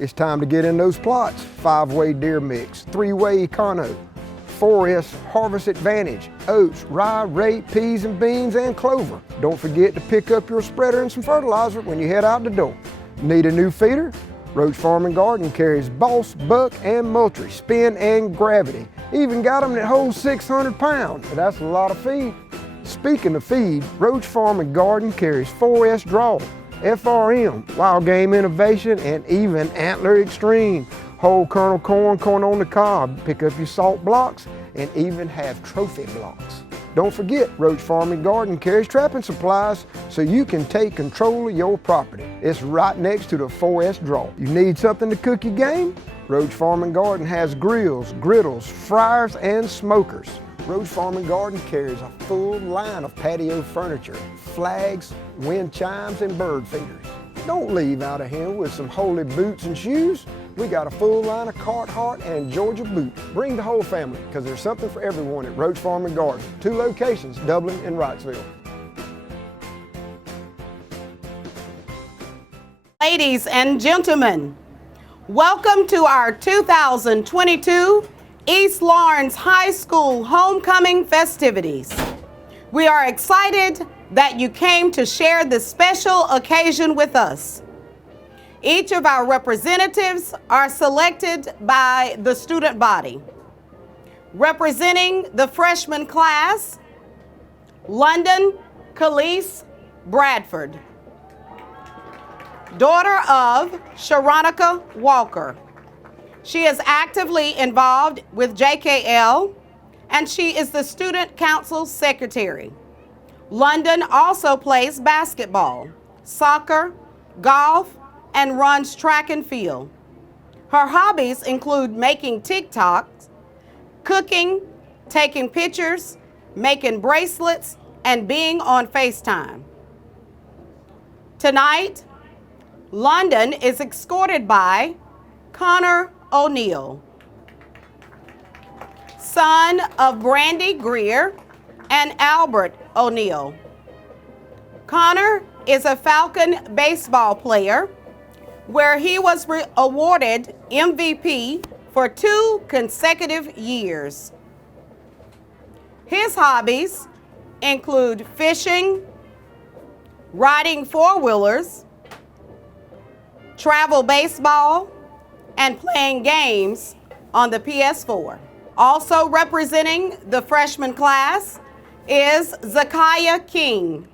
It's time to get in those plots. 5-way deer mix, 3-way econo, 4S Harvest Advantage, oats, rye, rape, peas and beans, and clover. Don't forget to pick up your spreader and some fertilizer when you head out the door. Need a new feeder? Roach Farm and Garden carries Boss, Buck, and Moultrie, Spin, and Gravity. Even got them that hold 600 pounds. That's a lot of feed. Speaking of feed, Roach Farm and Garden carries 4S Draw, FRM, Wild Game Innovation, and even Antler Extreme. Whole kernel corn, corn on the cob. Pick up your salt blocks and even have trophy blocks. Don't forget, Roach Farm and Garden carries trapping supplies so you can take control of your property. It's right next to the 4S Draw. You need something to cook your game? Roach Farm and Garden has grills, griddles, fryers, and smokers. Roach Farm and Garden carries a full line of patio furniture, flags, wind chimes, and bird feeders. Don't leave out of here with some holy boots and shoes. We got a full line of Carhartt and Georgia boots. Bring the whole family, because there's something for everyone at Roach Farm and Garden. 2 locations, Dublin and Wrightsville. Ladies and gentlemen, welcome to our 2022 East Lawrence High School homecoming festivities. We are excited that you came to share this special occasion with us. Each of our representatives are selected by the student body. Representing the freshman class, London Khalees Bradford, daughter of Sharonica Walker. She is actively involved with JKL, and she is the student council secretary. London also plays basketball, soccer, golf, and runs track and field. Her hobbies include making TikToks, cooking, taking pictures, making bracelets, and being on FaceTime. Tonight, London is escorted by Connor O'Neill, son of Brandy Greer and Albert O'Neill. Connor is a Falcon baseball player where he was awarded MVP for 2 consecutive years. His hobbies include fishing, riding 4-wheelers, travel baseball, and playing games on the PS4. Also representing the freshman class is Zakiya King,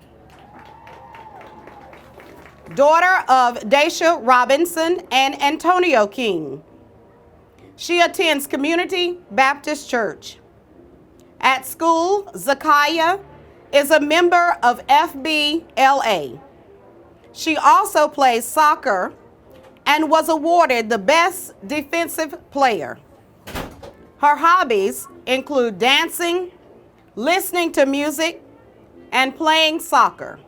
daughter of Daisha Robinson and Antonio King. She attends Community Baptist Church. At school, Zakiya is a member of FBLA. She also plays soccer and was awarded the Best Defensive Player. Her hobbies include dancing, listening to music, and playing soccer.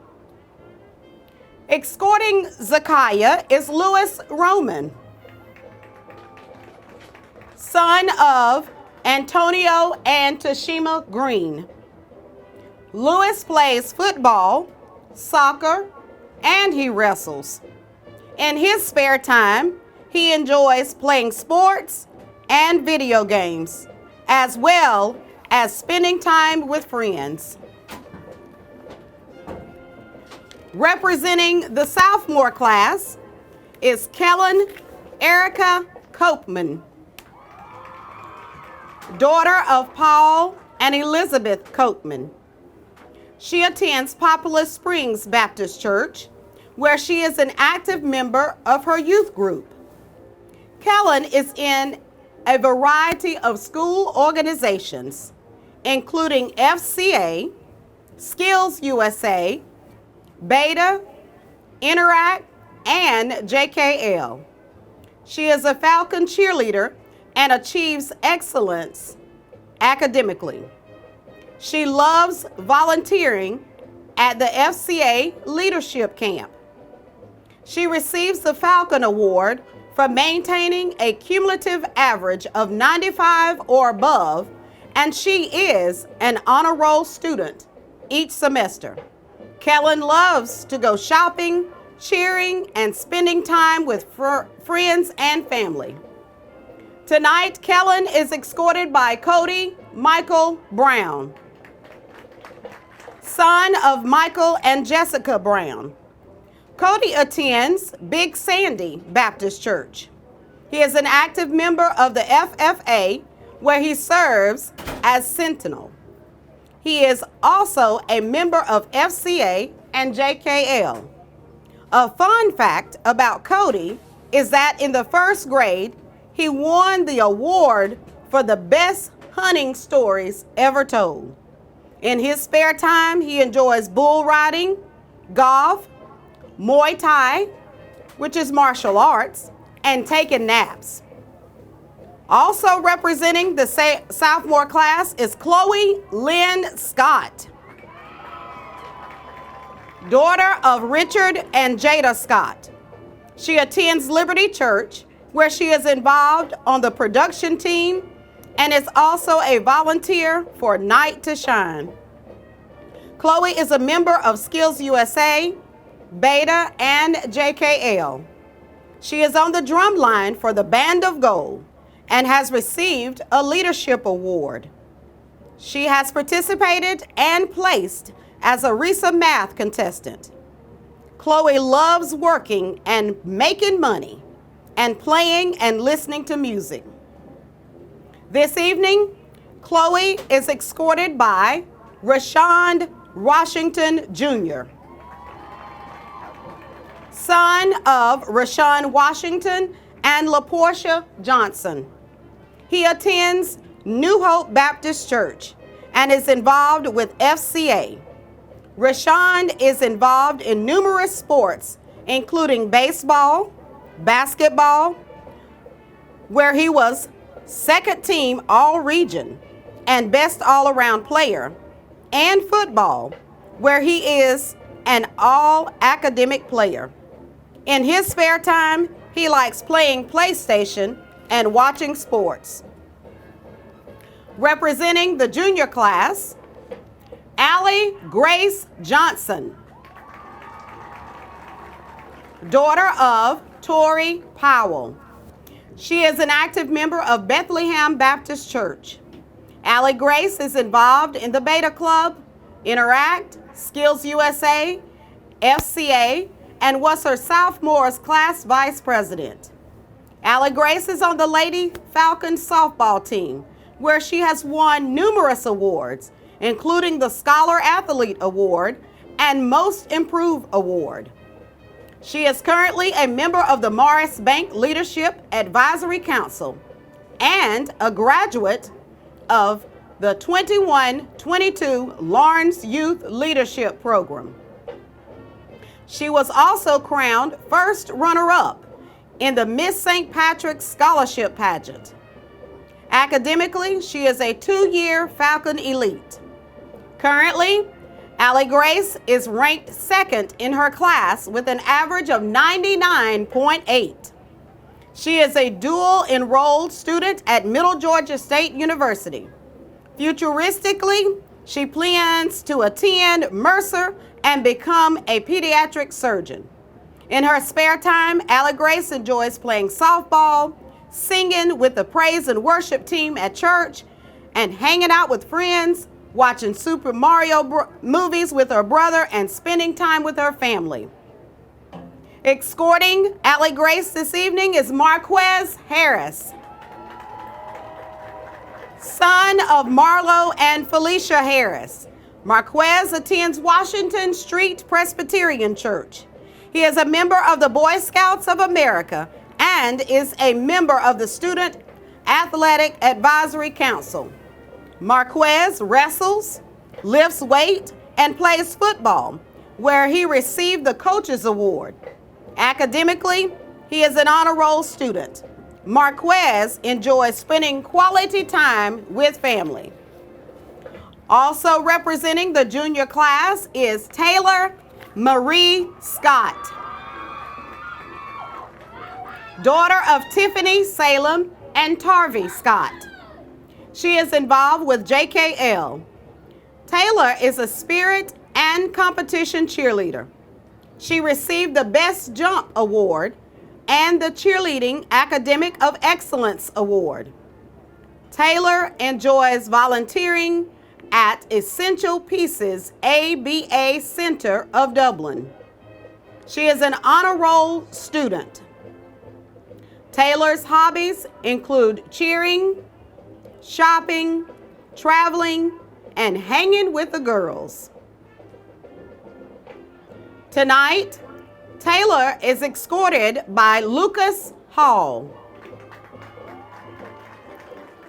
Escorting Zakiya is Lewis Roman, son of Antonio and Tashima Green. Lewis plays football, soccer, and he wrestles. In his spare time, he enjoys playing sports and video games, as well as spending time with friends. Representing the sophomore class is Kellen Erica Copeman, daughter of Paul and Elizabeth Copeman. She attends Poplar Springs Baptist Church, where she is an active member of her youth group. Kellen is in a variety of school organizations, including FCA, Skills USA, Beta, Interact, and JKL. She is a Falcon cheerleader and achieves excellence academically. She loves volunteering at the FCA Leadership Camp. She receives the Falcon Award for maintaining a cumulative average of 95 or above, and she is an honor roll student each semester. Kellen loves to go shopping, cheering, and spending time with friends and family. Tonight, Kellen is escorted by Cody Michael Brown, son of Michael and Jessica Brown. Cody attends Big Sandy Baptist Church. He is an active member of the FFA, where he serves as Sentinel. He is also a member of FCA and JKL. A fun fact about Cody is that in the first grade, he won the award for the best hunting stories ever told. In his spare time, he enjoys bull riding, golf, Muay Thai, which is martial arts, and taking naps. Also representing the sophomore class is Chloe Lynn Scott, daughter of Richard and Jada Scott. She attends Liberty Church, where she is involved on the production team and is also a volunteer for Night to Shine. Chloe is a member of Skills USA, Beta, and JKL. She is on the drum line for the Band of Gold and has received a leadership award. She has participated and placed as a RESA math contestant. Chloe loves working and making money and playing and listening to music. This evening, Chloe is escorted by Rashawn Washington Jr., son of Rashawn Washington and LaPortia Johnson. He attends New Hope Baptist Church and is involved with FCA. Rashawn is involved in numerous sports, including baseball, basketball, where he was second team all-region and best all-around player, and football, where he is an all-academic player. In his spare time, he likes playing PlayStation and watching sports. Representing the junior class, Allie Grace Johnson, daughter of Tori Powell. She is an active member of Bethlehem Baptist Church. Allie Grace is involved in the Beta Club, Interact, Skills USA, FCA, and was her sophomore's class vice president. Allie Grace is on the Lady Falcons softball team, where she has won numerous awards, including the Scholar Athlete Award and Most Improved Award. She is currently a member of the Morris Bank Leadership Advisory Council and a graduate of the 21-22 Lawrence Youth Leadership Program. She was also crowned first runner-up in the Miss St. Patrick's Scholarship Pageant. Academically, she is a 2-year Falcon Elite. Currently, Allie Grace is ranked second in her class with an average of 99.8. She is a dual enrolled student at Middle Georgia State University. Futuristically, she plans to attend Mercer and become a pediatric surgeon. In her spare time, Allie Grace enjoys playing softball, singing with the praise and worship team at church, and hanging out with friends, watching Super Mario movies with her brother, and spending time with her family. Escorting Allie Grace this evening is Marquez Harris, son of Marlo and Felicia Harris. Marquez attends Washington Street Presbyterian Church. He is a member of the Boy Scouts of America and is a member of the Student Athletic Advisory Council. Marquez wrestles, lifts weight, and plays football, where he received the Coaches Award. Academically, he is an honor roll student. Marquez enjoys spending quality time with family. Also representing the junior class is Taylor Marie Scott, daughter of Tiffany Salem and Tarvey Scott. She is involved with JKL. Taylor is a spirit and competition cheerleader. She received the Best Jump Award and the Cheerleading Academic of Excellence Award. Taylor enjoys volunteering at Essential Pieces ABA Center of Dublin. She is an honor roll student. Taylor's hobbies include cheering, shopping, traveling, and hanging with the girls. Tonight, Taylor is escorted by Lucas Hall,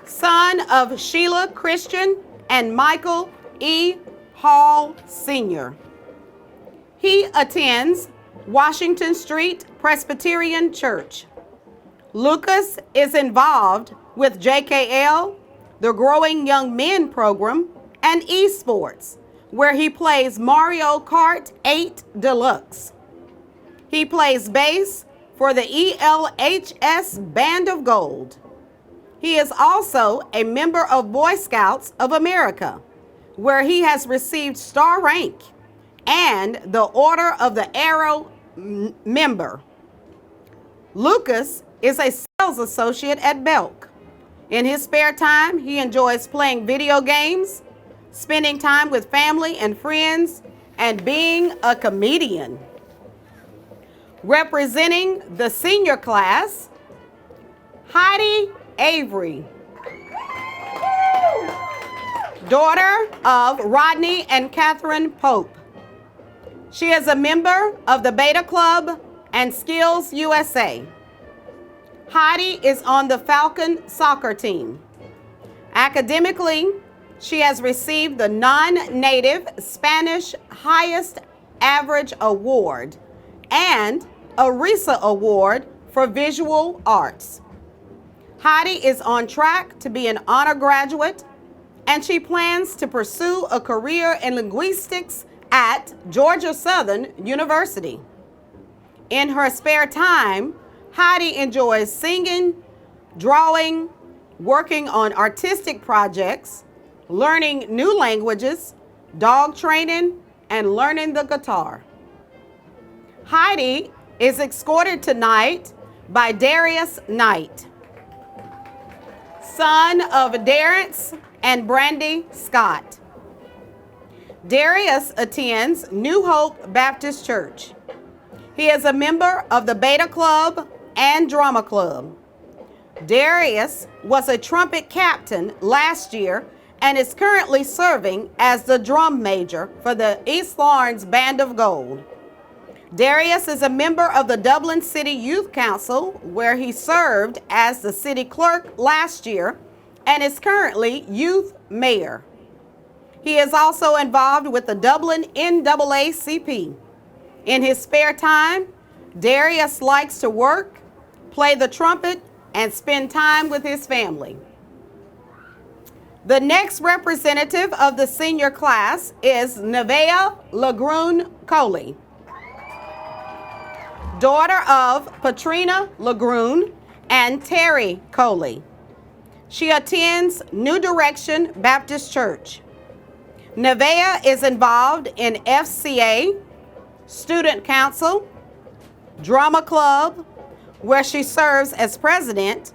son of Sheila Christian and Michael E. Hall Sr. He attends Washington Street Presbyterian Church. Lucas is involved with JKL, the Growing Young Men program, and esports, where he plays Mario Kart 8 Deluxe. He plays bass for the ELHS Band of Gold. He is also a member of Boy Scouts of America, where he has received star rank and the Order of the Arrow member. Lucas is a sales associate at Belk. In his spare time, he enjoys playing video games, spending time with family and friends, and being a comedian. Representing the senior class, Heidi Avery, daughter of Rodney and Catherine Pope. She is a member of the Beta Club and Skills USA. Heidi is on the Falcon soccer team. Academically, she has received the non-native Spanish highest average award and a RISA award for visual arts. Heidi is on track to be an honor graduate, and she plans to pursue a career in linguistics at Georgia Southern University. In her spare time, Heidi enjoys singing, drawing, working on artistic projects, learning new languages, dog training, and learning the guitar. Heidi is escorted tonight by Darius Knight, son of Darrence and Brandy Scott. Darius attends New Hope Baptist Church. He is a member of the Beta Club and Drama Club. Darius was a trumpet captain last year and is currently serving as the drum major for the East Lawrence Band of Gold. Darius is a member of the Dublin City Youth Council, where he served as the city clerk last year and is currently youth mayor. He is also involved with the Dublin NAACP. In his spare time, Darius likes to work, play the trumpet, and spend time with his family. The next representative of the senior class is Nevaeh Lagroon Coley, daughter of Patrina Lagroon and Terry Coley. She attends New Direction Baptist Church. Nevaeh is involved in FCA, Student Council, Drama Club, where she serves as president,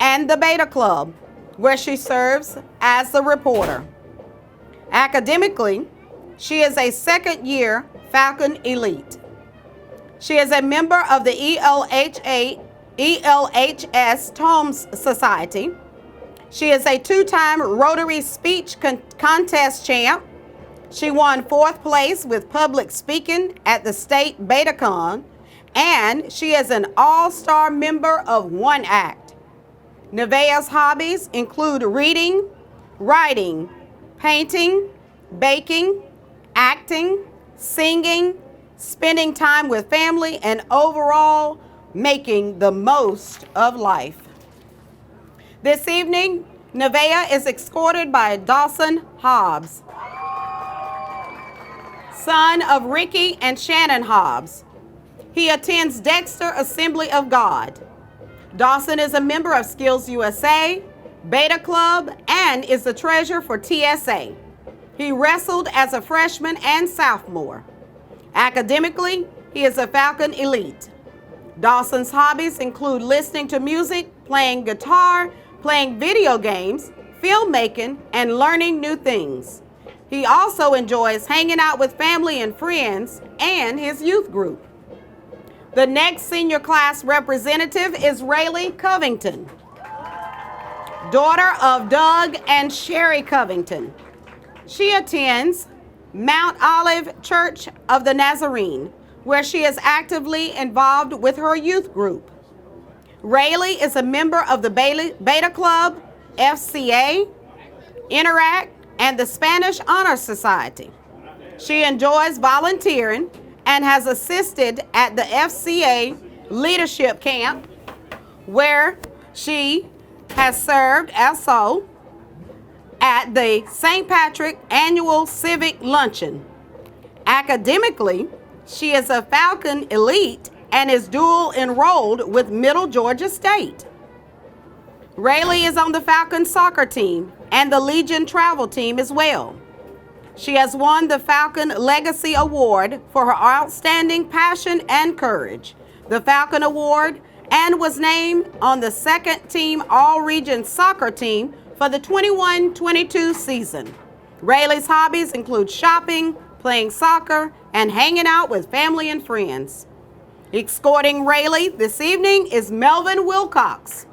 and the Beta Club, where she serves as the reporter. Academically, she is a second-year Falcon Elite. She is a member of the ELHS Tomes Society. She is a two-time Rotary Speech Contest champ. She won 4th place with public speaking at the state BetaCon, and she is an all-star member of One Act. Nevaeh's hobbies include reading, writing, painting, baking, acting, singing, spending time with family, and overall making the most of life. This evening, Nevaeh is escorted by Dawson Hobbs, son of Ricky and Shannon Hobbs. He attends Dexter Assembly of God. Dawson is a member of Skills USA, Beta Club, and is the treasurer for TSA. He wrestled as a freshman and sophomore. Academically, He is a Falcon Elite. Dawson's hobbies include listening to music, playing guitar, playing video games, filmmaking, and learning new things. He also enjoys hanging out with family and friends and his youth group. The next senior class representative is Rayleigh Covington, daughter of Doug and Sherry Covington. She attends Mount Olive Church of the Nazarene, where she is actively involved with her youth group. Rayleigh is a member of the Beta Club, FCA, Interact, and the Spanish Honor Society. She enjoys volunteering and has assisted at the FCA Leadership Camp, where she has served also at the St. Patrick Annual Civic Luncheon. Academically, she is a Falcon Elite and is dual enrolled with Middle Georgia State. Rayleigh is on the Falcon soccer team and the Legion travel team as well. She has won the Falcon Legacy Award for her outstanding passion and courage, the Falcon Award, and was named on the second team All-Region soccer team for the 21-22 season. Rayleigh's hobbies include shopping, playing soccer, and hanging out with family and friends. Escorting Rayleigh this evening is Melvin Wilcox,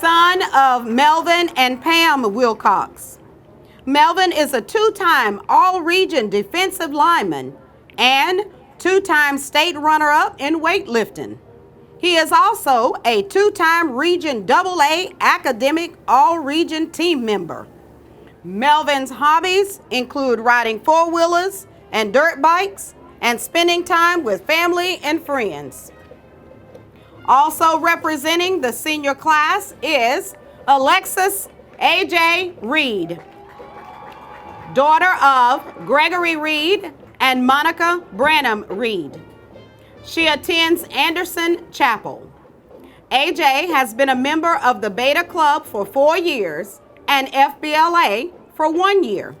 son of Melvin and Pam Wilcox. Melvin is a two-time All-Region defensive lineman and two-time state runner-up in weightlifting. He is also a two-time Region AA academic All-Region team member. Melvin's hobbies include riding four-wheelers and dirt bikes and spending time with family and friends. Also representing the senior class is Alexis A.J. Reed, daughter of Gregory Reed and Monica Branham Reed. She attends Anderson Chapel. AJ has been a member of the Beta Club for 4 years and FBLA for 1 year.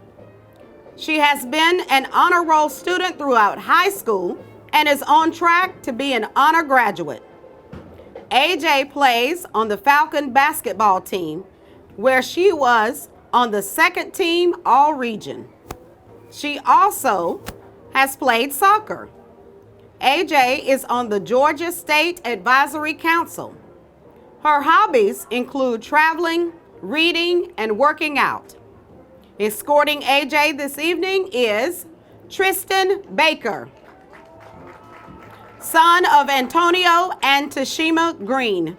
She has been an honor roll student throughout high school and is on track to be an honor graduate. AJ plays on the Falcon basketball team, where she was on the second team All-Region. She also has played soccer. AJ is on the Georgia State Advisory Council. Her hobbies include traveling, reading, and working out. Escorting AJ this evening is Tristan Baker, son of Antonio and Tashima Green.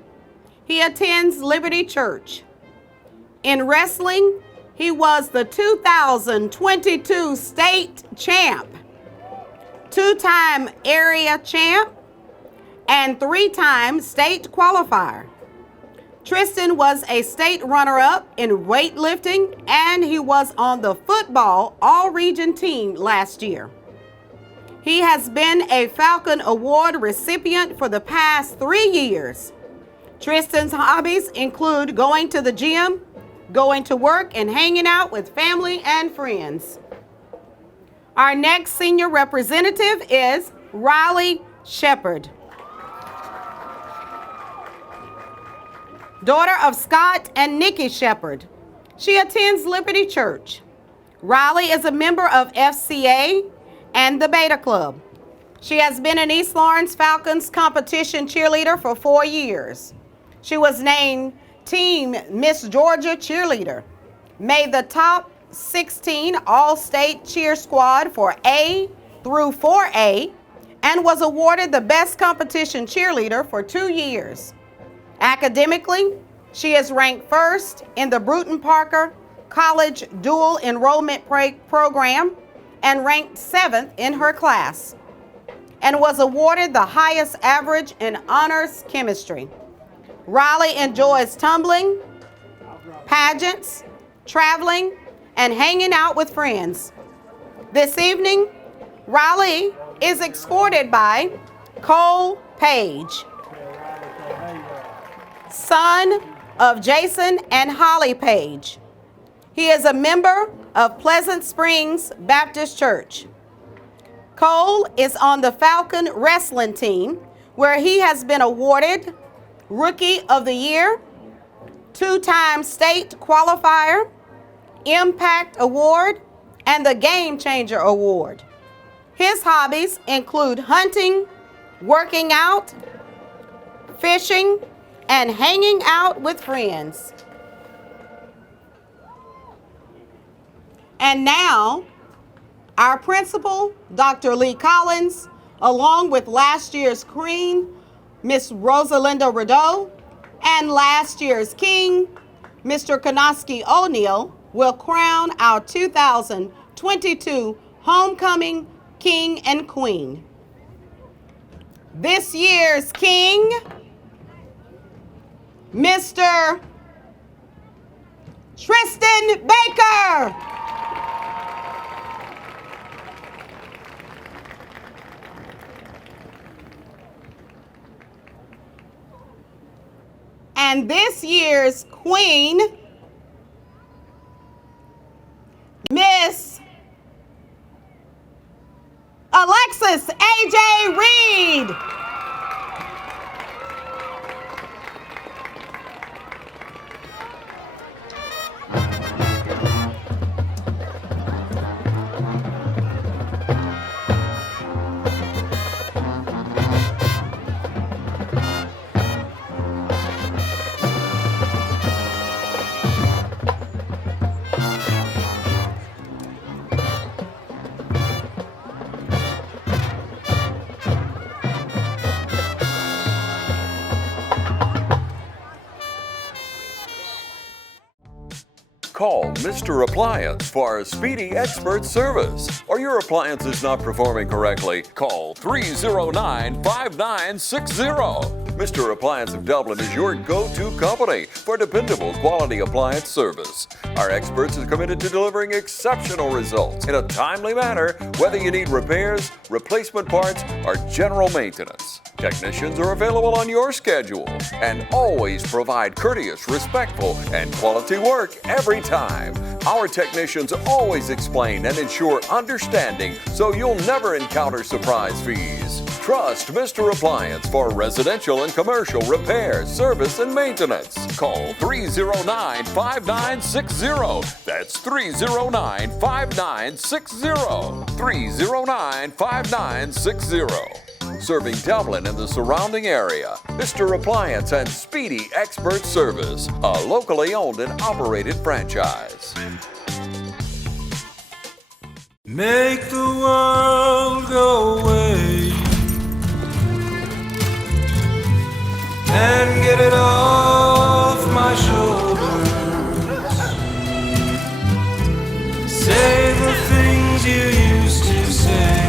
He attends Liberty Church. In wrestling, he was the 2022 state champ, two-time area champ, and three-time state qualifier. Tristan was a state runner-up in weightlifting, and he was on the football all-region team last year. He has been a Falcon Award recipient for the past 3 years. Tristan's hobbies include going to the gym, going to work, and hanging out with family and friends. Our next senior representative is Riley Shepard, daughter of Scott and Nikki Shepard. She attends Liberty Church. Riley is a member of FCA and the Beta Club. She has been an East Lawrence Falcons competition cheerleader for 4 years. She was named Team Miss Georgia Cheerleader, made the top 16 All-State Cheer Squad for A through 4A, and was awarded the Best Competition Cheerleader for 2 years. Academically, she is ranked first in the Bruton Parker College Dual Enrollment Program and ranked 7th in her class, and was awarded the highest average in honors chemistry. Riley enjoys tumbling, pageants, traveling, and hanging out with friends. This evening, Riley is escorted by Cole Page, son of Jason and Holly Page. He is a member of Pleasant Springs Baptist Church. Cole is on the Falcon wrestling team, where he has been awarded Rookie of the Year, 2-time state qualifier, Impact Award, and the Game Changer Award. His hobbies include hunting, working out, fishing, and hanging out with friends. And now, our principal, Dr. Lee Collins, along with last year's queen, Miss Rosalinda Rideau, and last year's king, Mr. Konoski O'Neill, will crown our 2022 homecoming king and queen. This year's king, Mr. Tristan Baker. And this year's queen, Miss Alexis A.J. Reed. Call Mr. Appliance for a speedy expert service. Or your appliance is not performing correctly, call 309-5960. Mr. Appliance of Dublin is your go-to company for dependable quality appliance service. Our experts are committed to delivering exceptional results in a timely manner, whether you need repairs, replacement parts, or general maintenance. Technicians are available on your schedule and always provide courteous, respectful, and quality work every time. Our technicians always explain and ensure understanding so you'll never encounter surprise fees. Trust Mr. Appliance for residential and commercial repair, service, and maintenance. Call 309-5960. That's 309-5960. 309-5960. Serving Dublin and the surrounding area. Mr. Appliance and Speedy Expert Service, a locally owned and operated franchise. Make the world go away and get it off my shoulders. Say the things you used to say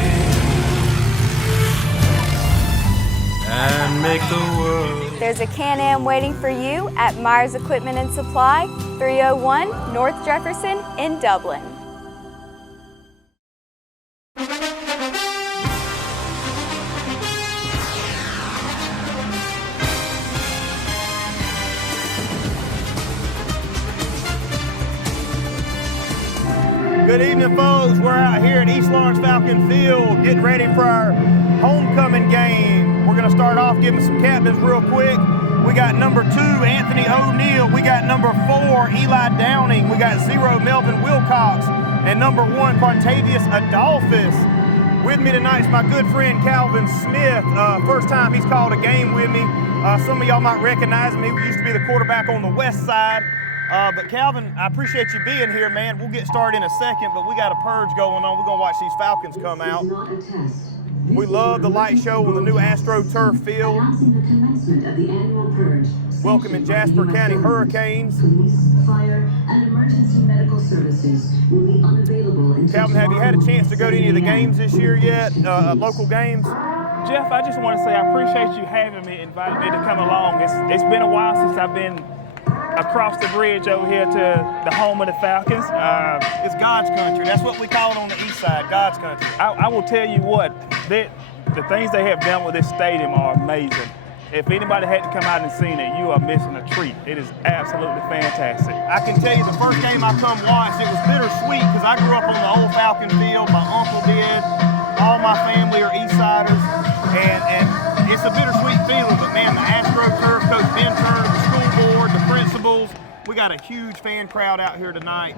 and make the world. There's a Can-Am waiting for you at Myers Equipment and Supply, 301 North Jefferson in Dublin. Good evening, folks. We're out here at East Lawrence Falcon Field getting ready for our homecoming game. We're going to start off giving some captains real quick. We got number 2, Anthony O'Neill. We got number 4, Eli Downing. We got 0, Melvin Wilcox. And number 1, Quartavius Adolphus. With me tonight is my good friend Calvin Smith. First time he's called a game with me. Some of y'all might recognize him. He used to be the quarterback on the west side. But Calvin, I appreciate you being here, man. We'll get started in a second, but we got a purge going on. We're going to watch these Falcons come out. We love the light show on the new AstroTurf field. Welcoming Jasper County Hurricanes. Calvin, have you had a chance to go to any of the games this year yet, local games? Jeff, I just want to say I appreciate you having me, inviting me to come along. It's been a while since I've been across the bridge over here to the home of the Falcons. It's God's country. That's what we call it on the east side, God's country. I will tell you what, the things they have done with this stadium are amazing. If anybody hadn't come out and seen it, you are missing a treat. It is absolutely fantastic. I can tell you the first game I come watch, it was bittersweet because I grew up on the old Falcon field. My uncle did. all my family are Eastsiders, and it's a bittersweet feeling, but man, the AstroTurf, Coach Benturn, the school board, the principals, we got a huge fan crowd out here tonight.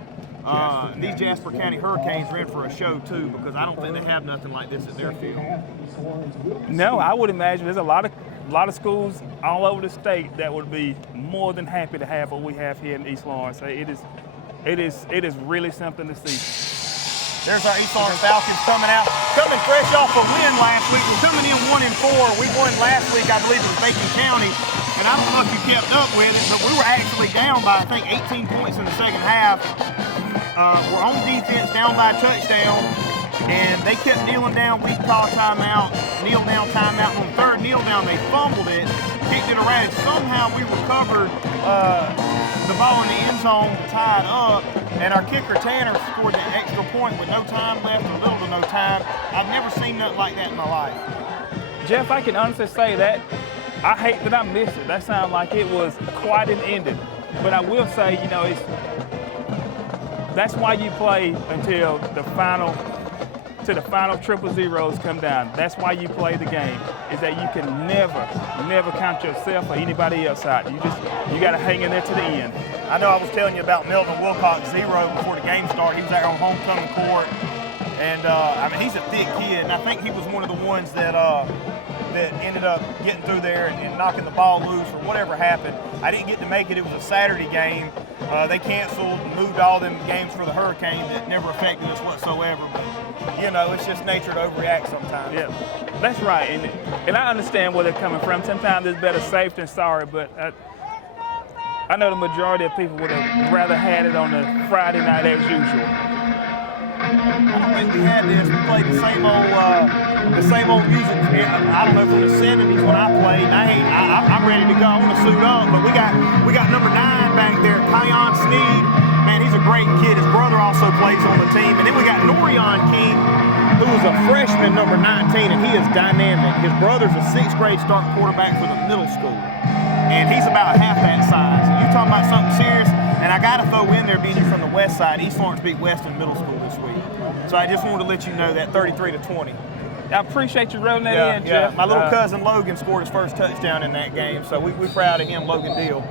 These Jasper County Hurricanes are in for a show too, because I don't think they have nothing like this at their field. No, I would imagine there's a lot of schools all over the state that would be more than happy to have what we have here in East Lawrence. It is really something to see. There's our East Lawrence Falcons coming fresh off a win last week. We're coming in 1-4. We won last week, I believe it was Macon County, and I don't know if you kept up with it, but we were actually down by, I think, 18 points in the second half. We're on defense, down by a touchdown, and they kept kneeling down. We called timeout, kneel down timeout. On the third kneel down, they fumbled it, kicked it around, and somehow we recovered the ball in the end zone to tie it up, and our kicker Tanner scored that extra point with no time left or little to no time. I've never seen nothing like that in my life. Jeff, I can honestly say that I hate that I missed it. That sounded like it was quite an ending. But I will say, you know, that's why you play until the final 000s come down. That's why you play the game, is that you can never count yourself or anybody else out. You got to hang in there to the end. I know I was telling you about Melvin Wilcox, 0 before the game started. He was out on homecoming court, and I mean, he's a thick kid, and I think he was one of the ones that ended up getting through there and knocking the ball loose or whatever happened. I didn't get to make it. It was a Saturday game. They canceled and moved all them games for the Hurricane that never affected us whatsoever. But, you know, it's just nature to overreact sometimes. Yeah, that's right. And I understand where they're coming from. Sometimes it's better safe than sorry, but I know the majority of people would have rather had it on a Friday night as usual. I don't think we had this. We played the same old music. I don't know, from the 70s when I played. And I'm ready to go. I want to suit up. But we got number 9 back there, Sneed. Man, he's a great kid. His brother also plays on the team. And then we got Norion King, who is a freshman, number 19, and he is dynamic. His brother's a 6th grade starting quarterback for the middle school, and he's about half that size. You talking about something serious? And I got to throw in there, being from the west side, East Lawrence beat Weston Middle School this week. So I just wanted to let you know that, 33-20. I appreciate you rolling that in, Jeff. My little cousin Logan scored his first touchdown in that game, so we're proud of him, Logan Deal.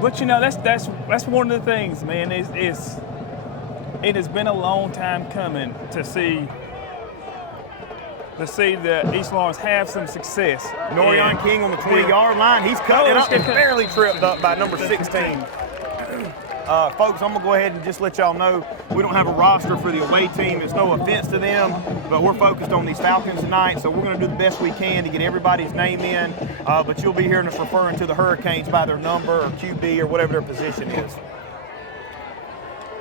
But you know, that's one of the things, man. It has been a long time coming to see the East Lawrence have some success. Norion King on the 20-yard line. He's cutting it up and barely tripped up by number 16. Folks, I'm going to go ahead and just let y'all know we don't have a roster for the away team. It's no offense to them, but we're focused on these Falcons tonight, so we're going to do the best we can to get everybody's name in. But you'll be hearing us referring to the Hurricanes by their number or QB or whatever their position is.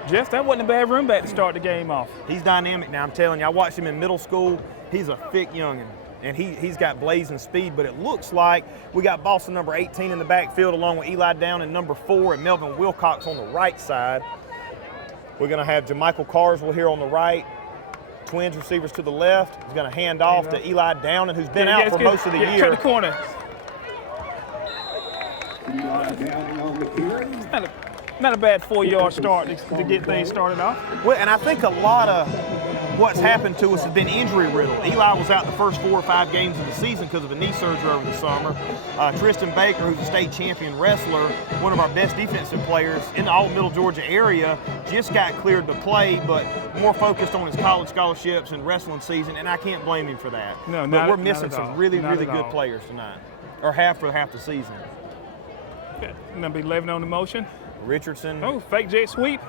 Jeff, that wasn't a bad run back to start the game off. He's dynamic now, I'm telling you. I watched him in middle school. He's a thick youngin', and he's got blazing speed, but it looks like we got Boston number 18 in the backfield along with Eli Down and number 4 and Melvin Wilcox on the right side. We're going to have Jermichael Carswell here on the right. Twins receivers to the left. He's going to hand off to Eli Downing, who's been out for most of the year. Turn the corner. Not a bad 4-yard start to get things started off. Well, and I think a lot of what's happened to us has been injury riddled. Eli was out the first 4 or 5 games of the season because of a knee surgery over the summer. Tristan Baker, who's a state champion wrestler, one of our best defensive players in the all Middle Georgia area, just got cleared to play, but more focused on his college scholarships and wrestling season, and I can't blame him for that. No, but we're missing some really good players tonight, or half the season. Okay. Going to be 11 on the motion. Richardson. Oh, fake jet sweep.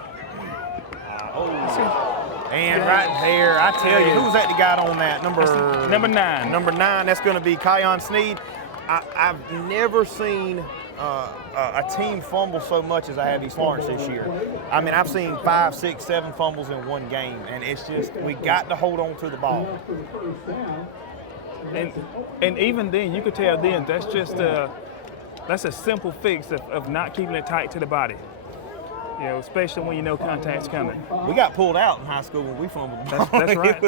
And right there, I tell you, who was that that got on that? Number 9. Number 9, that's going to be Sneed. I've never seen a team fumble so much as I have East Lawrence this year. I mean, I've seen 5, 6, 7 fumbles in one game, and it's just, we got to hold on to the ball. And even then, you could tell then that's just that's a simple fix of not keeping it tight to the body. You know, especially when you know contact's coming. We got pulled out in high school when we fumbled. That's right.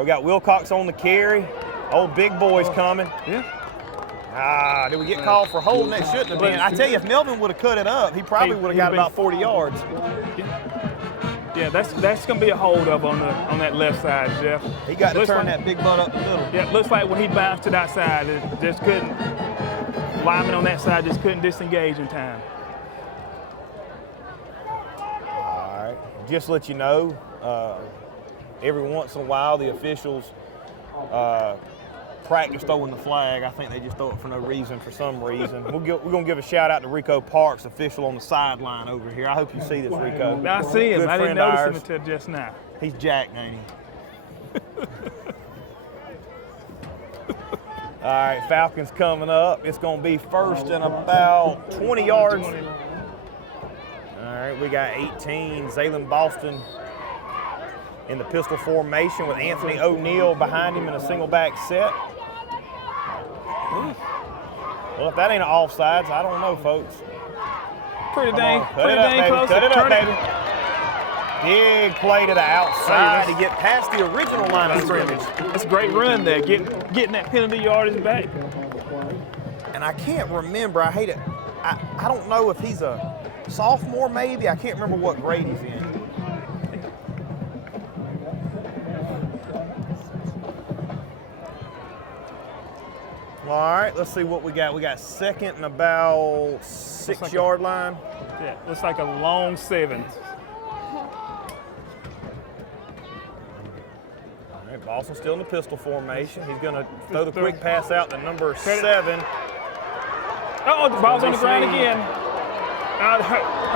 We got Wilcox on the carry. Old big boy's coming. Yeah. Did we get called for holding? That shouldn't have been. I tell you, if Melvin would have cut it up, he probably would have got about 40 yards. Yeah, that's going to be a holdup on that left side, Jeff. He got to turn that big butt up the middle. Yeah, looks like when he bounced to that side, it just couldn't. Lineman on that side just couldn't disengage in time. All right. Just to let you know, every once in a while the officials practice throwing the flag. I think they just throw it for no reason, for some reason. We're going to give a shout out to Rico Parks, official on the sideline over here. I hope you see this, Rico. I see him. Good I didn't friend of notice him ours. until just now. He's jacked, ain't he? All right, Falcons coming up. It's going to be first and about 20 yards. All right, we got 18. Zaylen Boston in the pistol formation with Anthony O'Neal behind him in a single back set. Well, if that ain't an offsides, I don't know, folks. Pretty Come dang on, close. Cut it up, Turn baby. Big play to the outside to get past the original line of scrimmage. That's a great run there, getting that penalty yardage back. And I can't remember, I hate it. I don't know if he's a sophomore maybe. I can't remember what grade he's in. All right, let's see what we got. We got second and about 6-yard line. Yeah, looks like a long 7. All right, Boston still in the pistol formation. He's going to throw the quick pass out to number 7. Oh, the ball's on the ground again.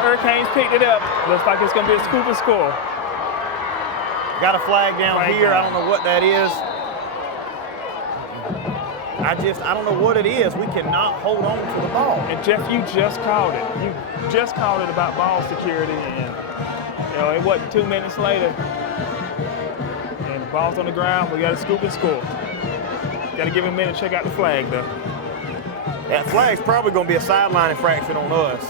Hurricanes picked it up. Looks like it's going to be a scoop and score. Got a flag down here. I don't know what that is. I don't know what it is. We cannot hold on to the ball. And Jeff, you just called it. You just called it about ball security, and it wasn't 2 minutes later. And the ball's on the ground. We got to scoop and score. Got to give him a minute to check out the flag, though. That flag's probably going to be a sideline infraction on us.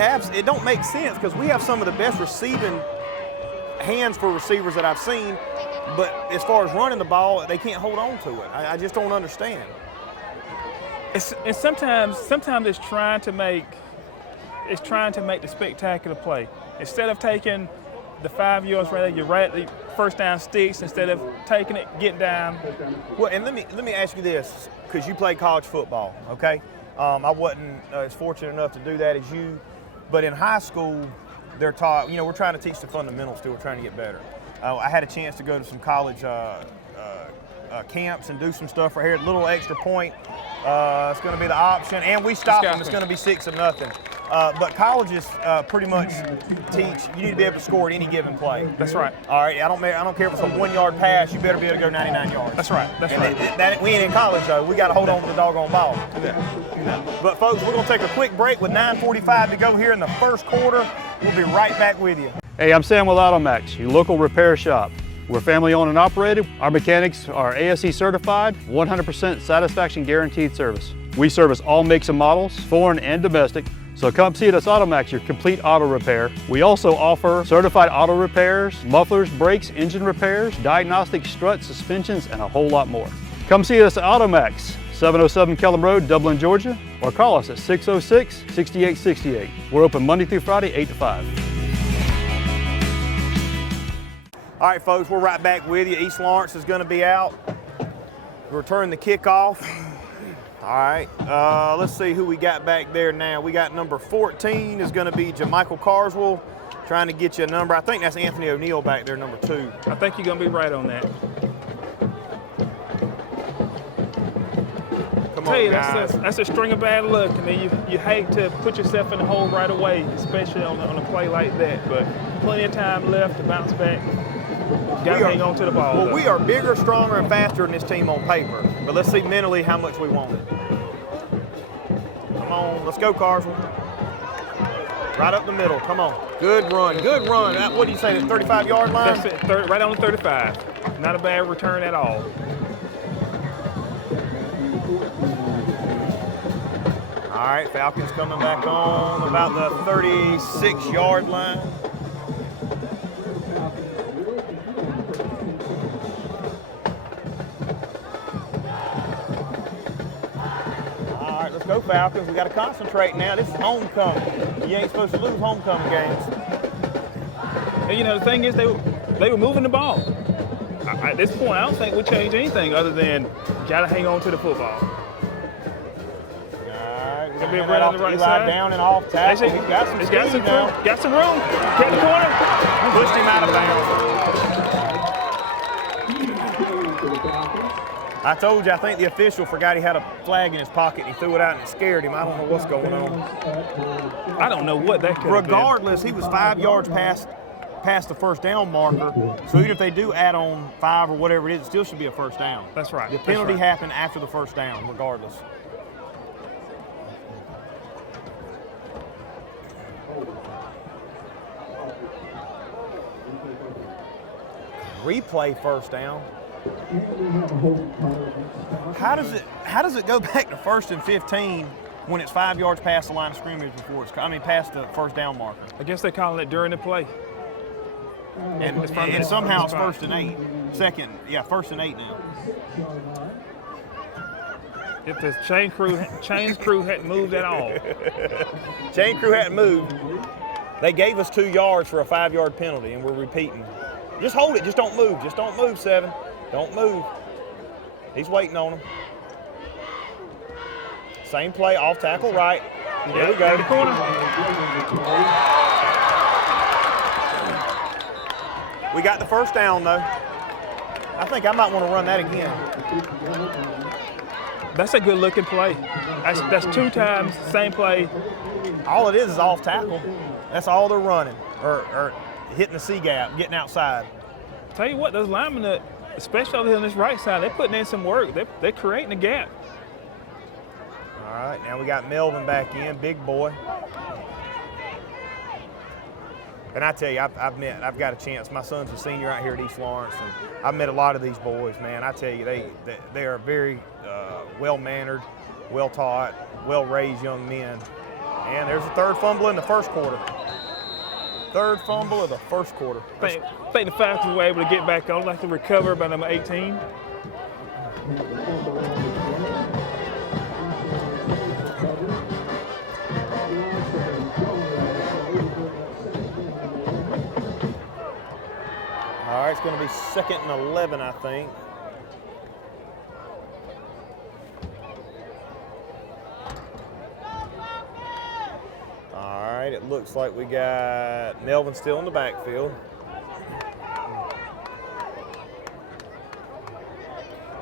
And it don't make sense because we have some of the best receiving hands for receivers that I've seen, but as far as running the ball, they can't hold on to it. I just don't understand. And sometimes it's trying to make the spectacular play. Instead of taking the 5 yards right there, you're right at the first down sticks. Instead of taking it, get down. Well, and let me ask you this, because you played college football, okay? I wasn't as fortunate enough to do that as you, but in high school, they're taught, we're trying to teach the fundamentals still, we're trying to get better. I had a chance to go to some college camps and do some stuff right here. A little extra point, it's going to be the option, and we stop them. It's going to be 6-0. But colleges pretty much teach you need to be able to score at any given play. That's right. All right, I don't care if it's a 1-yard pass. You better be able to go 99 yards. That's right. That's right. We ain't in college though. We got to hold on to the doggone ball. Yeah. But folks, we're going to take a quick break with 9:45 to go here in the first quarter. We'll be right back with you. Hey, I'm Sam with Automax, your local repair shop. We're family owned and operated. Our mechanics are ASE certified, 100% satisfaction guaranteed service. We service all makes and models, foreign and domestic. So come see us at Automax, your complete auto repair. We also offer certified auto repairs, mufflers, brakes, engine repairs, diagnostic struts, suspensions, and a whole lot more. Come see us at Automax, 707 Kellum Road, Dublin, Georgia, or call us at 606-6868. We're open Monday through Friday, 8 to 5. All right, folks, we're right back with you. East Lawrence is going to be out. Return the kickoff. All right, let's see who we got back there now. We got number 14 is going to be Jamichael Carswell, trying to get you a number. I think that's Anthony O'Neal back there, number 2. I think you're going to be right on that. Come on, guys. That's a string of bad luck. I mean, you hate to put yourself in the hole right away, especially on a play like that. But plenty of time left to bounce back. Got to hang on to the ball. Well, we are bigger, stronger, and faster than this team on paper. But let's see mentally how much we want it. Come on, let's go, Carswell. Right up the middle. Come on. Good run. Good run. What do you say, the 35-yard line? That's it. Right on the 35. Not a bad return at all. All right, Falcons coming back on about the 36-yard line. go Falcons. We got to concentrate now. This is homecoming. You ain't supposed to lose homecoming games. And, you know, the thing is, they were moving the ball. At this point, I don't think we'll change anything other than got to hang on to the football. We're going to run on the right side. Down and off tackle. He's got some speed now. Got some room. Get the corner. Pushed him out of bounds. I told you, I think the official forgot he had a flag in his pocket. He threw it out and it scared him. I don't know what's going on. I don't know what that could have been. Regardless, he was 5 yards past the first down marker. So even if they do add on 5 or whatever it is, it still should be a first down. That's right. The penalty happened after the first down, regardless. Replay first down. How does it go back to 1st and 15 when it's 5 yards past the line of scrimmage before past the first down marker? I guess they're calling it during the play. And somehow it's 1st and 8. 1st and 8 now. If the chain crew hadn't moved at all. Chain crew hadn't moved. They gave us 2 yards for a 5-yard penalty, and we're repeating. Just hold it. Just don't move. Just don't move, 7. Don't move. He's waiting on him. Same play, off tackle right. There we go. The corner. We got the first down, though. I think I might want to run that again. That's a good-looking play. That's 2 times, same play. All it is off tackle. That's all they're running, or hitting the C-gap, getting outside. Tell you what, those linemen, especially over here on this right side, they're putting in some work. They're creating a gap. All right, now we got Melvin back in, big boy. And I tell you, I've got a chance. My son's a senior out here at East Lawrence, and I've met a lot of these boys, man. I tell you, they are very well-mannered, well-taught, well-raised young men. And there's a third fumble in the first quarter. Third fumble of the first quarter. I think the Falcons were able to get back on, like to recover by number 18. All right, it's going to be 2nd and 11, I think. All right, it looks like we got Melvin still in the backfield.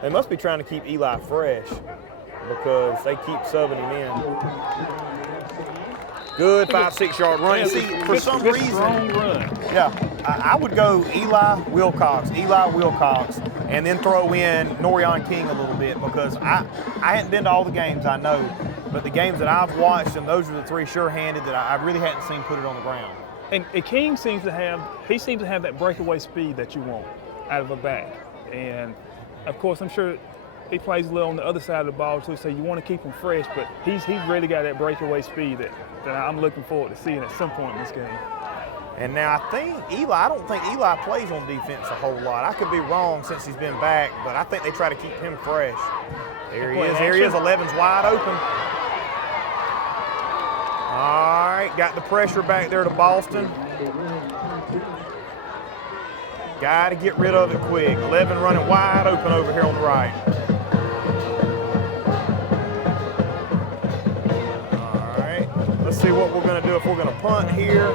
They must be trying to keep Eli fresh because they keep subbing him in. Good 5-6 yard run. And see, for some reason, strong run. Yeah, I would go Eli Wilcox, and then throw in Norion King a little bit because I hadn't been to all the games, I know, but the games that I've watched, and those are the 3 sure-handed that I really hadn't seen put it on the ground. And King seems to have that breakaway speed that you want out of a back. And of course, I'm sure he plays a little on the other side of the ball too, so you want to keep him fresh, but he's really got that breakaway speed that I'm looking forward to seeing at some point in this game. And now I don't think Eli plays on defense a whole lot. I could be wrong since he's been back, but I think they try to keep him fresh. There he is. 11's wide open. All right, got the pressure back there to Boston. Got to get rid of it quick. 11 running wide open over here on the right. All right, let's see what we're going to do if we're going to punt here.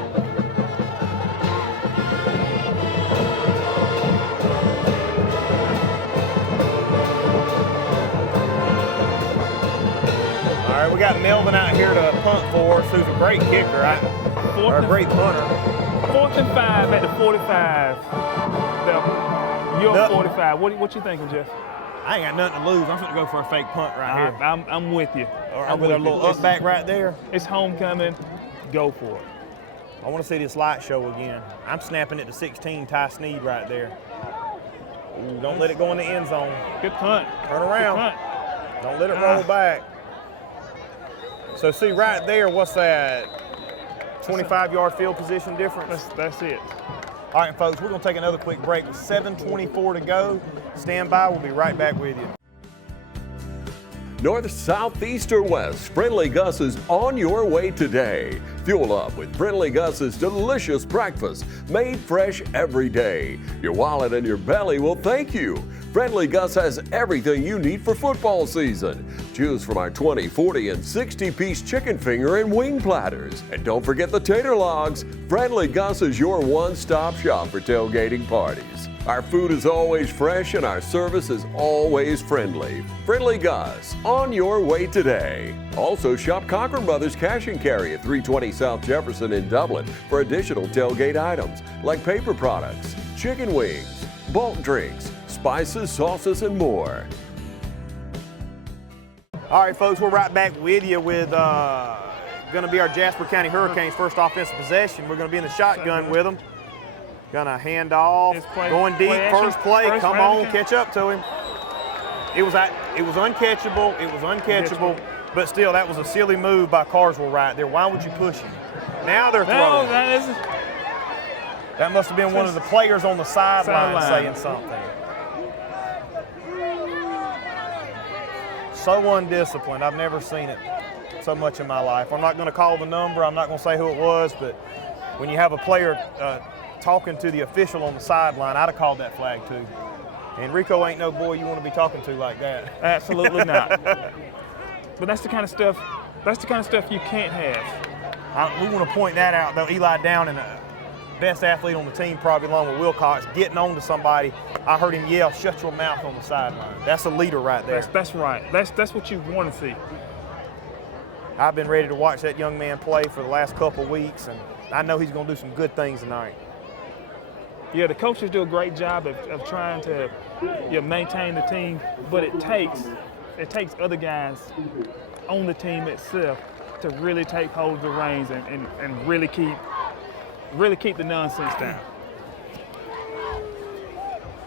All right, we got Melvin out here to punt for us, who's a great kicker, or a great punter. 4th and 5 at the 45. You're 45. What you thinking, Jeff? I ain't got nothing to lose. I'm going to go for a fake punt right here. I'm with you. Or with a little up back right there. It's homecoming. Go for it. I want to see this light show again. I'm snapping it to 16, Ty Sneed right there. Ooh, don't let it go in the end zone. Good punt. Turn around. Good punt. Don't let it roll back. So see right there, what's that? 25-yard field position difference? That's it. All right, folks, we're going to take another quick break with 7:24 to go. Stand by. We'll be right back with you. North, south, east, or west, Friendly Gus is on your way today. Fuel up with Friendly Gus's delicious breakfast, made fresh every day. Your wallet and your belly will thank you. Friendly Gus has everything you need for football season. Choose from our 20, 40, and 60-piece chicken finger and wing platters. And don't forget the tater logs. Friendly Gus is your one-stop shop for tailgating parties. Our food is always fresh and our service is always friendly. Friendly Gus, on your way today. Also shop Cochran Brothers Cash and Carry at 320 South Jefferson in Dublin for additional tailgate items like paper products, chicken wings, bulk drinks, spices, sauces, and more. All right, folks, we're right back with you with going to be our Jasper County Hurricanes' first offensive possession. We're going to be in the shotgun with them. Gonna hand off, going deep, first play, come on, catch up to him. It was uncatchable, but still, that was a silly move by Carswell right there. Why would you push him? Now they're throwing. That must have been one of the players on the sideline saying something. So undisciplined, I've never seen it so much in my life. I'm not gonna call the number, I'm not gonna say who it was, but when you have a player talking to the official on the sideline, I'd have called that flag too. And Rico ain't no boy you want to be talking to like that. Absolutely not. But that's the kind of stuff you can't have. We want to point that out though. Eli Downing, the best athlete on the team, probably along with Wilcox, getting on to somebody. I heard him yell, "Shut your mouth" on the sideline. That's a leader right there. That's right. That's what you want to see. I've been ready to watch that young man play for the last couple weeks, and I know he's going to do some good things tonight. Yeah, the coaches do a great job of trying to maintain the team, but it takes other guys on the team itself to really take hold of the reins and really keep the nonsense down.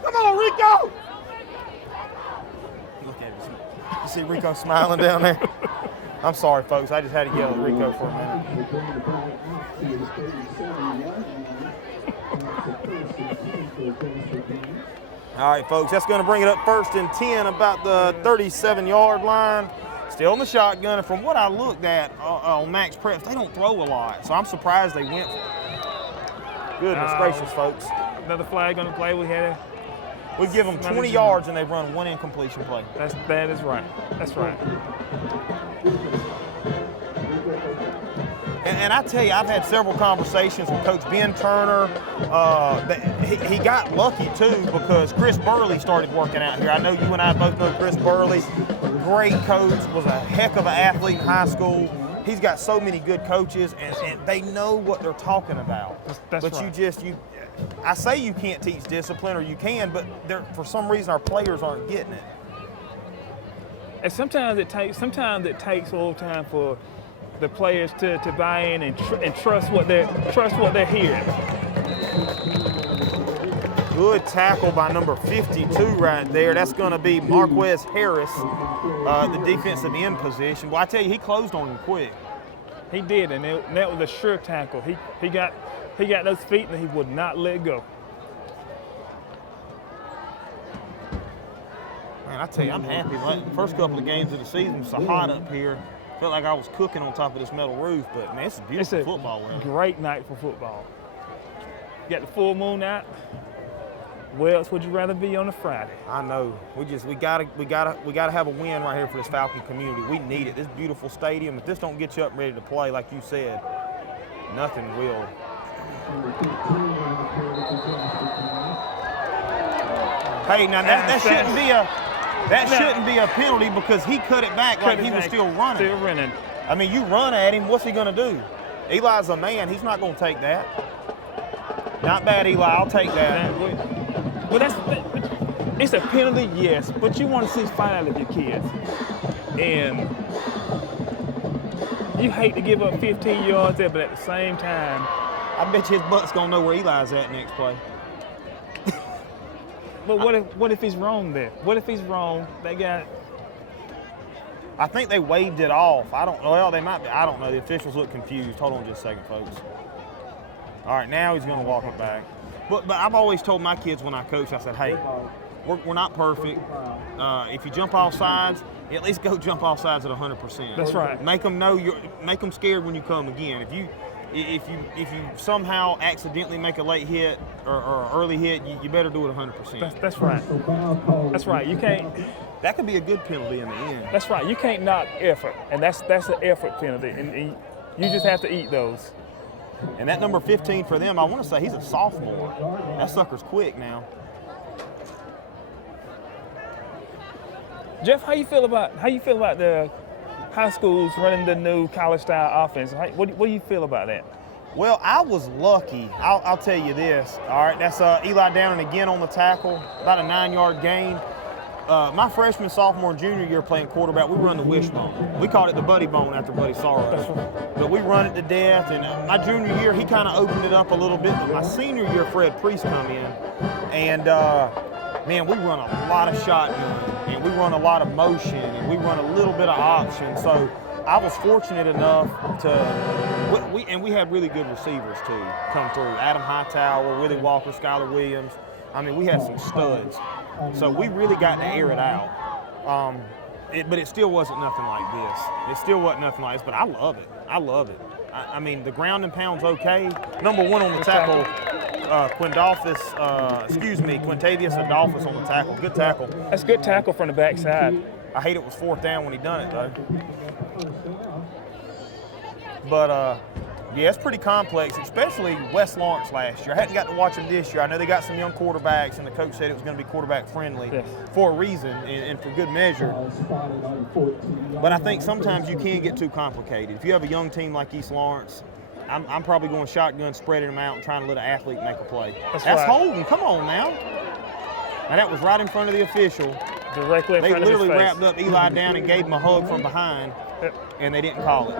Come on, Rico! Look at him. You see Rico smiling down there? I'm sorry, folks. I just had to yell at Rico for a minute. All right, folks, that's going to bring it up 1st and 10, about the 37-yard line. Still in the shotgun, and from what I looked at on Max Preps, they don't throw a lot, so I'm surprised they went for it. Goodness gracious, folks. Another flag on the play. We give them 20 yards, and they've run one incompletion play. That is right. That's right. And I tell you, I've had several conversations with Coach Ben Turner. He got lucky, too, because Chris Burley started working out here. I know you and I both know Chris Burley. Great coach, was a heck of an athlete in high school. He's got so many good coaches, and they know what they're talking about. That's but right. I say you can't teach discipline, or you can, but for some reason our players aren't getting it. And sometimes it takes a little time for the players to buy in and trust what they're hearing. Good tackle by number 52 right there. That's going to be Marquez Harris, the defensive end position. Well, I tell you, he closed on him quick. He did, and that was a sure tackle. He got those feet, and he would not let go. Man, I tell you, I'm happy. Like, the first couple of games of the season was so hot up here. Felt like I was cooking on top of this metal roof, but man, it's a beautiful football room. Great night for football. You got the full moon out. Where else would you rather be on a Friday? I know. We gotta have a win right here for this Falcon community. We need it. This beautiful stadium. If this don't get you up and ready to play, like you said, nothing will. Hey, now that shouldn't be a penalty because he cut it back like he was still running. Still running. I mean, you run at him, what's he going to do? Eli's a man. He's not going to take that. Not bad, Eli. I'll take that. Well, it's a penalty, yes, but you want to see fight out of your kids. And you hate to give up 15 yards there, but at the same time, I bet you his butt's going to know where Eli's at next play. But what if he's wrong there? What if he's wrong? I think they waved it off. They might be. I don't know. The officials look confused. Hold on just a second, folks. All right, now he's going to walk it back. But I've always told my kids when I coach, I said, hey, we're not perfect. If you jump off sides, at least go jump off sides at 100%. That's right. Make them know make them scared when you come again. If you somehow accidentally make a late hit or early hit, you better do it 100%. That's right. That's right. You can't. That could be a good penalty in the end. That's right. You can't knock effort, and that's an effort penalty, and you just have to eat those. And that number 15 for them, I want to say he's a sophomore. That sucker's quick now. Jeff, how you feel about the high schools running the new college-style offense? What do you feel about that? Well, I was lucky. I'll tell you this. All right, that's Eli Downing again on the tackle, about a 9-yard gain. My freshman, sophomore, and junior year playing quarterback, we run the wishbone. We called it the buddy bone after Buddy Sorrow. But we run it to death. And my junior year, he kind of opened it up a little bit. But my senior year, Fred Priest come in. And, man, we run a lot of shotgun. And we run a lot of motion. And we run a little bit of option. So I was fortunate enough to we had really good receivers, too, come through. Adam Hightower, Willie Walker, Skylar Williams. I mean, we had some studs. So we really got to air it out. But it still wasn't nothing like this. It still wasn't nothing like this, but I love it. I love it. I mean, the ground and pound's okay. Number one on the tackle, Quintavious Adolphus on the tackle. Good tackle. That's good tackle from the backside. I hate it was 4th down when he done it, though. But, yeah, it's pretty complex, especially West Lawrence last year. I hadn't got to watch them this year. I know they got some young quarterbacks, and the coach said it was going to be quarterback-friendly for a reason and for good measure. But I think sometimes you can get too complicated. If you have a young team like East Lawrence, I'm probably going shotgun, spreading them out, and trying to let an athlete make a play. That's right. Holding. Come on now. And that was right in front of the official. Directly in front of his face. They literally wrapped up Eli down and gave him a hug from behind, and they didn't call it.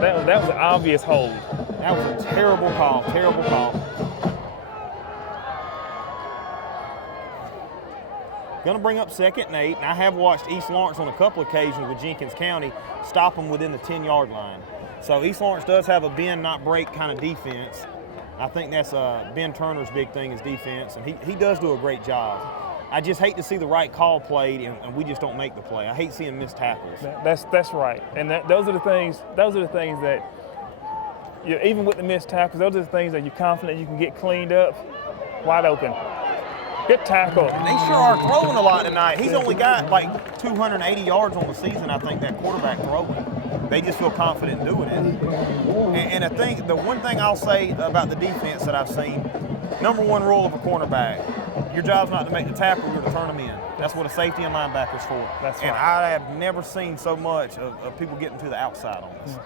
That was an obvious hold. That was a terrible call, terrible call. Going to bring up 2nd and 8, and I have watched East Lawrence on a couple occasions with Jenkins County stop them within the 10-yard line. So East Lawrence does have a bend, not break kind of defense. I think that's Ben Turner's big thing is defense, and he does do a great job. I just hate to see the right call played and we just don't make the play. I hate seeing missed tackles. That's right, and those are the things that even with the missed tackles, those are the things that you're confident you can get cleaned up, wide open. Good tackle. And they sure are throwing a lot tonight. He's only got like 280 yards on the season, I think, that quarterback throwing. They just feel confident doing it. And I think the one thing I'll say about the defense that I've seen, number one rule of a cornerback, your job's not to make the tackle, you're to turn them in. That's what a safety and linebacker's for. That's right. And I have never seen so much of people getting to the outside on us.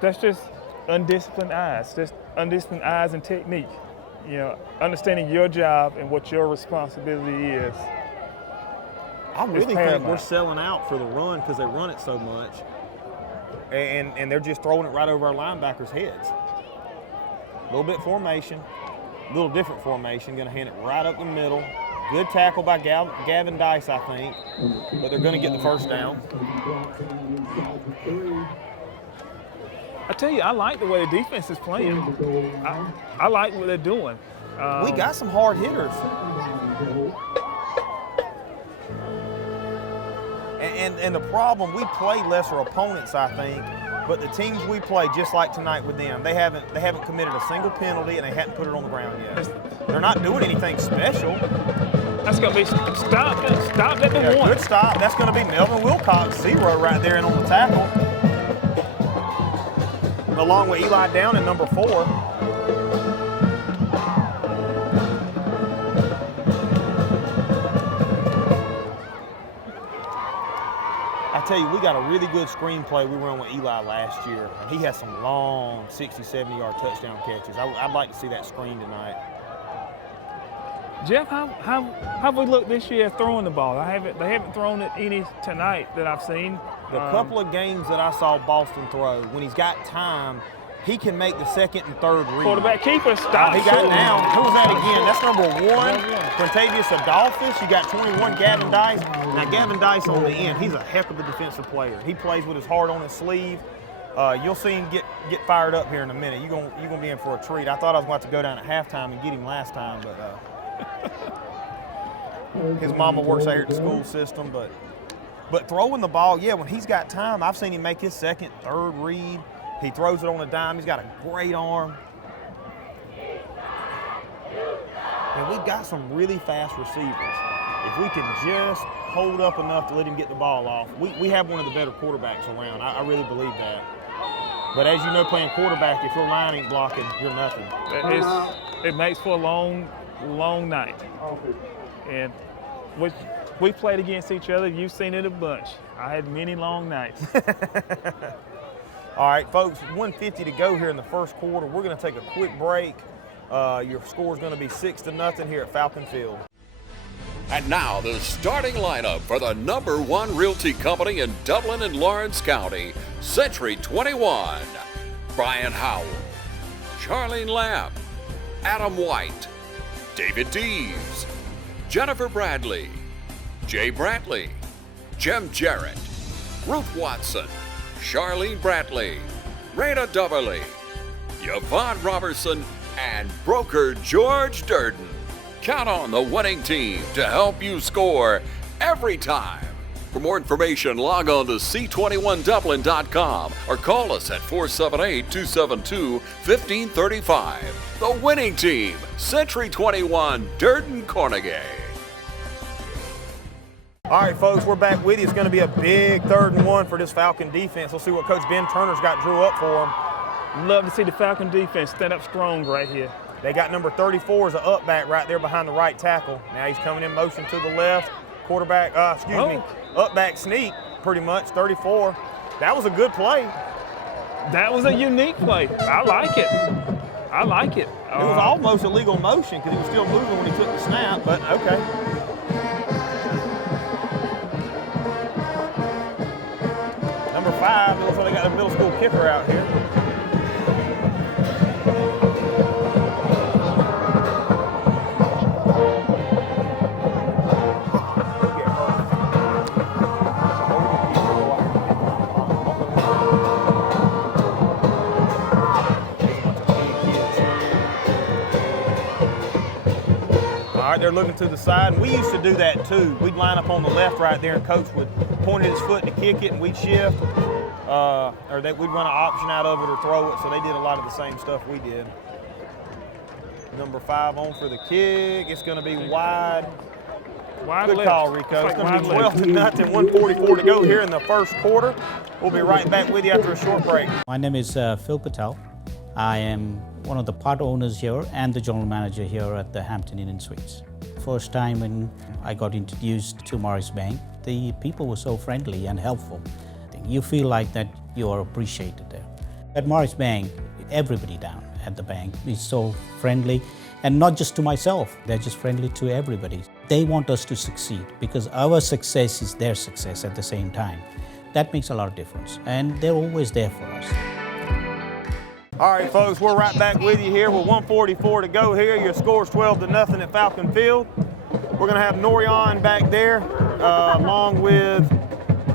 That's just undisciplined eyes, and technique. You know, understanding your job and what your responsibility is. I really think we're selling out for the run because they run it so much. And they're just throwing it right over our linebackers' heads. A little bit formation, a little different formation, going to hand it right up the middle. Good tackle by Gavin Dice, I think, but they're going to get the first down. I tell you, I like the way the defense is playing. I like what they're doing. We got some hard hitters. And the problem, we play lesser opponents, I think, but the teams we play, just like tonight with them, they haven't committed a single penalty and they hadn't put it on the ground yet. They're not doing anything special. That's going to be stop at the 1. Good stop. That's going to be Melvin Wilcox, 0 right there and on the tackle. Along with Eli Downing, number 4. I tell you, we got a really good screenplay we run with Eli last year. He has some long 60, 70-yard touchdown catches. I'd like to see that screen tonight. Jeff, how have we looked this year throwing the ball? They haven't thrown it any tonight that I've seen. The couple of games that I saw Boston throw, when he's got time, he can make the 2nd and 3rd read. Quarterback keeper, stop. He got down. Who was that again? That's number 1, Quintavious Adolphus. You got 21, Gavin Dice. Now, Gavin Dice on the end, he's a heck of a defensive player. He plays with his heart on his sleeve. You'll see him get fired up here in a minute. You're gonna be in for a treat. I thought I was about to go down at halftime and get him last time, but his mama works out here at the school system. But throwing the ball, yeah, when he's got time, I've seen him make his second, third read. He throws it on a dime. He's got a great arm. And we've got some really fast receivers. If we can just hold up enough to let him get the ball off, we have one of the better quarterbacks around. I really believe that. But as you know, playing quarterback, if your line ain't blocking, you're nothing. It makes for a long, long night. And we played against each other. You've seen it a bunch. I had many long nights. All right, folks, 1:50 to go here in the first quarter. We're going to take a quick break. Your score is going to be 6-0 here at Falcon Field. And now the starting lineup for the #1 realty company in Dublin and Lawrence County, Century 21. Brian Howell, Charlene Lamb, Adam White, David Deves, Jennifer Bradley, Jay Brantley, Jim Jarrett, Ruth Watson, Charlene Brantley, Raina Duberly, Yvonne Robertson, and broker George Durden. Count on the winning team to help you score every time. For more information, log on to c21dublin.com or call us at 478-272-1535. The winning team, Century 21, Durden Cornegay. All right, folks, we're back with you. It's going to be a big 3rd and 1 for this Falcon defense. We'll see what Coach Ben Turner's got drew up for them. Love to see the Falcon defense stand up strong right here. They got number 34 as an up back right there behind the right tackle. Now he's coming in motion to the left. Quarterback, up back Sneed, pretty much, 34. That was a good play. That was a unique play. I like it. It was almost illegal motion because he was still moving when he took the snap, but okay. Number 5, looks like they got a middle school kicker out here. They're looking to the side, and we used to do that too. We'd line up on the left right there, and Coach would point at his foot to kick it, and we'd shift, or we'd run an option out of it or throw it, so they did a lot of the same stuff we did. Number 5 on for the kick. It's going to be wide. Good left. call, Rico. It's going to be 12-0, 1:44 to go here in the first quarter. We'll be right back with you after a short break. My name is Phil Patel. I am one of the part owners here and the general manager here at the Hampton Inn and Suites. First time when I got introduced to Morris Bank, the people were so friendly and helpful. You feel like that you are appreciated there. At Morris Bank, everybody down at the bank is so friendly, and not just to myself, they're just friendly to everybody. They want us to succeed because our success is their success at the same time. That makes a lot of difference, and they're always there for us. All right, folks, we're right back with you here with 1:44 to go here. Your score's 12-0 at Falcon Field. We're going to have Norion back there, along with,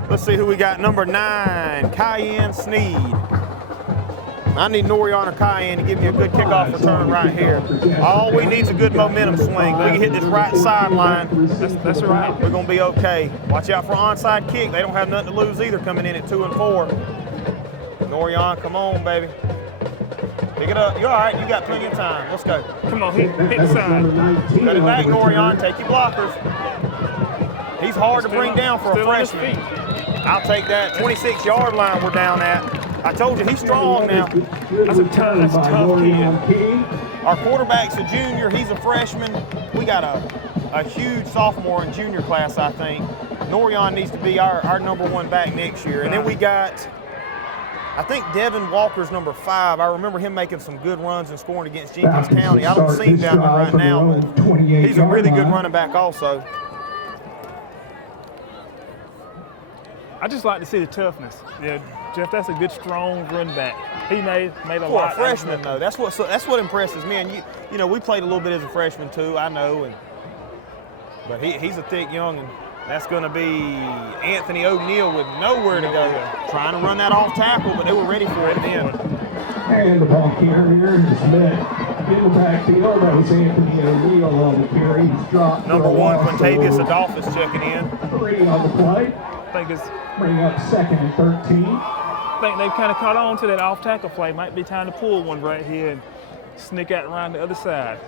let's see who we got, number 9, Cayenne Sneed. I need Norion or Cayenne to give you a good kickoff return right here. All we need is a good momentum swing. We can hit this right sideline. That's right. We're going to be okay. Watch out for onside kick. They don't have nothing to lose either coming in at 2 and 4. Norion, come on, baby. Pick it up. You're all right. You got plenty of time. Let's go. Come on, hit the side. Cut it back, Norion. Take your blockers. He's hard to bring down for a freshman. I'll take that. 26-yard line we're down at. I told you, he's strong now. That's a tough kid. Our quarterback's a junior. He's a freshman. We got a huge sophomore and junior class, I think. Norion needs to be our #1 back next year. And then we got, I think Devin Walker's number 5. I remember him making some good runs and scoring against Jenkins County. I don't see him down there right now, but he's a really good running back also. I just like to see the toughness. Yeah, Jeff, that's a good, strong run back. He made a lot. For a freshman, though, that's what impresses me. And you know, we played a little bit as a freshman too. I know, but he's a thick young'un. That's going to be Anthony O'Neal with nowhere to go. Trying to run that off tackle, but they were ready for it then. And the ball carrier is met in the backfield. That was Anthony O'Neal on the carry. He's dropped. Number 1, Quintavious Adolphus checking in. 3 on the play. I think it's bring up 2nd and 13. I think they've kind of caught on to that off tackle play. Might be time to pull one right here and sneak out around the other side.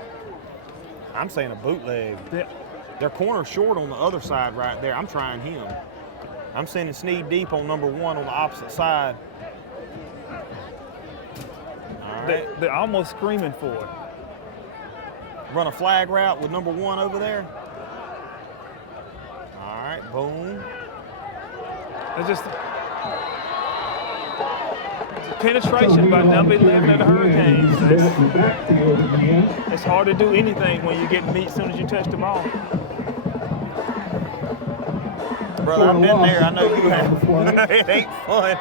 I'm saying a bootleg. Yeah. Their corner short on the other side right there. I'm trying him. I'm sending Sneed deep on number 1 on the opposite side. All right. They're almost screaming for it. Run a flag route with number 1 over there. All right, boom. It's just penetration by number 11 of the Hurricanes. It's hard to do anything when you get meat as soon as you touch the ball. Brother, I've been there. I know you have. It ain't fun.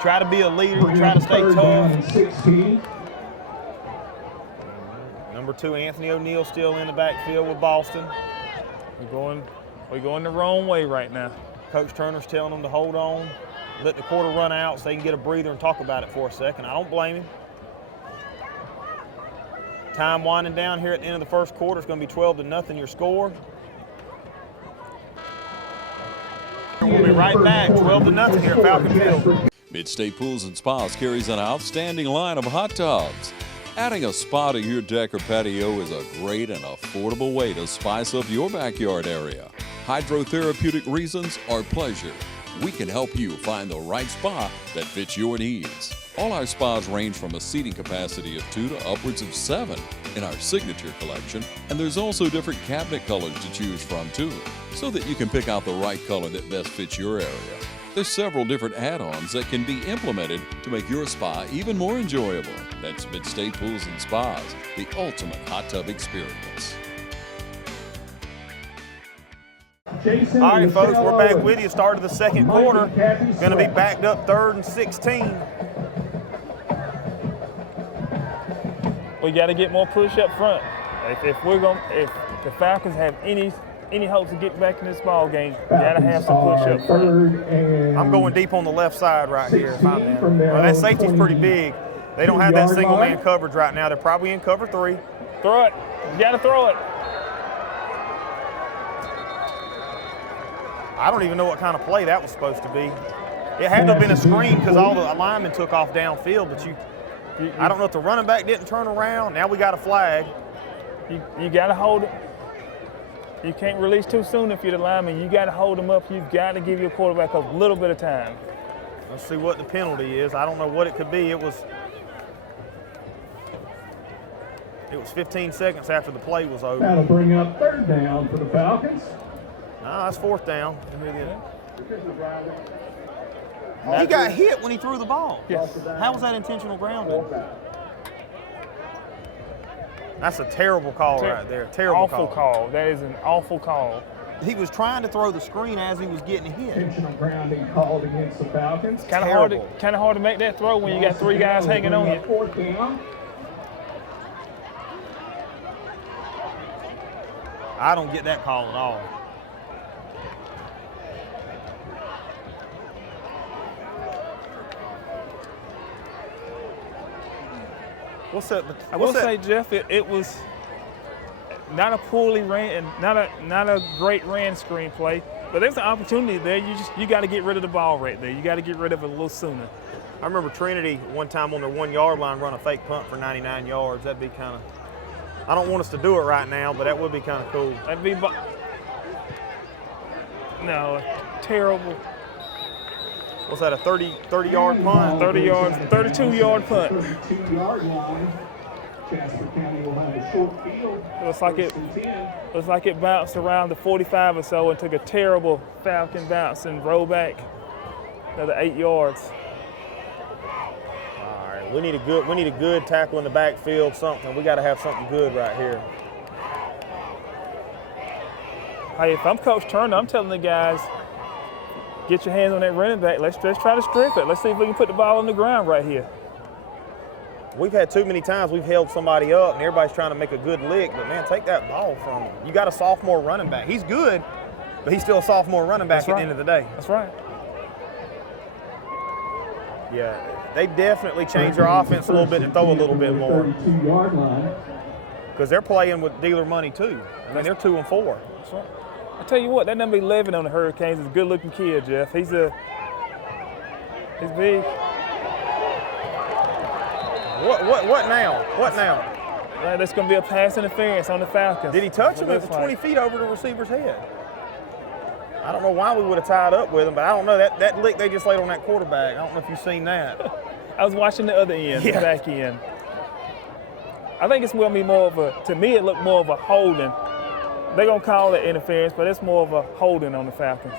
Try to be a leader. Try to stay tough. 16. Number 2, Anthony O'Neal still in the backfield with Boston. We're going the wrong way right now. Coach Turner's telling them to hold on, let the quarter run out so they can get a breather and talk about it for a second. I don't blame him. Time winding down here at the end of the first quarter. It's going to be 12-0 your score. We'll be right back, 12-0 here at Falcon Field. Mid-State Pools and Spas carries an outstanding line of hot tubs. Adding a spa to your deck or patio is a great and affordable way to spice up your backyard area. Hydrotherapeutic reasons or pleasure, we can help you find the right spa that fits your needs. All our spas range from a seating capacity of 2 to upwards of 7 in our signature collection, and there's also different cabinet colors to choose from too, so that you can pick out the right color that best fits your area. There's several different add-ons that can be implemented to make your spa even more enjoyable. That's Mid-State Pools and Spas, the ultimate hot tub experience. All right, folks, we're back with you. Start of the second quarter. Going to be backed up 3rd and 16. We got to get more push up front. If the Falcons have any hopes to get back in this ball game, you got to have some push up front. I'm going deep on the left side right here if I'm in. Well, that safety's pretty big. They don't have that single man coverage right now. They're probably in cover 3. Throw it. You got to throw it. I don't even know what kind of play that was supposed to be. It had to have been a screen because all the linemen took off downfield, but I don't know if the running back didn't turn around. Now we got a flag. You got to hold it. You can't release too soon if you're the lineman. You got to hold them up. You've got to give your quarterback a little bit of time. Let's see what the penalty is. I don't know what it could be. It was 15 seconds after the play was over. That'll bring up 3rd down for the Falcons. No, that's 4th down. He got hit when he threw the ball. Yes. How was that intentional grounding? That's a terrible call right there. Terrible awful call. That is an awful call. He was trying to throw the screen as he was getting hit. Intentional grounding called against the Falcons. Kind of hard to make that throw when you got 3 guys hanging on you. 4th down. I don't get that call at all. I will say, Jeff, it was not a poorly ran, not a great ran screen play, but there's an opportunity there. You got to get rid of the ball right there. You got to get rid of it a little sooner. I remember Trinity one time on their 1-yard line run a fake punt for 99 yards. That'd be kind of. I don't want us to do it right now, but that would be kind of cool. That'd be terrible. What's that, a 30-yard punt? 32-yard punt. 32-yard line. Jasper County will have a short field. Looks like it bounced around the 45 or so and took a terrible Falcon bounce and rolled back another 8 yards. All right, we need a good tackle in the backfield. Something. We got to have something good right here. Hey, if I'm Coach Turner, I'm telling the guys, get your hands on that running back. Let's try to strip it. Let's see if we can put the ball on the ground right here. We've had too many times we've held somebody up and everybody's trying to make a good lick, but man, take that ball from him. You got a sophomore running back. He's good, But he's still a sophomore running back at the end of the day. That's right. Yeah, they definitely changed their offense a little bit and throw a little bit more. 32-yard line. Because they're playing with dealer money too. I mean, they're 2-4. That's right. I tell you what, that number 11 on the Hurricanes is a good-looking kid, Jeff. He's big. What now? What now? Right, that's going to be a pass interference on the Falcons. Did he touch him? It was 20 feet over the receiver's head. I don't know why we would have tied up with him, but I don't know. That lick they just laid on that quarterback, I don't know if you've seen that. I was watching the other end, the back end. I think it's going to be more of a, to me it looked more of a holding. They're going to call it interference, but it's more of a holding on the Falcons.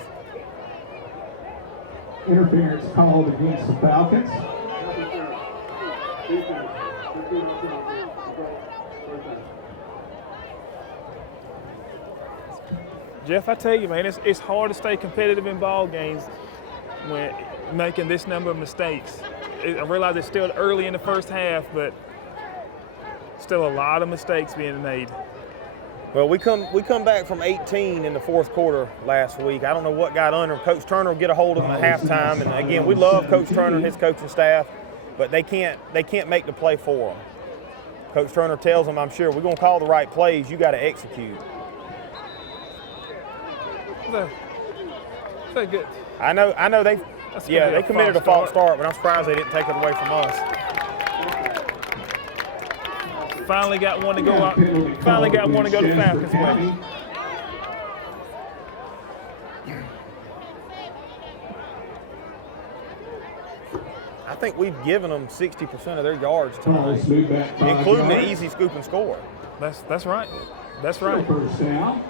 Interference called against the Falcons. Jeff, I tell you, man, it's hard to stay competitive in ball games when making this number of mistakes. I realize it's still early in the first half, but still a lot of mistakes being made. Well, we come back from 18 in the fourth quarter last week. I don't know what got under him. Coach Turner will get a hold of him at halftime, and again, we love Coach Turner and his coaching staff, but they can't make the play for him. Coach Turner tells them, I'm sure, we're going to call the right plays. You got to execute. That's good. I know they committed a false start, but I'm surprised they didn't take it away from us. Finally got one to go out. Finally got one to go to Falcons way. I think we've given them 60% of their yards tonight, including the easy scoop and score. That's right. That's right.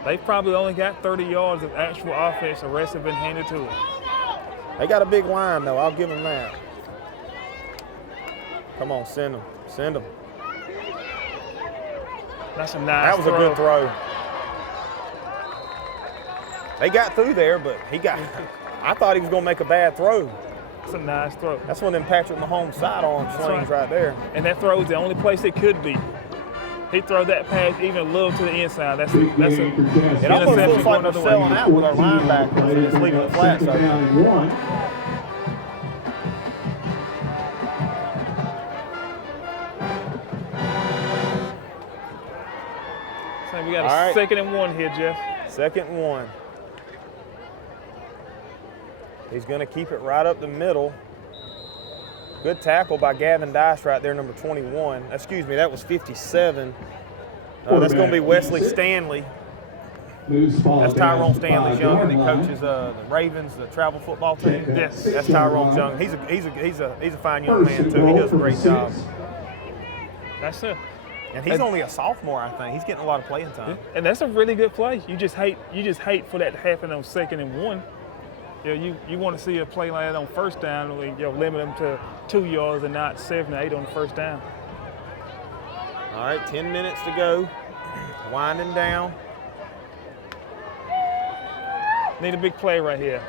They've probably only got 30 yards of actual offense. The rest have been handed to them. They got a big line, though. I'll give them that. Come on, send them. Send them. That's a nice throw. That was a good throw. They got through there, but I thought he was going to make a bad throw. That's a nice throw. That's one of them Patrick Mahomes sidearm slings right there. And that throw is the only place it could be. He throw that pass even a little to the inside. It almost looks like we're selling out with our linebackers and just leaving the flats open. So we got a 2nd and 1 here, Jeff. 2nd and 1. He's going to keep it right up the middle. Good tackle by Gavin Dice right there, number 21. Excuse me, that was 57. That's going to be Wesley Stanley. That's Tyrone Stanley's young, that coaches the Ravens, the travel football team. Yes, that's Tyrone's young. He's a fine young man too. He does a great job. That's it. And he's only a sophomore, I think. He's getting a lot of playing time. Yeah. And that's a really good play. You just hate for that to happen on 2nd and 1. You want to see a play like that on first down, limit them to 2 yards and not 7 or 8 on the first down. All right, 10 minutes to go. Winding down. Need a big play right here.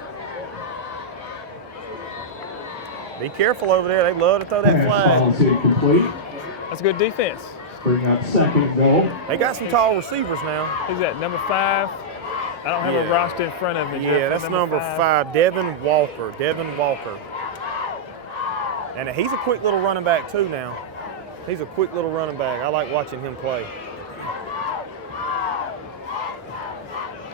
Be careful over there. They love to throw that flag. That's good defense. Bring up 2nd goal. They got some tall receivers now. Who's that, number 5? I don't have a roster in front of me. Yeah, that's number 5, Devin Walker. And he's a quick little running back too now. He's a quick little running back. I like watching him play.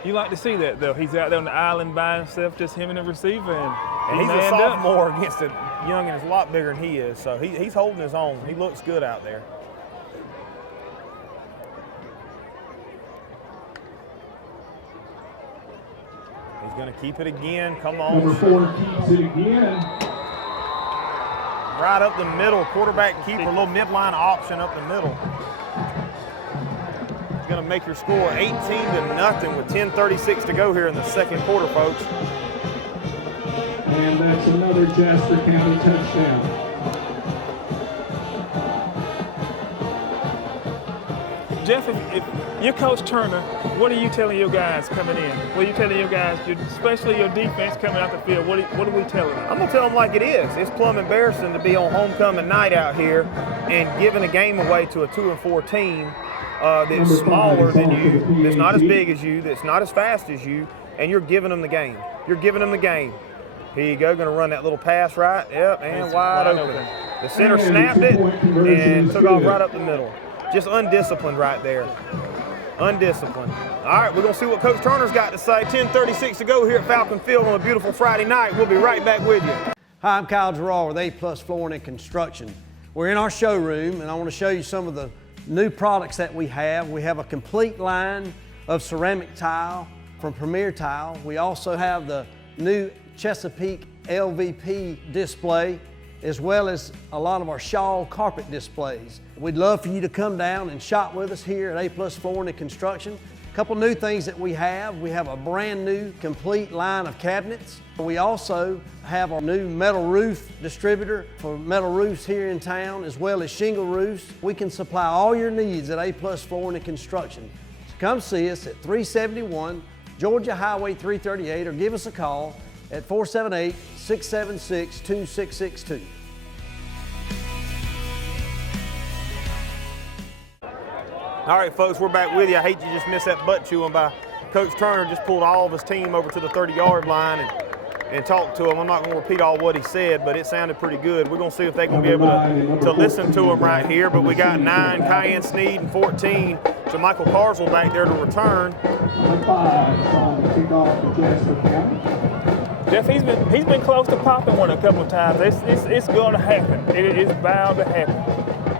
You like to see that, though. He's out there on the island by himself, just him and the receiver. And he's a sophomore against a young and is a lot bigger than he is. So he's holding his own. He looks good out there. He's going to keep it again. Come on. Number 4 keeps it again. Right up the middle. Quarterback keeper, a little midline option up the middle. He's going to make your score 18-0 with 10:36 to go here in the 2nd quarter, folks. And that's another Jasper County touchdown. Jeff, if you're Coach Turner, what are you telling your guys coming in? What are you telling your guys, especially your defense coming out the field? What are we telling them? I'm going to tell them like it is. It's plumb embarrassing to be on homecoming night out here and giving a game away to a 2-4 team that's smaller than you, that's not as big as you, that's not as fast as you, and you're giving them the game. You're giving them the game. Here you go, gonna run that little pass right, yep, and wide open. The center snapped it and took off right up the middle. Just undisciplined right there. Undisciplined. All right, we're gonna see what Coach Turner's got to say. 10:36 to go here at Falcon Field on a beautiful Friday night. We'll be right back with you. Hi, I'm Kyle Gerard with A+ Flooring and Construction. We're in our showroom, and I want to show you some of the new products that we have. We have a complete line of ceramic tile from Premier Tile. We also have the new Chesapeake LVP display, as well as a lot of our shawl carpet displays. We'd love for you to come down and shop with us here at A+ Flooring and Construction. A couple new things that we have a brand new complete line of cabinets. We also have our new metal roof distributor for metal roofs here in town, as well as shingle roofs. We can supply all your needs at A+ Flooring and Construction. So come see us at 371 Georgia Highway 338 or give us a call at 478-676-2662. All right, folks, we're back with you. I hate you just missed that butt chewing by Coach Turner. Just pulled all of his team over to the 30-yard line and talked to him. I'm not going to repeat all what he said, but it sounded pretty good. We're going to see if they're going to be able to listen to him right here. But we got 9, Cayenne Sneed, and 14, Michael Carswell back there to return. 5 on the kickoff for Jasper County. Jeff, he's been close to popping one a couple of times. It's going to happen. It's bound to happen.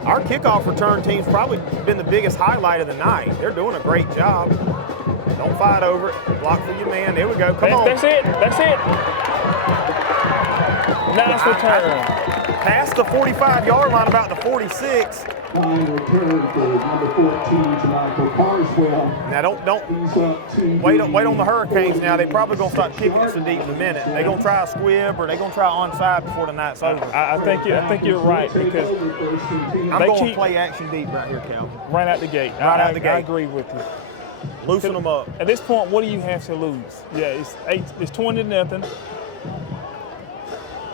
Our kickoff return team's probably been the biggest highlight of the night. They're doing a great job. Don't fight over it. Block for your man. There we go. Come on. That's it. That's it. Nice return. Past the 45-yard line, about the 46. Line return for number 14, Michael Carswell. Now don't wait on the Hurricanes now. They're probably gonna start kicking it so deep in a minute. They're gonna try a squib or they're gonna try onside before the night's over. I think you're right, because I'm going to play action deep right here, Cal. Right out the gate. I agree with you. Loosen them up. At this point, what do you have to lose? Yeah, it's 20-0.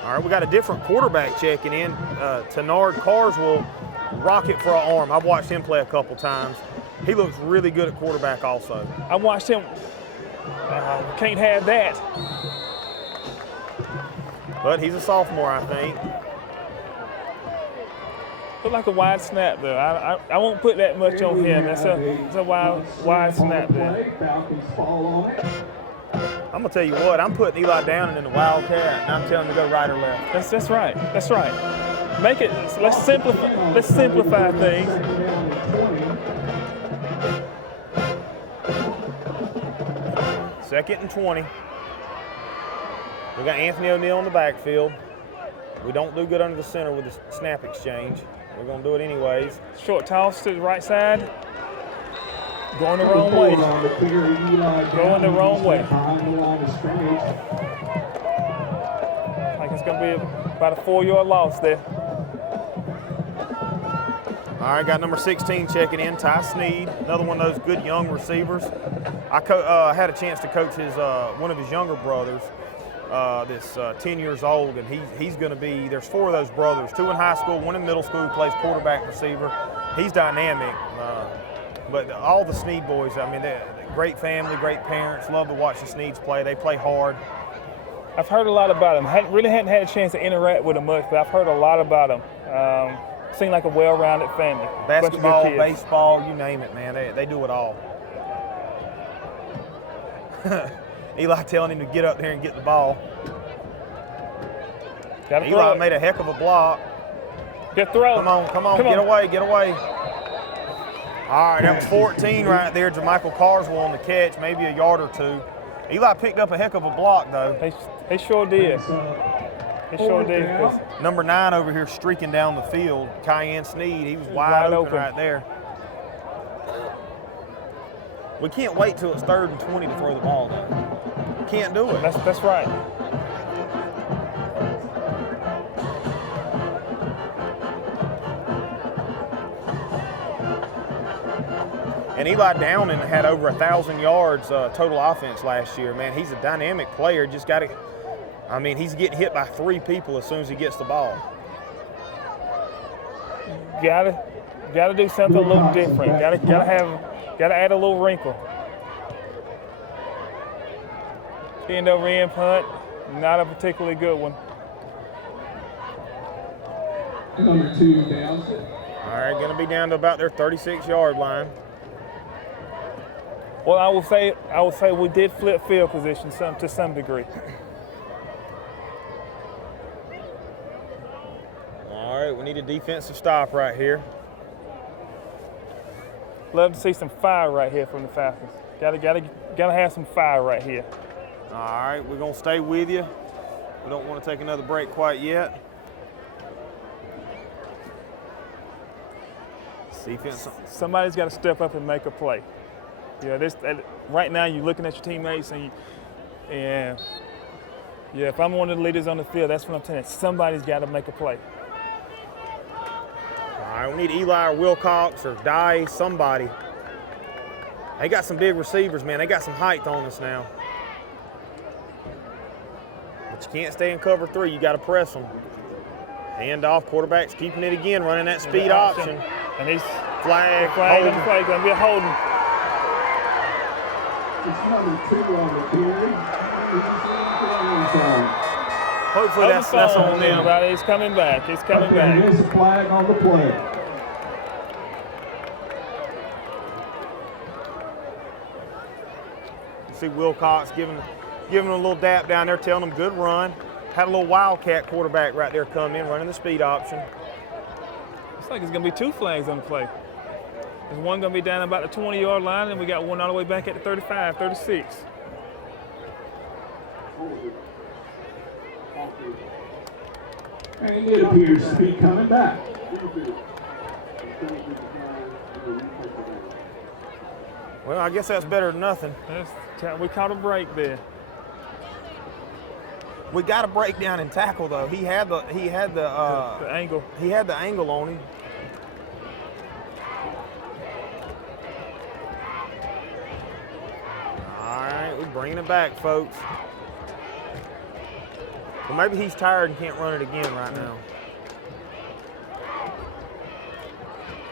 All right, we got a different quarterback checking in. Tenard Carswell, rocket for an arm. I've watched him play a couple times. He looks really good at quarterback also. I watched him. Can't have that. But he's a sophomore, I think. Look like a wide snap, though. I won't put that much on him. That's a wide snap there. I'm gonna tell you what. I'm putting Eli Downing in the Wildcat, and I'm telling him to go right or left. That's right. That's right. Make it. Let's simplify. Let's simplify things. Second and 20. We got Anthony O'Neal in the backfield. We don't do good under the center with the snap exchange. We're going to do it anyways. Short toss to the right side. Going the wrong way. Going the wrong way. Like it's going to be about a 4-yard loss there. All right, got number 16 checking in, Ty Sneed, another one of those good young receivers. I had a chance to coach one of his younger brothers that's 10 years old, and he's going to be, there's 4 of those brothers, 2 in high school, 1 in middle school, who plays quarterback receiver. He's dynamic, but all the Sneed boys, I mean, they're great family, great parents, love to watch the Sneeds play. They play hard. I've heard a lot about them. Really hadn't had a chance to interact with them much, but I've heard a lot about them. Seem like a well-rounded family. Basketball, baseball, you name it, man. They do it all. Eli telling him to get up there and get the ball. Eli made a heck of a block. Good throw. Come on, get away. All right, that was 14 right there. Jermichael Carswell on the catch, maybe a yard or 2. Eli picked up a heck of a block, though. He sure did. He sure did. Number 9 over here streaking down the field, Cayenne Sneed. He was wide open right there. We can't wait till it's 3rd and 20 to throw the ball, though. Can't do it. That's right. And Eli Downing had over 1,000 yards total offense last year. Man, he's a dynamic player. Just got to. I mean, he's getting hit by 3 people as soon as he gets the ball. Gotta do something a little different. Gotta add a little wrinkle. End over end punt, not a particularly good one. Number 2, Dawson. All right, going to be down to about their 36-yard line. Well, I would say we did flip field position to some degree. All right, we need a defensive stop right here. Love to see some fire right here from the Falcons. Gotta have some fire right here. All right, we're going to stay with you. We don't want to take another break quite yet. Defense. Somebody's got to step up and make a play. Right now you're looking at your teammates and if I'm one of the leaders on the field, that's what I'm telling you. Somebody's got to make a play. All right, we need Eli or Wilcox or Dye, somebody. They got some big receivers, man. They got some height on us now. But you can't stay in cover 3. You got to press them. Hand off, quarterback's keeping it again, running that speed option. And he's flag on the play, going to be a holding. It's number 2 on the carry. Hopefully that's on them. Right, he's coming back. He's coming back. There's a flag on the play. You see Wilcox giving a little dap down there, telling them good run. Had a little wildcat quarterback right there come in, running the speed option. Looks like it's going to be 2 flags on the play. There's one going to be down about the 20-yard line, and we got one all the way back at the 35, 36. And it appears to be coming back. Well, I guess that's better than nothing. We caught a break there. We got to break down and tackle though. He had the angle. He had the angle on him. All right, we're bringing it back, folks. Well, maybe he's tired and can't run it again right now.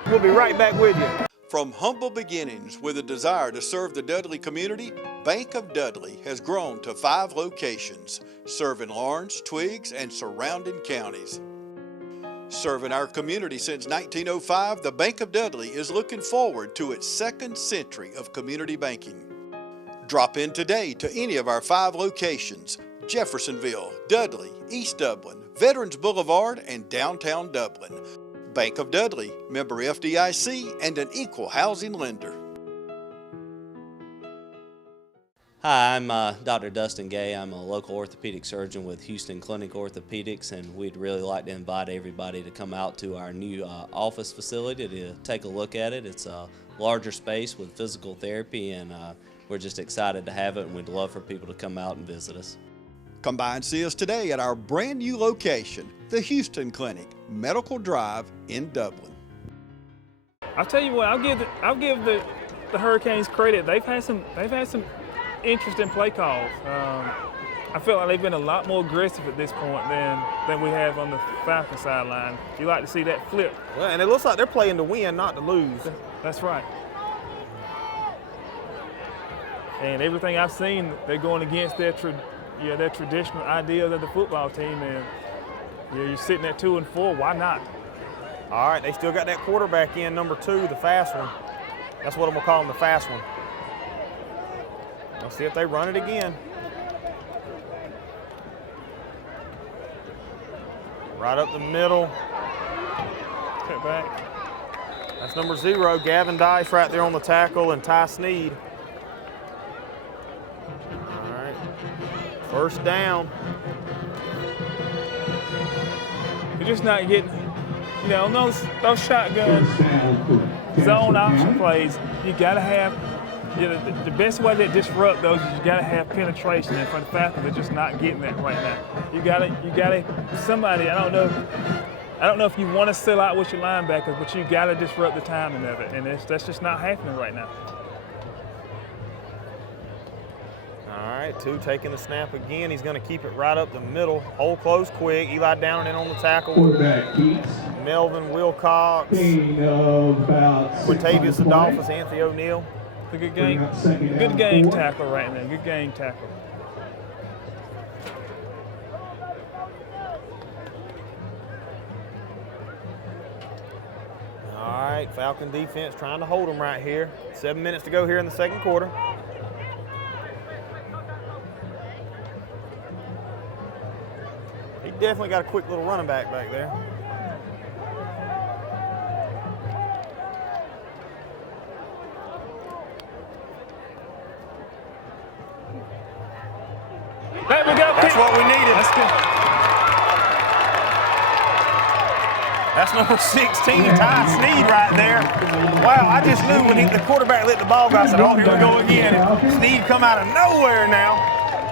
We'll be right back with you. From humble beginnings with a desire to serve the Dudley community, Bank of Dudley has grown to 5 locations, serving Lawrence, Twiggs, and surrounding counties. Serving our community since 1905, the Bank of Dudley is looking forward to its 2nd century of community banking. Drop in today to any of our 5 locations: Jeffersonville, Dudley, East Dublin, Veterans Boulevard, and downtown Dublin. Bank of Dudley, member FDIC, and an equal housing lender. Hi, I'm Dr. Dustin Gay. I'm a local orthopedic surgeon with Houston Clinic Orthopedics, and we'd really like to invite everybody to come out to our new office facility to take a look at it. It's a larger space with physical therapy, and we're just excited to have it, and we'd love for people to come out and visit us. Come by and see us today at our brand new location, the Houston Clinic, Medical Drive in Dublin. I'll tell you what, I'll give the Hurricanes credit. They've had some interesting play calls. I feel like they've been a lot more aggressive at this point than we have on the Falcons sideline. You like to see that flip. Well, and it looks like they're playing to win, not to lose. That's right. And everything I've seen, they're going against their traditional ideas of the football team, and you're sitting at 2-4. Why not? All right, they still got that quarterback in, number 2, the fast one. That's what I'm gonna call him, the fast one. Let's see if they run it again. Right up the middle. Cut back. That's number 0, Gavin Dice right there on the tackle, and Ty Sneed. All right, first down. You're just not getting, those shotgun zone option plays. You gotta have, the best way to disrupt those is you gotta have penetration. And for the Falcons, they're just not getting that right now. You gotta somebody. I don't know if you want to sell out with your linebackers, but you gotta disrupt the timing of it, and that's just not happening right now. All right, 2 taking the snap again. He's going to keep it right up the middle. Hold close quick. Eli down and in on the tackle. Quarterback keeps. Melvin Wilcox. Quintavious Adolphus, Anthony O'Neill. It's a good game. Good game tackle right now. Good game tackle. All right, Falcon defense trying to hold them right here. 7 minutes to go here in the second quarter. He definitely got a quick little running back there. There we go. That's what we needed. That's good. That's number 16, Ty Sneed right there. Wow, I just knew when the quarterback let the ball go, I said, oh, here we go again. And Sneed come out of nowhere now.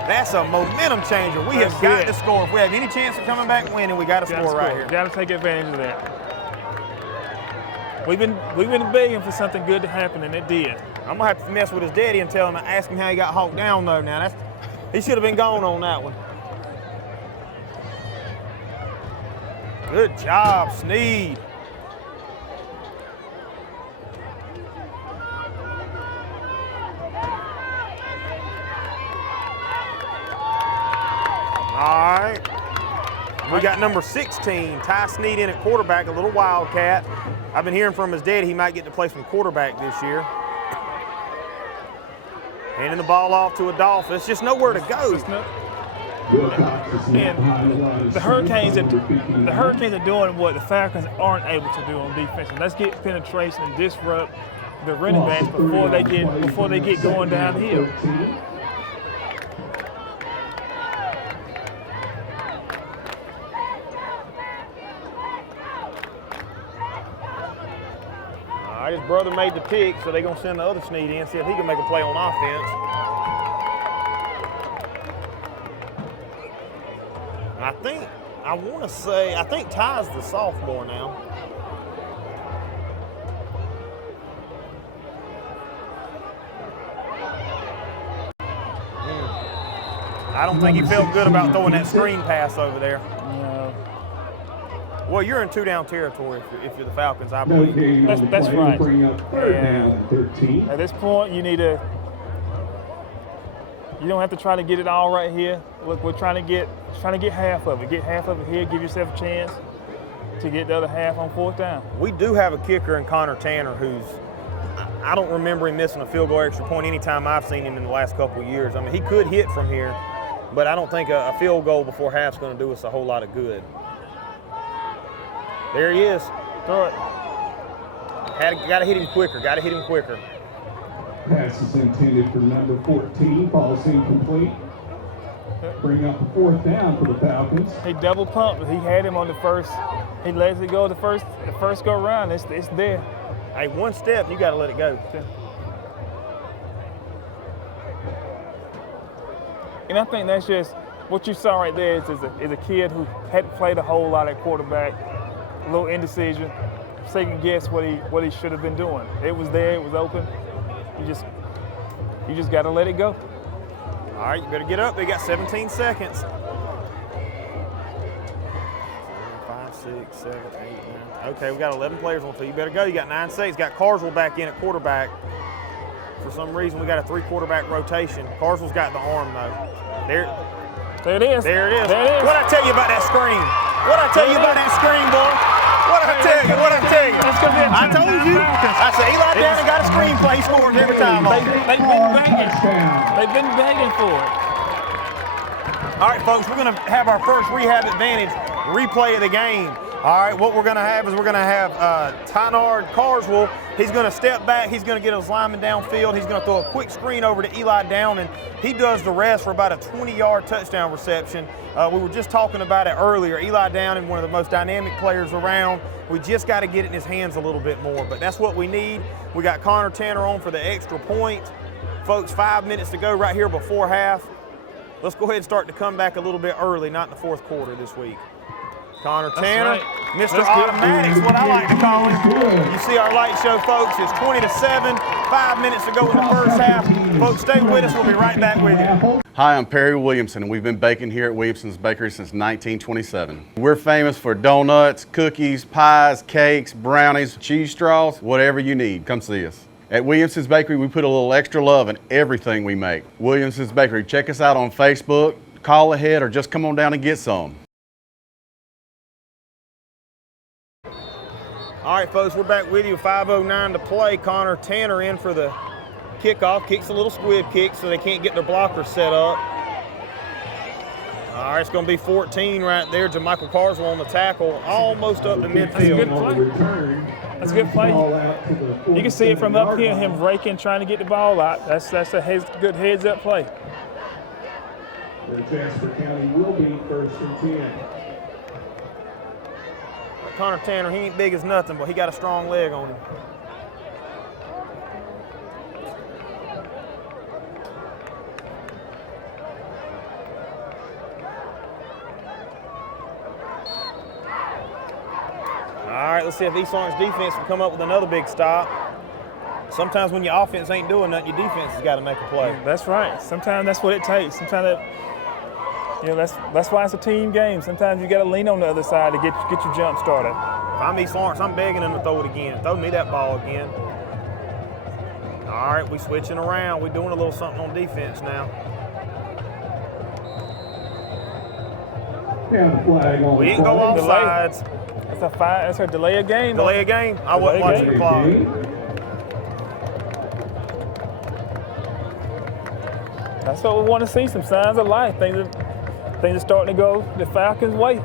That's a momentum changer. We have got to score. If we have any chance of coming back and winning, we got to score right here. Got to take advantage of that. We've been begging for something good to happen, and it did. I'm going to have to mess with his daddy and tell him, ask him how he got hawked down, though. Now, he should have been gone on that one. Good job, Sneed. All right. We got number 16, Ty Sneed in at quarterback, a little wildcat. I've been hearing from his daddy he might get to play some quarterback this year. Handing the ball off to Adolphus, just nowhere to go. And the Hurricanes are doing what the Falcons aren't able to do on defense. And let's get penetration and disrupt the running backs before they get going downhill. All right, his brother made the pick, so they're going to send the other Sneed in, see if he can make a play on offense. I think Ty's the sophomore now. I don't think he felt good about throwing that screen pass over there. No. Well, you're in two-down territory if you're the Falcons, I believe. That's right. And at this point, you don't have to try to get it all right here. Look, we're trying to get half of it. Get half of it here, give yourself a chance to get the other half on fourth down. We do have a kicker in Connor Tanner who's, I don't remember him missing a field goal extra point any time I've seen him in the last couple of years. I mean, he could hit from here, but I don't think a field goal before half's going to do us a whole lot of good. There he is. Throw it. Got to hit him quicker. Pass is intended for number 14, falls incomplete. Bring up a fourth down for the Falcons. He double pumped. He had him on the first. He lets it go the first go around. It's there. Hey, one step, you got to let it go. And I think that's just what you saw right there is a kid who hadn't played a whole lot at quarterback, a little indecision, second guess what he should have been doing. It was there. It was open. You just got to let it go. All right, you better get up. They got 17 seconds. 5, 6, 7, 8, 9. Okay, we got 11 players on the field. You better go. You got 9 seconds. Got Carswell back in at quarterback. For some reason, we got a 3-quarterback rotation. Carswell's got the arm, though. There it is. There it is. What'd I tell you about that screen? What'd I tell you about that screen, boy? What'd I tell you? I told you. I said Eli Downing got a screenplay. He scores every time. They've been begging for it. All right, folks, we're going to have our first Rehab Advantage replay of the game. All right, what we're going to have is Tynard Carswell. He's going to step back. He's going to get his lineman downfield. He's going to throw a quick screen over to Eli Downing. He does the rest for about a 20-yard touchdown reception. We were just talking about it earlier. Eli Downing, one of the most dynamic players around. We just got to get it in his hands a little bit more, but that's what we need. We got Connor Tanner on for the extra point. Folks, 5 minutes to go right here before half. Let's go ahead and start to come back a little bit early, not in the fourth quarter this week. Connor Tanner, Mr. Automatic's what I like to call him. You see our light show, folks. It's 20-7, 5 minutes to go in the first half. Folks, stay with us. We'll be right back with you. Hi, I'm Perry Williamson, and we've been baking here at Williamson's Bakery since 1927. We're famous for donuts, cookies, pies, cakes, brownies, cheese straws, whatever you need. Come see us. At Williamson's Bakery, we put a little extra love in everything we make. Williamson's Bakery. Check us out on Facebook, call ahead, or just come on down and get some. All right, folks, we're back with you. 5:09 to play. Connor Tanner in for the kickoff. Kicks a little squib kick so they can't get their blockers set up. All right, it's going to be 14 right there. JaMichael Carswell on the tackle, almost up to midfield. That's a good play. You can see it from up here, him raking, trying to get the ball out. That's a good heads-up play. The Jasper County will be 1st and 10. Connor Tanner, he ain't big as nothing, but he got a strong leg on him. All right, let's see if East Lawrence defense will come up with another big stop. Sometimes when your offense ain't doing nothing, your defense has got to make a play. That's right. Sometimes that's what it takes. Sometimes that's why it's a team game. Sometimes you got to lean on the other side to get your jump started. If I'm East Lawrence, I'm begging them to throw it again. Throw me that ball again. All right, we switching around. We're doing a little something on defense now. We didn't go off sides. That's a delay of game. Delay of game? I wasn't watching the clock. That's what we want to see, some signs of life. Things are starting to go the Falcons' way.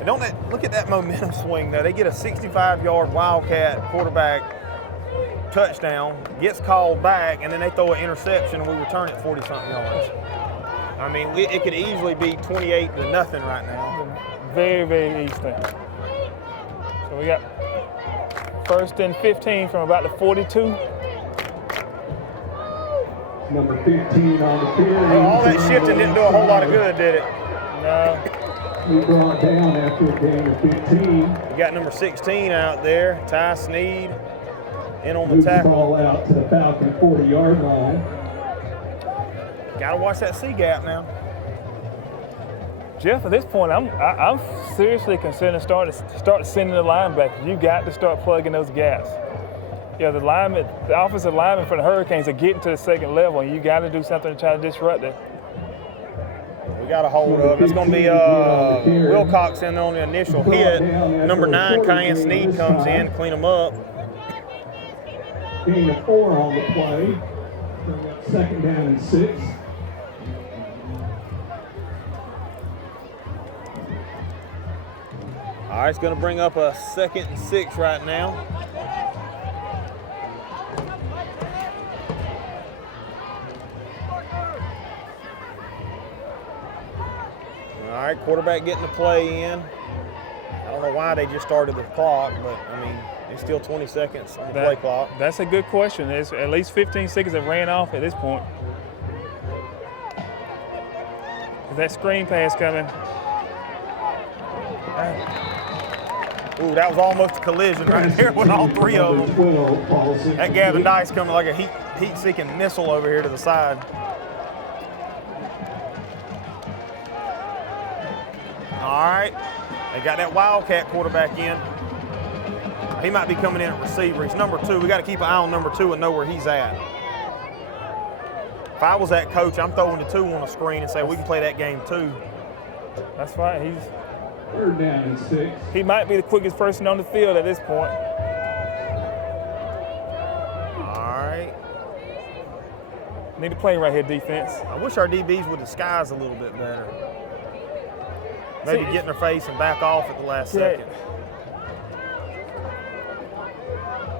And look at that momentum swing though. They get a 65-yard Wildcat quarterback touchdown, gets called back, and then they throw an interception and we return it 40-something yards. I mean, it could easily be 28-0 right now. Very, very easy. So we got 1st and 15 from about the 42. Number 15 on the field. All that shifting didn't do a whole lot of good, did it? No. We brought down after a gain of 15. We got number 16 out there, Ty Sneed, in on the Moves tackle. The ball out to the Falcon 40-yard line. Got to watch that C gap now. Jeff, at this point, I'm seriously considering start sending the linebackers. You got to start plugging those gaps. Yeah, the offensive linemen for the Hurricanes are getting to the second level, and you got to do something to try to disrupt it. We got a hold of. It's going to be Wilcox in on the initial hit. Number 9, Cayenne Sneed comes in, clean them up. Gain of 4 on the play. 2nd down and 6. All right, it's going to bring up a 2nd and 6 right now. All right, quarterback getting the play in. I don't know why they just started the clock, but, I mean, it's still 20 seconds on the play clock. That's a good question. There's at least 15 seconds have ran off at this point. Is that screen pass coming? Ooh, that was almost a collision right there with all 3 of them. That Gavin Dice coming like a heat-seeking missile over here to the side. All right, they got that Wildcat quarterback in. He might be coming in at receiver. He's number 2. We got to keep an eye on number 2 and know where he's at. If I was that coach, I'm throwing the 2 on the screen and say we can play that game too. That's right. 3rd down and 6. He might be the quickest person on the field at this point. All right. Need to play right here, defense. I wish our DBs would disguise a little bit better. Maybe get in their face and back off at the last second.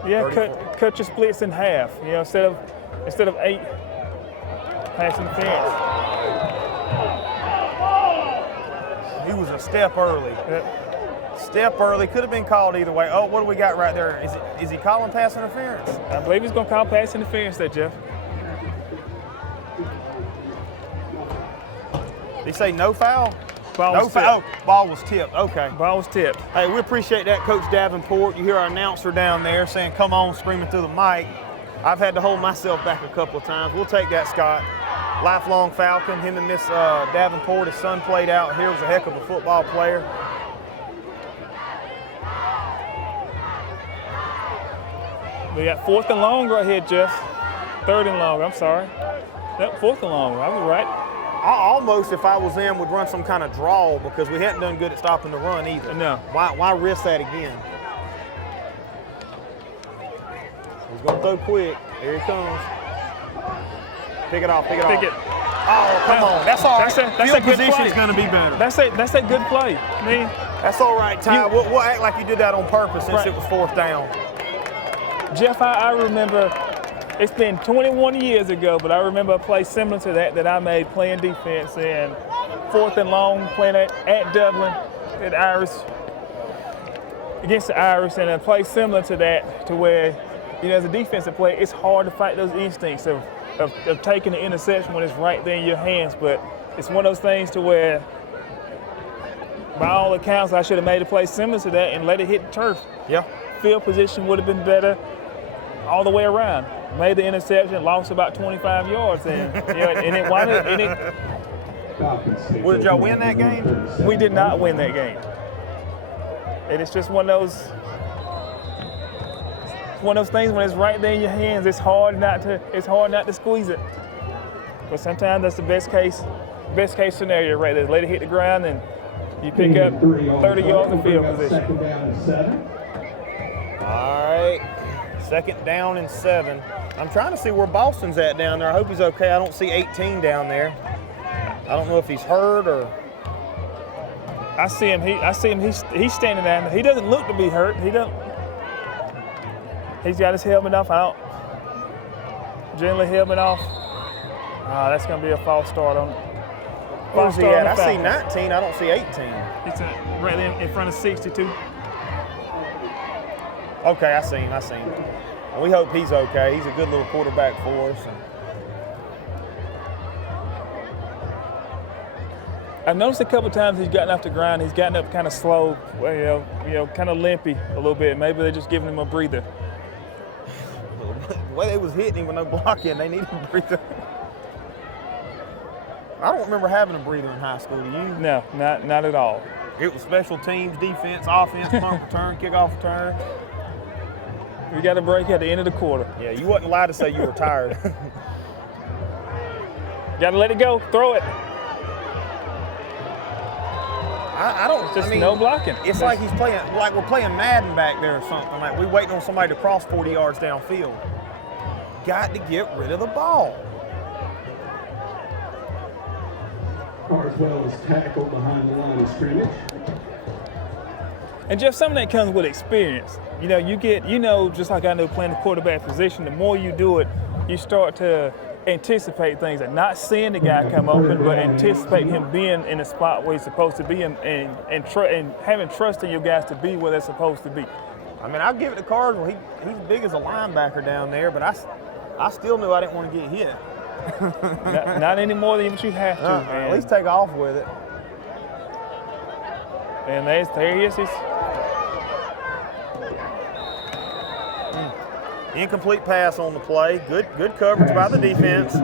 Yeah, cut your splits in half. You know, instead of 8 pass interference. He was a step early. Step early, could have been called either way. Oh, what do we got right there? Is he calling pass interference? I believe he's going to call pass interference there, Jeff. Did he say no foul? Ball was tipped. Okay. Ball was tipped. Hey, we appreciate that, Coach Davenport. You hear our announcer down there saying, come on, screaming through the mic. I've had to hold myself back a couple of times. We'll take that, Scott. Lifelong Falcon. Him and Miss Davenport, his son played out here, was a heck of a football player. We got 4th and long right here, Jeff. 3rd and long, I'm sorry. Yep, 4th and long, I was right. I almost, if I was them, would run some kind of draw because we hadn't done good at stopping the run either. No. Why risk that again? He's going to throw quick. Here he comes. Pick it off. Pick it. Oh, come on. That's all right. That's a good position play. is going to be better. That's a good play. I mean, that's all right, Ty. We'll act like you did that on purpose since it was 4th down. Jeff, I remember, it's been 21 years ago, but I remember a play similar to that I made playing defense in 4th and long, playing at Dublin, at Irish, against the Irish, and a play similar to that, to where, as a defensive player, it's hard to fight those instincts of taking the interception when it's right there in your hands, but it's one of those things to where, by all accounts, I should have made a play similar to that and let it hit the turf. Yeah. Field position would have been better all the way around. Made the interception, lost about 25 yards, and it wound up. Well, did y'all win that game? We did not win that game. And it's just one of those things when it's right there in your hands. It's hard not to squeeze it. But sometimes that's the best case scenario right there. Let it hit the ground and you pick up 30 yards of field position. All right. 2nd down and 7. I'm trying to see where Boston's at down there. I hope he's okay. I don't see 18 down there. I don't know if he's hurt or. I see him. He's standing down there. He doesn't look to be hurt. He's got his helmet off. Generally helmet off. That's going to be a false start on. Where's he at? I see 19. I don't see 18. It's right there in front of 62. Okay, I see him. And we hope he's okay. He's a good little quarterback for us. I've noticed a couple times he's gotten off the ground. He's gotten up kind of slow, kind of limpy a little bit. Maybe they're just giving him a breather. The way they was hitting him with no blocking, they needed a breather. I don't remember having a breather in high school. Do you? No, not at all. It was special teams, defense, offense, punt return, kickoff return. We got a break at the end of the quarter. Yeah, you wasn't allowed to say you were tired. Got to let it go. Throw it. No blocking. It's like he's playing, like we're playing Madden back there or something. Like we waiting on somebody to cross 40 yards downfield. Got to get rid of the ball. Carswell is tackled behind the line of scrimmage. And Jeff, some of that comes with experience. Just like I know playing the quarterback position, the more you do it, you start to anticipate things and not seeing the guy come open, but anticipate him being in the spot where he's supposed to be and having trust in your guys to be where they're supposed to be. I mean, I'll give it to Carswell. He's big as a linebacker down there, but I still knew I didn't want to get hit. not any more than you have to. At least take off with it. And there he is. Incomplete pass on the play. Good coverage by the defense.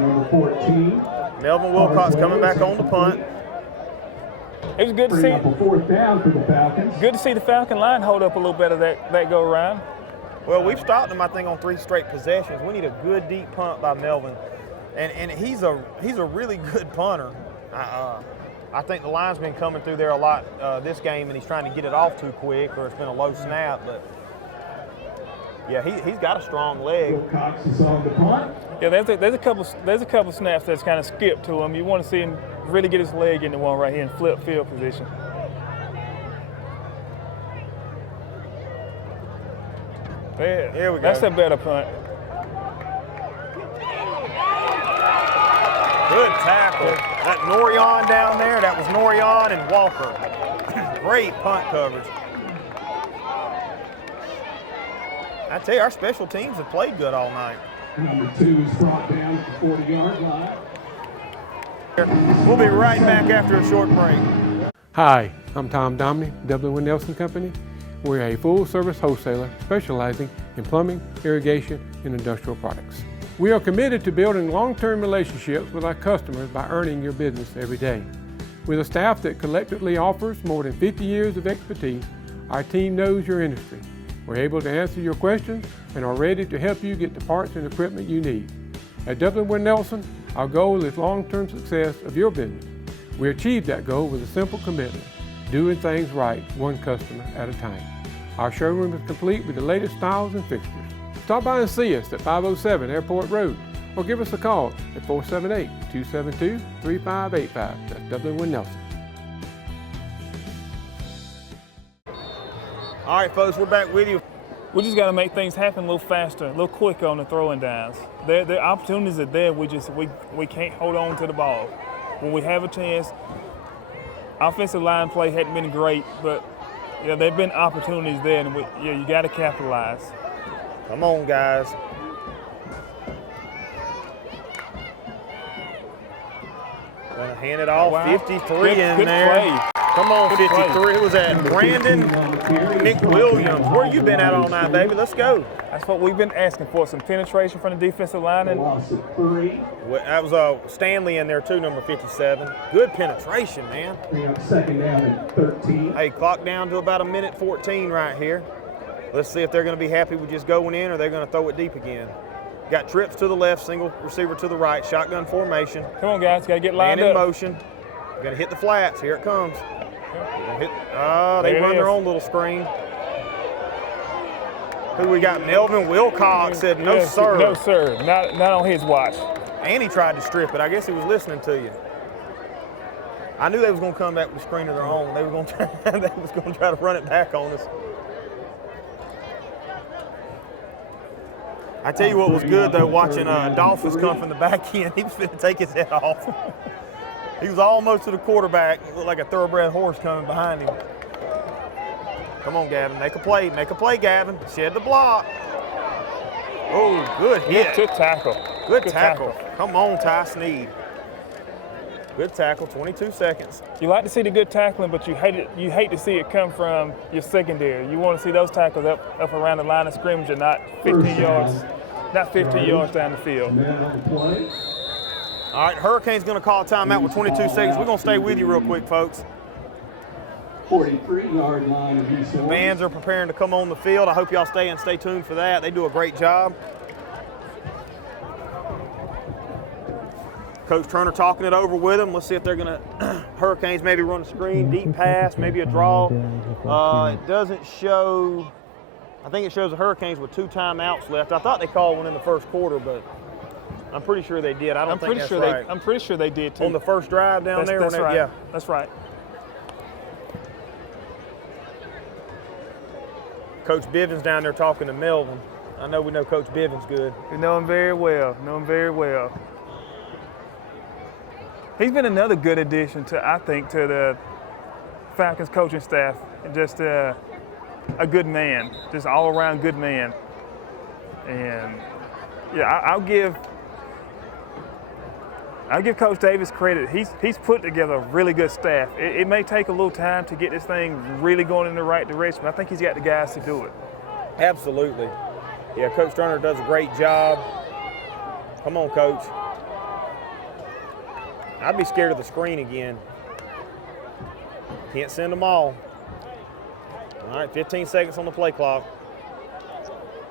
Melvin Wilcox coming back on the punt. It was good to see. Good to see the Falcon line hold up a little better that go around. Well, we've stopped him, I think, on 3 straight possessions. We need a good deep punt by Melvin, and he's a really good punter. I think the line's been coming through there a lot this game, and he's trying to get it off too quick, or it's been a low snap. But yeah, he's got a strong leg. Wilcox is on the punt. Yeah, there's a couple snaps that's kind of skipped to him. You want to see him really get his leg into one right here and flip field position. There we go. That's a better punt. Good tackle. That Norion down there, that was Norion and Walker. Great punt coverage. I tell you, our special teams have played good all night. Number 2 is brought down at the 40-yard line. We'll be right back after a short break. Hi, I'm Tom Domney, Dublin Nelson Company. We're a full-service wholesaler specializing in plumbing, irrigation, and industrial products. We are committed to building long-term relationships with our customers by earning your business every day. With a staff that collectively offers more than 50 years of expertise, our team knows your industry. We're able to answer your questions and are ready to help you get the parts and equipment you need. At Dublin Nelson, our goal is long-term success of your business. We achieve that goal with a simple commitment, doing things right, one customer at a time. Our showroom is complete with the latest styles and fixtures. Stop by and see us at 507 Airport Road or give us a call at 478-272-3585. That's W. Nelson. All right, folks, we're back with you. We just got to make things happen a little faster, a little quicker on the throwing downs. The opportunities are there. We can't hold on to the ball. When we have a chance, offensive line play hadn't been great, but there've been opportunities there, and you got to capitalize. Come on, guys. Gonna hand it off. Wow. 53 in good there. Play. Come on, Good 53. play. It was at Brandon McWilliams. Where you been at all night, baby? Let's go. That's what we've been asking for, some penetration from the defensive line. And That was Stanley in there too, number 57. Good penetration, man. Second down and 13. Hey, clock down to about 1:14 right here. Let's see if they're going to be happy with just going in or they're going to throw it deep again. Got trips to the left, single receiver to the right, shotgun formation. Come on, guys, got to get lined Man in up. motion. Going to hit the flats. Here it comes. They run their own little screen. Who we got? Melvin Wilcox said, no, Yes, sir. No, sir. Not on his watch. And he tried to strip it. I guess he was listening to you. I knew they was going to come back with a screen of their own. They was going to try to run it back on us. I tell you what was good, though, watching Dolphins come from the back end. He was going to take his head off. He was almost to the quarterback. It looked like a thoroughbred horse coming behind him. Come on, Gavin. Make a play. Make a play, Gavin. Shed the block. Oh, good hit. Good tackle. Good tackle. Come on, Ty Sneed. Good tackle, 22 seconds. You like to see the good tackling, but you hate to see it come from your secondary. You want to see those tackles up around the line of scrimmage and not 15 yards down the field. All right, Hurricanes going to call a timeout with 22 seconds. We're going to stay with you real quick, folks. 43-yard line of East Orange. Fans are preparing to come on the field. I hope y'all stay tuned for that. They do a great job. Coach Turner talking it over with them. Let's see if they're going to, Hurricanes maybe run a screen, deep pass, maybe a draw. It doesn't show, I think it shows the Hurricanes with 2 timeouts left. I thought they called one in the first quarter, but I'm pretty sure they did. I'm pretty sure they did too. On the first drive down there? That's right. Yeah. That's right. Coach Bivens down there talking to Melvin. I know we know Coach Bivens good. We know him very well. He's been another good addition to the Falcons coaching staff. Just a good man, just all around good man. And yeah, I'll give Coach Davis credit. He's put together a really good staff. It may take a little time to get this thing really going in the right direction, but I think he's got the guys to do it. Absolutely. Yeah, Coach Turner does a great job. Come on, Coach. I'd be scared of the screen again. Can't send them all. All right, 15 seconds on the play clock.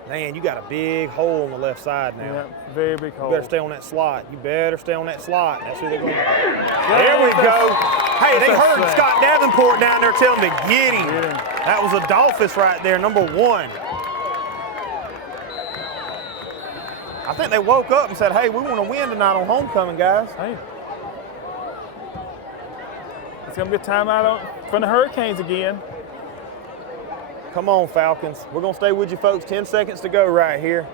Man, you got a big hole on the left side now. Yeah, very big hole. You better stay on that slot. That's who they're going to. There we go. Hey, they heard Scott Davenport down there tell him to get him. That was Adolphus right there, number 1. I think they woke up and said, hey, we want to win tonight on homecoming, guys. Hey. It's going to be a timeout from the Hurricanes again. Come on, Falcons. We're going to stay with you, folks. 10 seconds to go right here.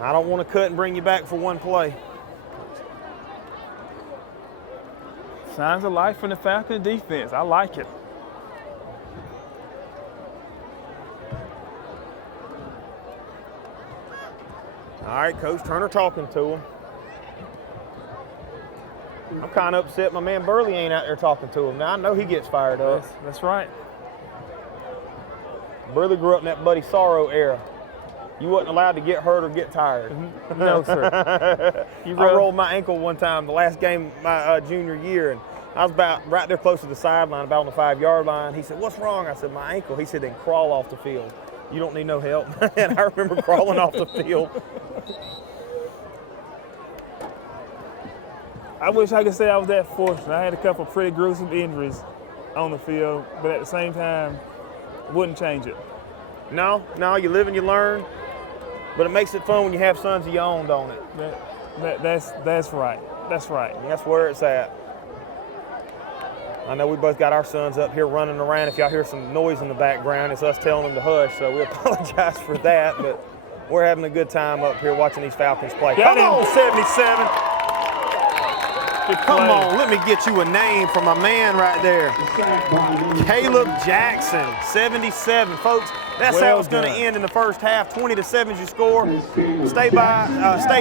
I don't want to cut and bring you back for one play. Signs of life from the Falcons defense. I like it. All right, Coach Turner talking to him. I'm kind of upset my man Burley ain't out there talking to him. Now, I know he gets fired up. That's right. Burley grew up in that Buddy Sorrow era. You wasn't allowed to get hurt or get tired. No, sir. I rolled my ankle one time the last game my junior year, and I was about right there close to the sideline, about on the 5-yard line. He said, what's wrong? I said, my ankle. He said, then crawl off the field. You don't need no help. And I remember crawling off the field. I wish I could say I was that fortunate. I had a couple pretty gruesome injuries on the field, but at the same time, wouldn't change it. No, you live and you learn. but it makes it fun when you have sons of your own, don't it? That's right. That's right. And that's where it's at. I know we both got our sons up here running around. If y'all hear some noise in the background, it's us telling them to hush, so we apologize for that, but we're having a good time up here watching these Falcons play. Come on, 77. Come on, let me get you a name from my man right there. Caleb Jackson, 77. Folks, that's how it's going to end in the first half. 20-7 is your score. Stay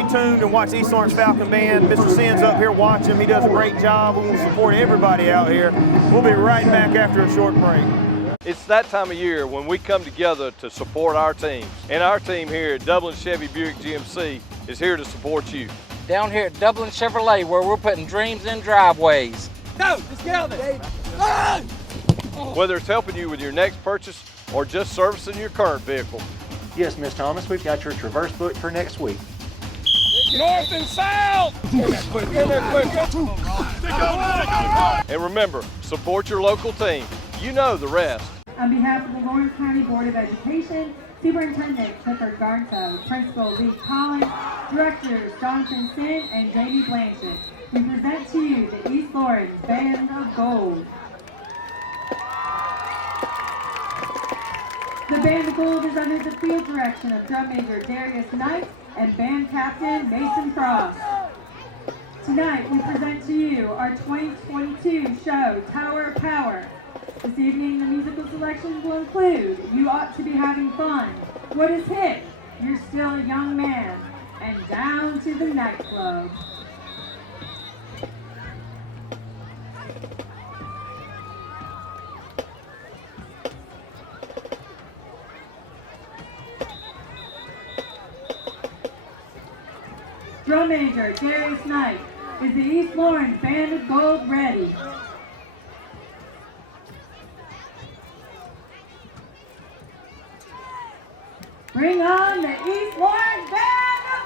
tuned and watch East Lawrence Falcon Band. Mr. Sin's up here watching. He does a great job. We want to support everybody out here. We'll be right back after a short break. It's that time of year when we come together to support our teams. And our team here at Dublin Chevy Buick GMC is here to support you. Down here at Dublin Chevrolet, where we're putting dreams in driveways. Go! Let's get out there! Whether it's helping you with your next purchase or just servicing your current vehicle. Yes, Miss Thomas, we've got your Traverse booked for next week. North and south! Get there quick! And remember, support your local team. You know the rest. On behalf of the Lawrence County Board of Education, Superintendent Clifford Garnso, Principal Lee Collins, Directors Jonathan Sin and Jamie Blanchett, we present to you the East Lawrence Band of Gold. The Band of Gold is under the field direction of Drum Major Darius Knight and Band Captain Mason Frost. Tonight we present to you our 2022 show, Tower of Power. This evening, the musical selections will include You Ought to Be Having Fun, What Is Hit, You're Still a Young Man, and Down to the Nightclub. Drum Major Darius Knight, is the East Lawrence Band of Gold ready? Bring on the East Lawrence Band of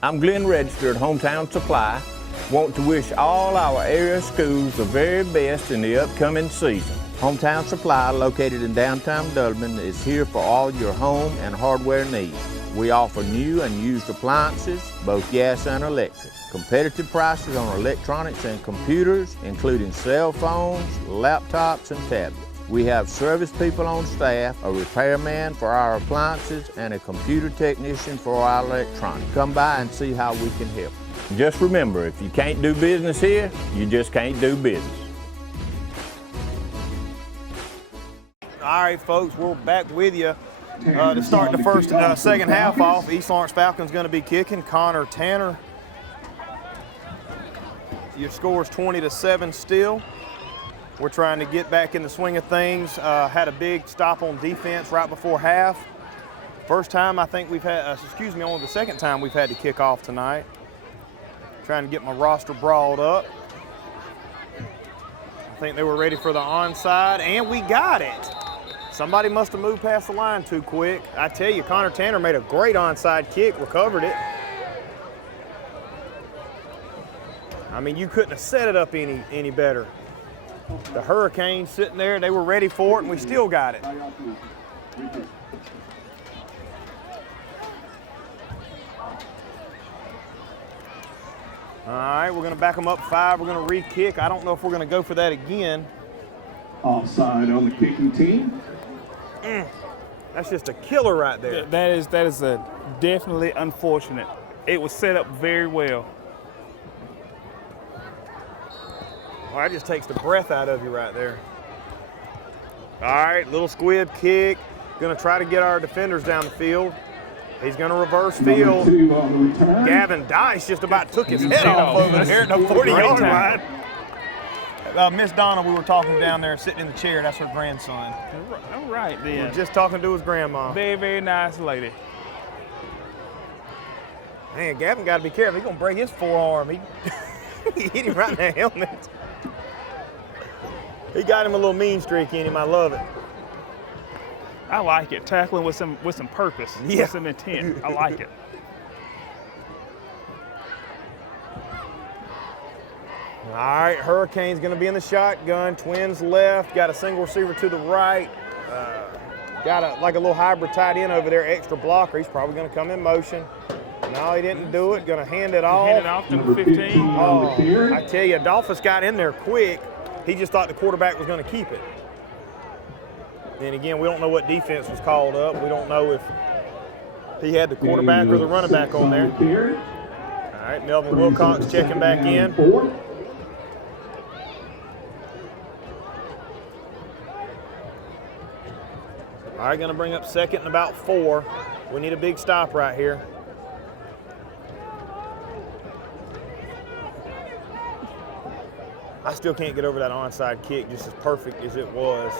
I'm Glenn Register at Hometown Supply. Want to wish all our area schools the very best in the upcoming season. Hometown Supply, located in downtown Dublin, is here for all your home and hardware needs. We offer new and used appliances, both gas and electric. Competitive prices on electronics and computers, including cell phones, laptops, and tablets. We have service people on staff, a repairman for our appliances, and a computer technician for our electronics. Come by and see how we can help. Just remember, if you can't do business here, you just can't do business. All right, folks, we're back with you to start the first and second half off. East Lawrence Falcons going to be kicking. Connor Tanner. Your score's 20-7 still. We're trying to get back in the swing of things. Had a big stop on defense right before half. First time I think we've had, only the second time we've had to kick off tonight. Trying to get my roster brawled up. I think they were ready for the onside, and we got it. Somebody must have moved past the line too quick. I tell you, Connor Tanner made a great onside kick, recovered it. I mean, you couldn't have set it up any better. The Hurricanes sitting there, they were ready for it, and we still got it. All right, we're going to back them up 5. We're going to re-kick. I don't know if we're going to go for that again. Offside on the kicking team. That's just a killer right there. That is a definitely unfortunate. It was set up very well. Well, that just takes the breath out of you right there. All right, little squib kick. Going to try to get our defenders down the field. He's going to reverse field. Gavin Dice just about took his head off over there at the 40-yard line. Miss Donna, we were talking to down there, sitting in the chair. That's her grandson. All right, then. We were just talking to his grandma. Very, very nice lady. Man, Gavin got to be careful. He's going to break his forearm. He hit him right in the helmet. He got him a little mean streak in him. I love it. I like it. Tackling with some purpose, with some intent. I like it. All right, Hurricane's going to be in the shotgun. Twins left. Got a single receiver to the right. Got like a little hybrid tight end over there, extra blocker. He's probably going to come in motion. No, he didn't do it. Going to hand it off. Hand it off to the 15. Oh, I tell you, Adolphus got in there quick. He just thought the quarterback was going to keep it. Then again, we don't know what defense was called up. We don't know if he had the quarterback or the running back on there. All right, Melvin Wilcox checking back in. All right, going to bring up second and about 4. We need a big stop right here. I still can't get over that onside kick just as perfect as it was.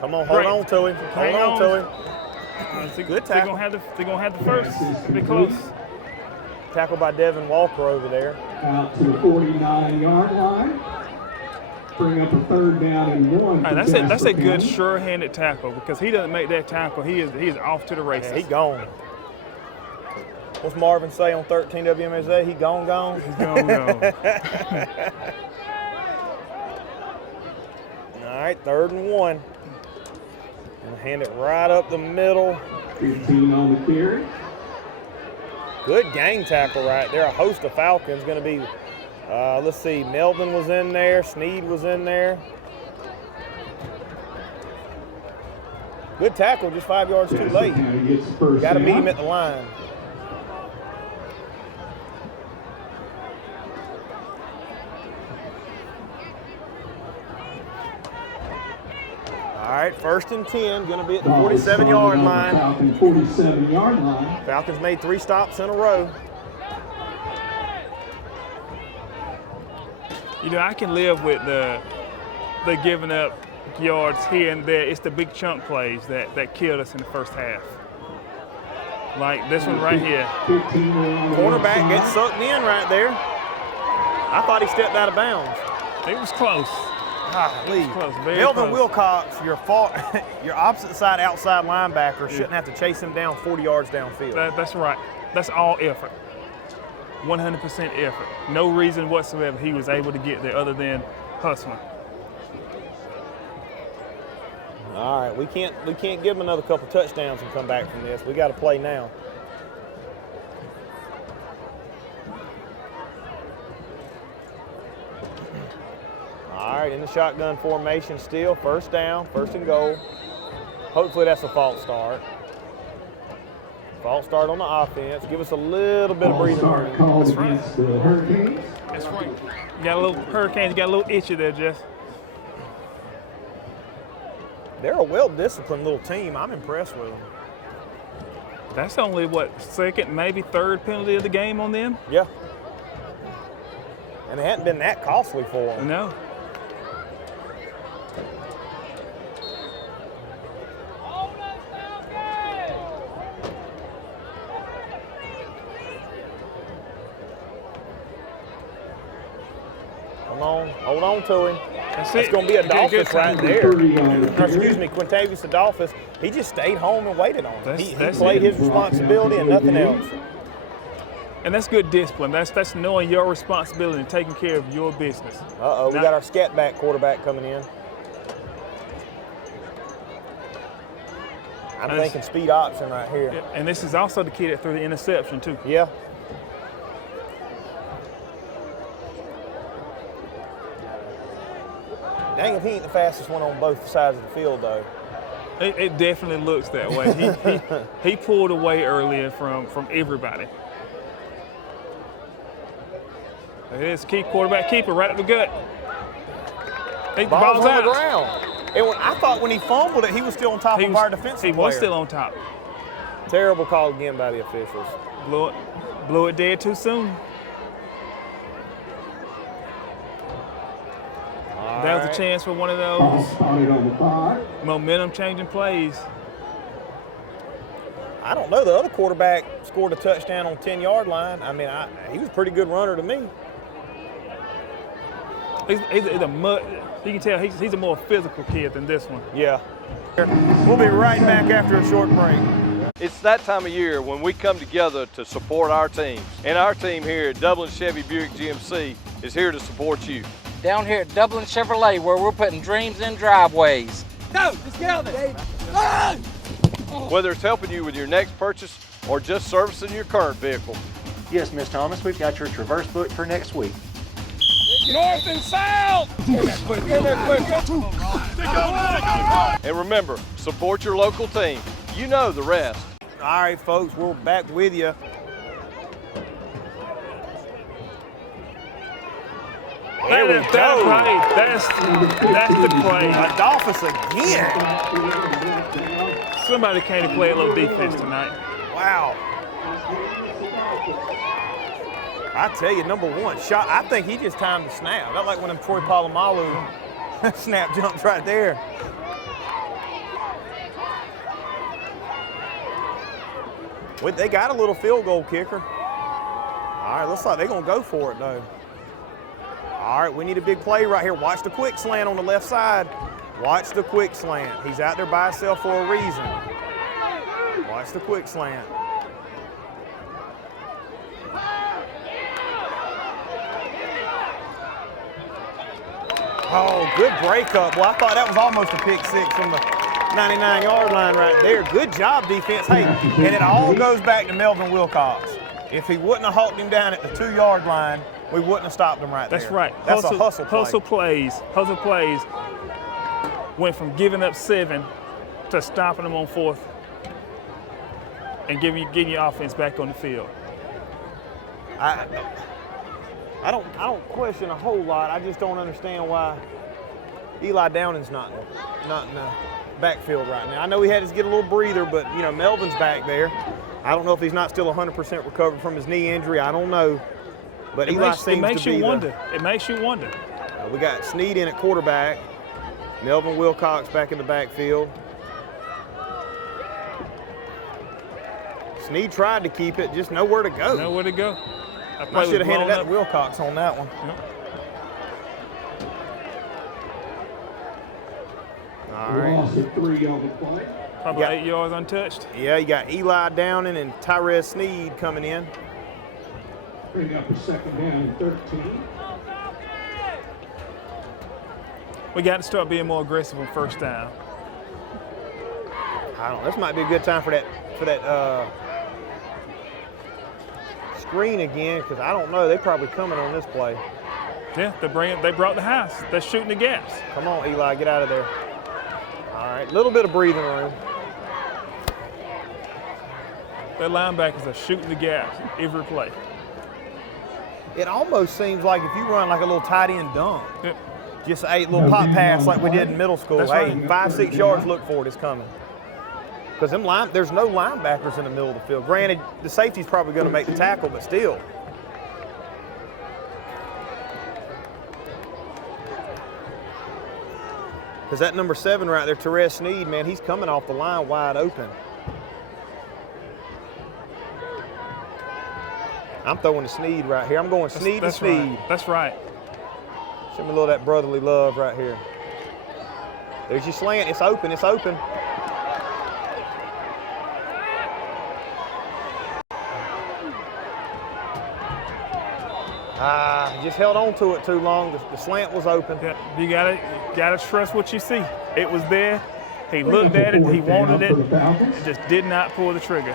Come on, hold on to him. Hold on to him. Good tackle. They're gonna have the first. Be close. Tackle by Devin Walker over there. Out to the 49-yard line. Bring up a 3rd down and 1. All right, that's a good sure-handed tackle because he doesn't make that tackle. He is off to the races. Yeah, he gone. What's Marvin say on 13 WMSA? He gone. He's gone. All right, 3rd and 1. And hand it right up the middle. 15 on the carry. Good gang tackle right there. A host of Falcons going to be, let's see, Melvin was in there. Sneed was in there. Good tackle, just 5 yards too late. Got to meet him at the line. All right, 1st and 10, going to be at the 47-yard line. Falcons 47-yard line. Falcons made 3 stops in a row. You know, I can live with the giving up yards here and there. It's the big chunk plays that killed us in the first half. Like this one right here. Cornerback gets sucked in right there. I thought he stepped out of bounds. It was close. Golly. Close, very Melvin close. Wilcox, your opposite side outside linebacker, shouldn't have to chase him down 40 yards downfield. That's right. That's all effort. 100% effort. No reason whatsoever he was able to get there other than hustling. All right, we can't give him another couple touchdowns and come back from this. We got to play now. All right, in the shotgun formation still. 1st down, 1st and goal. Hopefully that's a false start. False start on the offense. Give us a little bit of breathing room. That's right. The Hurricanes. That's right. You got a little Hurricanes, you got a little itchy there, Jeff. They're a well-disciplined little team. I'm impressed with them. That's only, what, 2nd, maybe 3rd penalty of the game on them? Yeah. And it hadn't been that costly for them. No. Come on, hold on to him. That's going to be Adolphus right there. Or, excuse me, Quintavious Adolphus. He just stayed home and waited on him. He played his responsibility and nothing else. And that's good discipline. That's knowing your responsibility and taking care of your business. We got our scat back quarterback coming in. I'm thinking speed option right here. And this is also the kid that threw the interception, too. Yeah. Dang if he ain't the fastest one on both sides of the field, though. It definitely looks that way. He pulled away earlier from everybody. It is keep quarterback keeper right at the gut. The ball's on out. the ground. And I thought when he fumbled it, he was still on top of our defensive player. He was still on top. Terrible call again by the officials. Blew it dead too soon. That was a chance for one of those momentum-changing plays. I don't know. The other quarterback scored a touchdown on 10-yard line. I mean, he was a pretty good runner to me. You can tell he's a more physical kid than this one. Yeah. We'll be right back after a short break. It's that time of year when we come together to support our teams. And our team here at Dublin Chevy Buick GMC is here to support you. Down here at Dublin Chevrolet, where we're putting dreams in driveways. Go! Let's get out there! Whether it's helping you with your next purchase or just servicing your current vehicle. Yes, Miss Thomas, we've got your Traverse booked for next week. North and south! Get there quick! And remember, support your local team. You know the rest. All right, folks, we're back with you. There we go. That's the play. Adolphus again. Somebody came to play a little defense tonight. Wow. I tell you, number one shot, I think he just timed the snap. Not like one of them Troy Polamalu snap jumps right there. Well, they got a little field goal kicker. All right, looks like they're going to go for it, though. All right, we need a big play right here. Watch the quick slant on the left side. Watch the quick slant. He's out there by himself for a reason. Watch the quick slant. Oh, good breakup. Well, I thought that was almost a pick six from the 99-yard line right there. Good job, defense. Hey, and it all goes back to Melvin Wilcox. If he wouldn't have hawked him down at the 2-yard line, we wouldn't have stopped him right there. That's right. That's a hustle play. Hustle plays went from giving up 7 to stopping them on 4th and getting your offense back on the field. I don't question a whole lot. I just don't understand why Eli Downing's not in the backfield right now. I know he had to get a little breather, but you know Melvin's back there. I don't know if he's not still 100% recovered from his knee injury. I don't know, but Eli seems to be It makes you wonder. We got Sneed in at quarterback, Melvin Wilcox back in the backfield. Sneed tried to keep it, just nowhere to go. Nowhere to go. I should have handed that to Wilcox on that one. Yep. All right. 3 on the play. Probably 8 yards untouched. Yeah, you got Eli Downing and Tyrese Sneed coming in. Bring up a second down and 13. We got to start being more aggressive on first down. I don't know. This might be a good time for that screen again, because I don't know. They're probably coming on this play. Yeah, they brought the house. They're shooting the gaps. Come on, Eli, get out of there. All right, a little bit of breathing room. Their linebackers are shooting the gaps every play. It almost seems like if you run like a little tight end dunk, just a little pop pass like we did in middle school. That's hey, right. 5-6 yards, look for it, it's coming. Because there's no linebackers in the middle of the field. Granted, the safety's probably going to make the tackle, but still. Because that number 7 right there, Tyrese Sneed, man, he's coming off the line wide open. I'm throwing to Sneed right here. I'm going Sneed to Sneed. Right. That's right. Show me a little of that brotherly love right here. There's your slant. It's open. It's open. He just held on to it too long. The slant was open. Yeah, you gotta trust what you see. It was there. He looked at it. He wanted it. And just did not pull the trigger.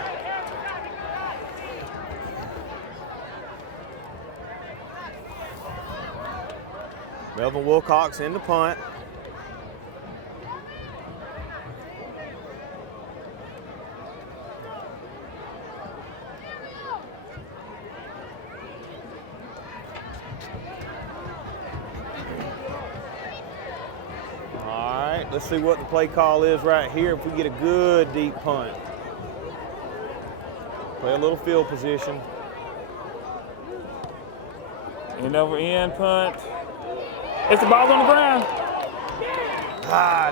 Melvin Wilcox in the punt. Let's see what the play call is right here if we get a good deep punt. Play a little field position. End over end punt. It's the ball on the ground.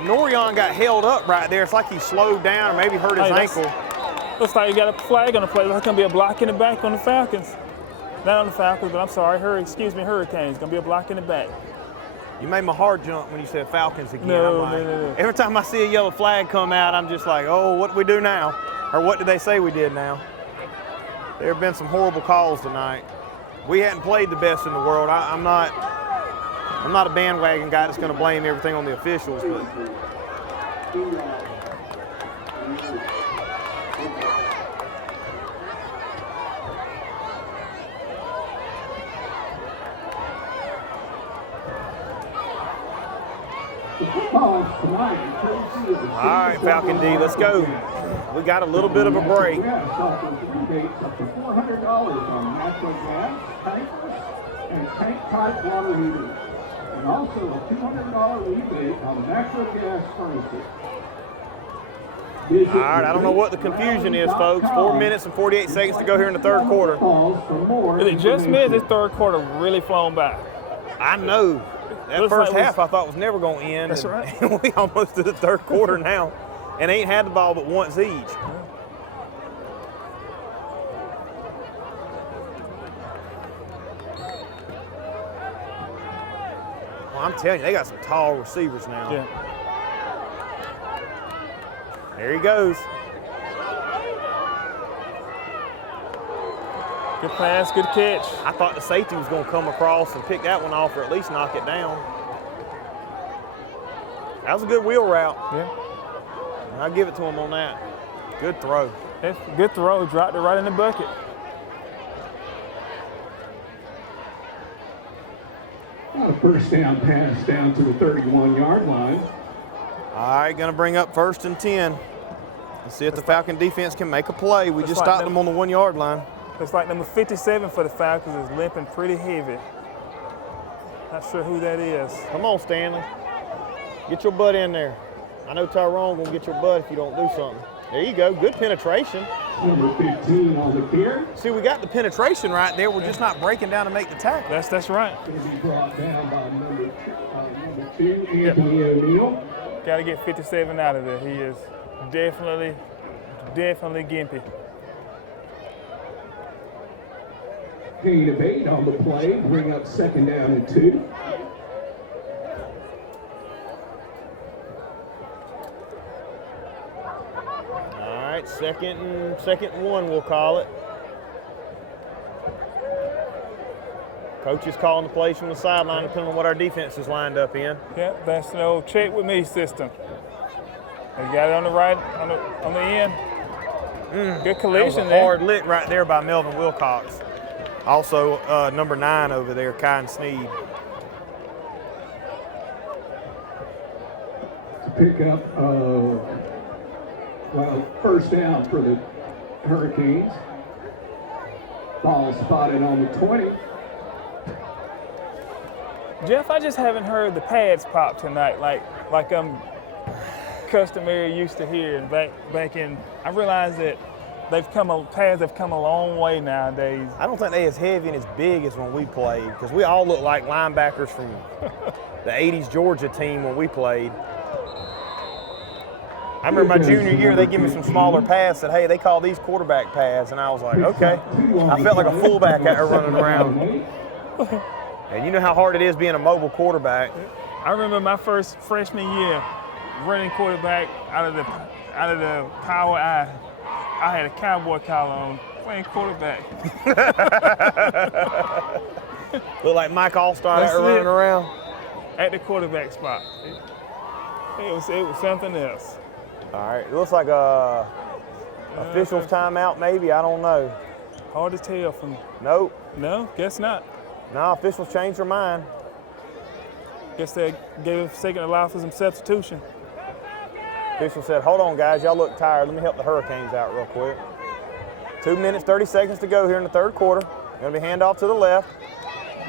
Norion got held up right there. It's like he slowed down or maybe hurt his ankle. Looks like you got a flag on the play. There's going to be a block in the back on the Falcons. Not on the Falcons, but I'm sorry, Hurricanes. Going to be a block in the back. You made my heart jump when you said Falcons again. No. Every time I see a yellow flag come out, I'm just like, oh, what do we do now? Or what did they say we did now? There have been some horrible calls tonight. We hadn't played the best in the world. I'm not a bandwagon guy that's going to blame everything on the officials, but All right, Falcon D, let's go. We got a little bit of a break. Rebates up to $400 on natural gas, tankers, and tank-type water heaters. And also a $200 rebate on natural gas furnaces. All right, I don't know what the confusion is, folks. 4 minutes and 48 seconds to go here in the third quarter. Is it just me? This third quarter really flown by. I know. That first half I thought was never going to end. That's right. And we almost to the third quarter now and ain't had the ball but once each. Well, I'm telling you, they got some tall receivers now. Yeah. There he goes. Good pass, good catch. I thought the safety was going to come across and pick that one off or at least knock it down. That was a good wheel route. Yeah. I'll give it to him on that. Good throw. That's a good throw. Dropped it right in the bucket. A first down pass down to the 31-yard line. All right, going to bring up 1st and 10. Let's see if the Falcon defense can make a play. We just stopped them on the 1-yard line. Looks like number 57 for the Falcons is limping pretty heavy. Not sure who that is. Come on, Stanley. Get your butt in there. I know Tyrone gonna get your butt if you don't do something. There you go, good penetration. Number 15 on the carry. See, we got the penetration right there. We're just not breaking down to make the tackle. That's right. Going to be brought down by number 2, Anthony O'Neill. Got to get 57 out of there. He is definitely gimpy. Gain of 8 on the play, bring up 2nd down and 2. All right, second and 1, we'll call it. Coach is calling the plays from the sideline depending on what our defense is lined up in. Yeah, that's the old check with me system. They got it on the right, on the end. Good collision there. Hard lick right there by Melvin Wilcox. Also, number 9 over there, Kai Sneed. To pick up, first down for the Hurricanes. Ball spotted on the 20. Jeff, I just haven't heard the pads pop tonight like I'm customary used to hear. And back in, I realized that pads have come a long way nowadays. I don't think they're as heavy and as big as when we played, because we all look like linebackers from the 80s Georgia team when we played. I remember my junior year, they give me some smaller pads, said, hey, they call these quarterback pads, and I was like, okay. I felt like a fullback out there running around. And you know how hard it is being a mobile quarterback. I remember my first freshman year running quarterback out of the Power I. I had a cowboy collar on, playing quarterback. Look like Mike All-Star out running around. At the quarterback spot. It was something else. All right, it looks like a official's timeout maybe, I don't know. Hard to tell from. Nope. No, guess not. No, officials changed their mind. Guess they gave a second allow for some substitution. Official said, hold on, guys, y'all look tired. Let me help the Hurricanes out real quick. 2 minutes, 30 seconds to go here in the third quarter. Going to be handoff to the left.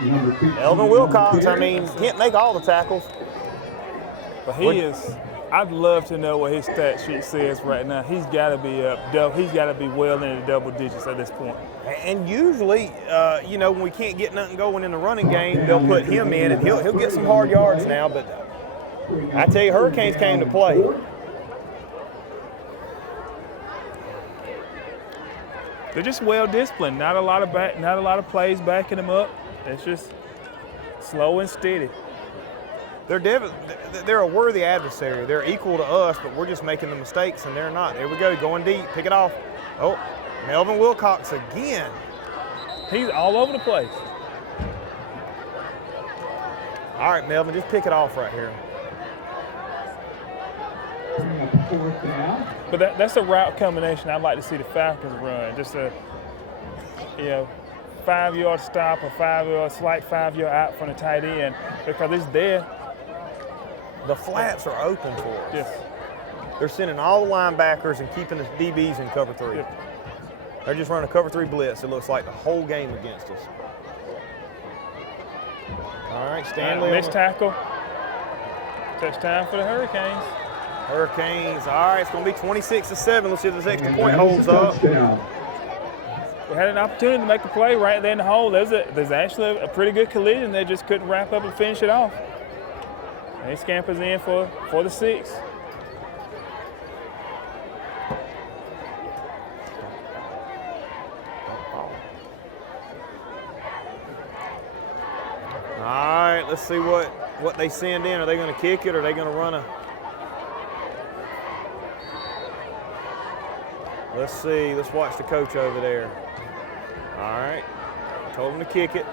Melvin Wilcox, I mean, can't make all the tackles. But I'd love to know what his stat sheet says right now. He's got to be he's got to be well into double digits at this point. And usually, when we can't get nothing going in the running game, they'll put him in, and he'll get some hard yards now. But I tell you, Hurricanes came to play. They're just well disciplined. Not a lot of plays backing them up. It's just slow and steady. They're a worthy adversary. They're equal to us, but we're just making the mistakes, and they're not. There we go, going deep, pick it off. Oh, Melvin Wilcox again. He's all over the place. All right, Melvin, just pick it off right here. But that's a route combination I'd like to see the Falcons run. Just a 5-yard stop or slight 5-yard out from the tight end, because it's there. The flats are open for us. Yes. They're sending all the linebackers and keeping the DBs in cover 3. Yep. They're just running a cover 3 blitz. It looks like the whole game against us. All right, Stanley. Missed tackle. Touchdown for the Hurricanes. Hurricanes. All right, it's going to be 26-7. Let's see if this extra point holds up. We had an opportunity to make a play right there in the hole. There's actually a pretty good collision. They just couldn't wrap up and finish it off. And he scampers in for the 6. All right, let's see what they send in. Are they going to kick it, or are they going to run a? Let's see. Let's watch the coach over there. All right, told him to kick it.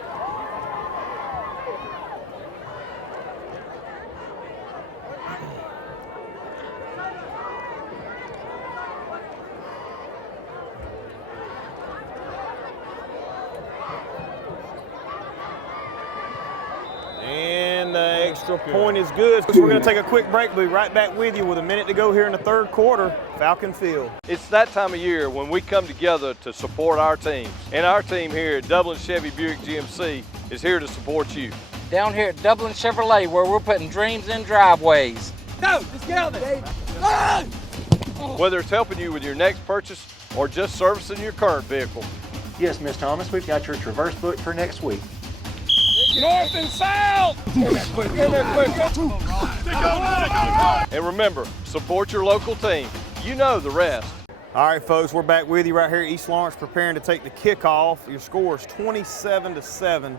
And the extra point is good. So we're going to take a quick break. We'll be right back with you with a minute to go here in the third quarter. Falcon Field. It's that time of year when we come together to support our teams. And our team here at Dublin Chevy Buick GMC is here to support you. Down here at Dublin Chevrolet, where we're putting dreams in driveways. Go! Let's get out there! Whether it's helping you with your next purchase or just servicing your current vehicle. Yes, Miss Thomas, we've got your Traverse booked for next week. North and south! And remember, support your local team. You know the rest. All right, folks, we're back with you right here at East Lawrence, preparing to take the kickoff. Your score is 27-7.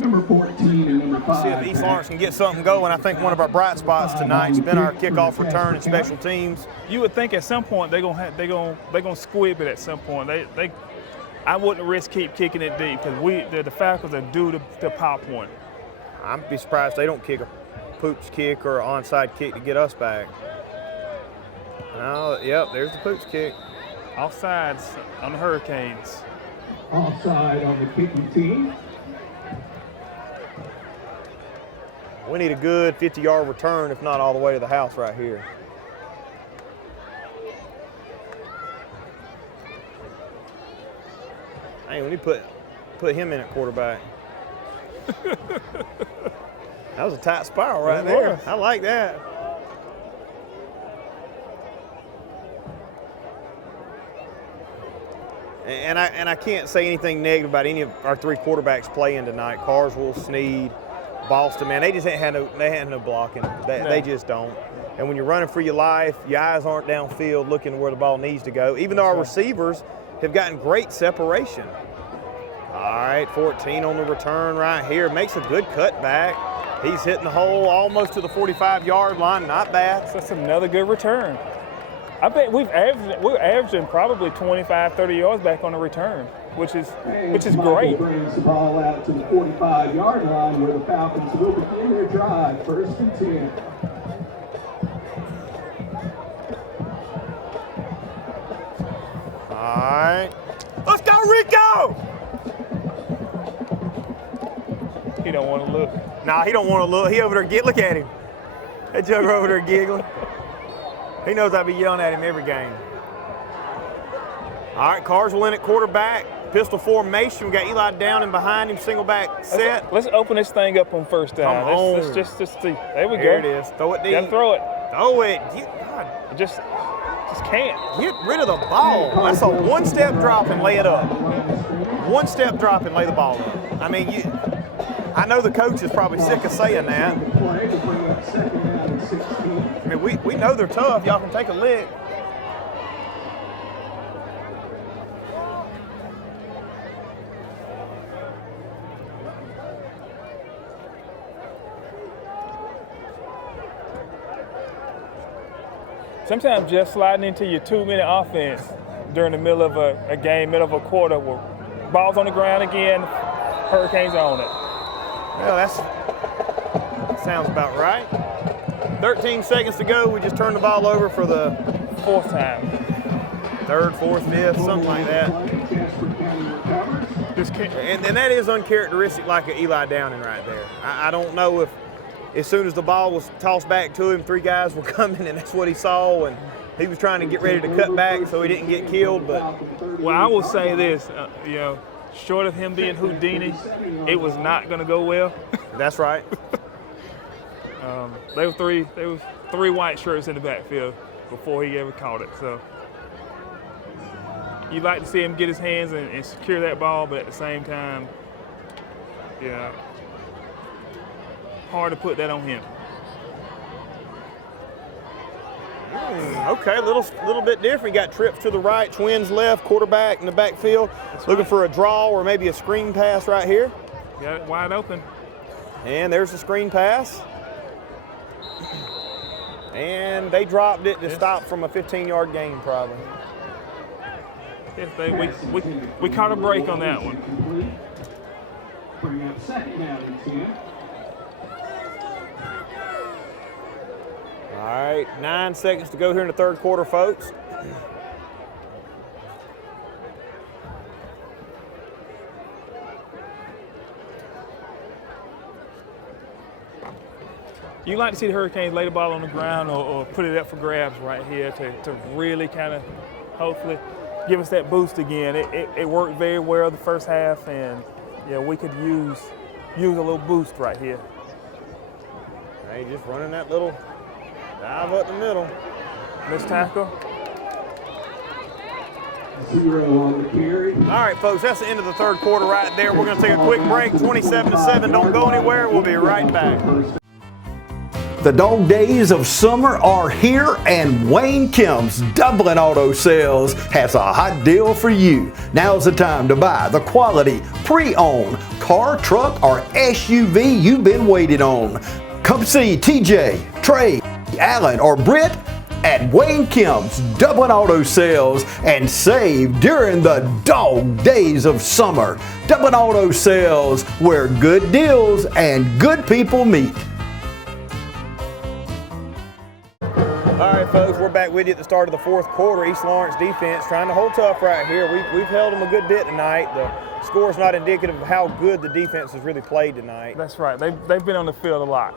Number 14 and number 5. See if East Lawrence can get something going. I think one of our bright spots tonight has been our kickoff return and special teams. You would think at some point they're gonna squib it at some point. I wouldn't risk keep kicking it deep, because the Falcons are due to pop one. I'd be surprised if they don't kick a pooch kick or an onside kick to get us back. Oh, yep, there's the pooch kick. Offsides on the Hurricanes. Offside on the kicking team. We need a good 50-yard return, if not all the way to the house right here. Hey, we need to put him in at quarterback. That was a tight spiral right there. I like that. And I can't say anything negative about any of our 3 quarterbacks playing tonight. Carswell, Sneed, Boston, man, they just ain't had no blocking. They just don't. And when you're running for your life, your eyes aren't downfield looking where the ball needs to go. Even though our receivers have gotten great separation. All right, 14 on the return right here. Makes a good cutback. He's hitting the hole almost to the 45-yard line. Not bad. That's another good return. I bet we're averaging probably 25, 30 yards back on the return, which is great. Brings the ball out to the 45-yard line where the Falcons will begin their drive. 1st and 10. All right. Let's go, Rico! He don't want to look. Nah, he don't want to look. He over there, look at him. That joker over there giggling. He knows I'll be yelling at him every game. All right, Carswell in at quarterback. Pistol formation. We got Eli down and behind him, single back set. Let's open this thing up on first down. Let's just see. There we go. There it is. Throw it deep. Gotta throw it. Throw it. God. Just can't. Get rid of the ball. That's a one-step drop and lay it up. One-step drop and lay the ball up. I mean, I know the coach is probably sick of saying that. I mean, we know they're tough. Y'all can take a lick. Sometimes just sliding into your 2-minute offense during the middle of a game, middle of a quarter, where ball's on the ground again, Hurricanes on it. Well, that sounds about right. 13 seconds to go. We just turned the ball over for the 4th time. 3rd, 4th, 5th, something like that. And that is uncharacteristic like an Eli Downing right there. I don't know if as soon as the ball was tossed back to him, 3 guys were coming and that's what he saw, and he was trying to get ready to cut back so he didn't get killed. But well, I will say this, you know, short of him being Houdini, it was not going to go well. That's right. There were three white shirts in the backfield before he ever caught it. So you'd like to see him get his hands and secure that ball, but at the same time, yeah, hard to put that on him. Okay, a little bit different. You got trips to the right, twins left, quarterback in the backfield. That's looking for a draw or maybe a screen pass right here. Got it wide open. And there's the screen pass. And they dropped it to stop from a 15-yard gain probably. Yes, we caught a break on that one. Bring up 2nd down and 10. All right, 9 seconds to go here in the 3rd quarter, folks. You like to see the Hurricanes lay the ball on the ground or put it up for grabs right here to really kind of hopefully give us that boost again. It worked very well the first half, and yeah, we could use a little boost right here. Hey, just running that little dive up the middle. Missed tackle. 0 on the carry. All right, folks, that's the end of the 3rd quarter right there. We're going to take a quick break, 27-7. Don't go anywhere. We'll be right back. The dog days of summer are here, and Wayne Kemp's Dublin Auto Sales has a hot deal for you. Now's the time to buy the quality pre-owned car, truck, or SUV you've been waiting on. Come see TJ, Trey, Alan, or Britt at Wayne Kemp's Dublin Auto Sales and save during the dog days of summer. Dublin Auto Sales, where good deals and good people meet. All right, folks, we're back with you at the start of the 4th quarter. East Lawrence defense trying to hold tough right here. We've held them a good bit tonight. The score's not indicative of how good the defense has really played tonight. That's right. They've been on the field a lot.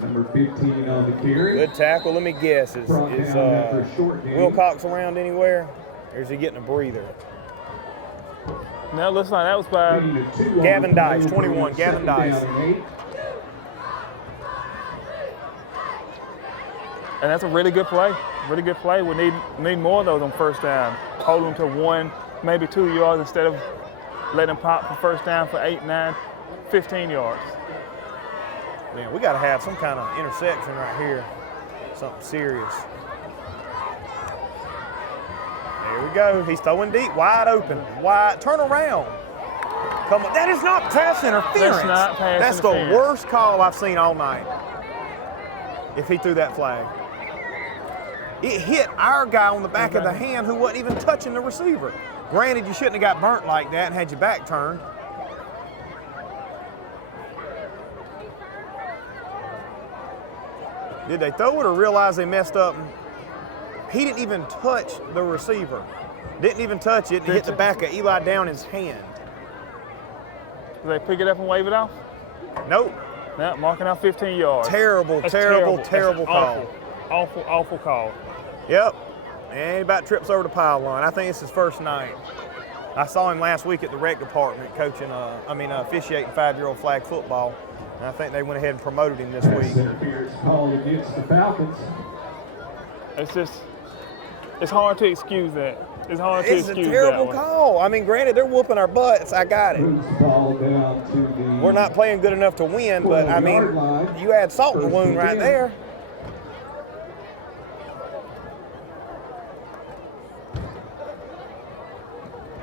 Number 15 on the carry. Good tackle. Let me guess. Is Wilcox around anywhere? Or is he getting a breather? No, it looks like that was by Gavin Dice, 21. Gavin Dice. And that's a really good play. Really good play. We need more of those on first down. Hold them to 1, maybe 2 yards instead of letting them pop for first down for 8, 9, 15 yards. Man, we got to have some kind of interception right here. Something serious. There we go. He's throwing deep, wide open, wide. Turn around. Come on. That is not pass interference. That's not pass That's interference. The worst call I've seen all night. If he threw that flag. It hit our guy on the back of the hand who wasn't even touching the receiver. Granted, you shouldn't have got burnt like that and had your back turned. Did they throw it or realize they messed up? He didn't even touch the receiver. Didn't even touch it and hit the back of Eli Downing's hand. Did they pick it up and wave it off? Nope. No, marking out 15 yards. Terrible call. Awful call. Yep. And he about trips over the pylon. I think it's his first night. I saw him last week at the rec department coaching, officiating 5-year-old flag football. And I think they went ahead and promoted him this week. Interference called against the Falcons. It's hard to excuse that. It's hard to excuse that. It's a terrible call. I mean, granted, they're whooping our butts. I got it. We're not playing good enough to win, but I mean, you add salt to the wound right there.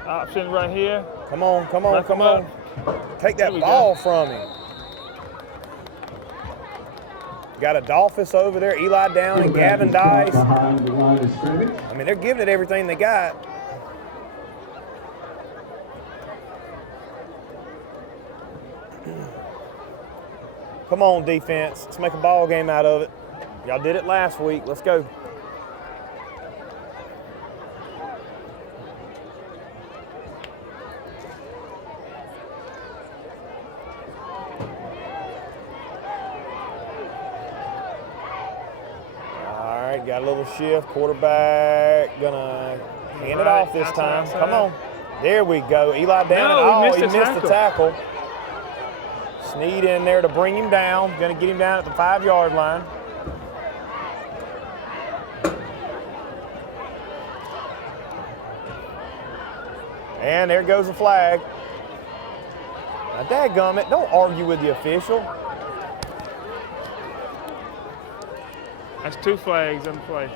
Option right here. Come on, come on, Wrap come him on. up. Take There that we ball go. from him. Got Adolphus over there, Eli Downing, Gavin Dice. Behind the line of scrimmage. I mean, they're giving it everything they got. Come on, defense. Let's make a ball game out of it. Y'all did it last week. Let's go. All right, got a little shift. Quarterback gonna hand it off this time. Come on. There we go. Eli Downing. No, He missed the tackle. Sneed in there to bring him down. Gonna get him down at the 5-yard line. And there goes the flag. Now, dadgummit, don't argue with the official. That's 2 flags on the play.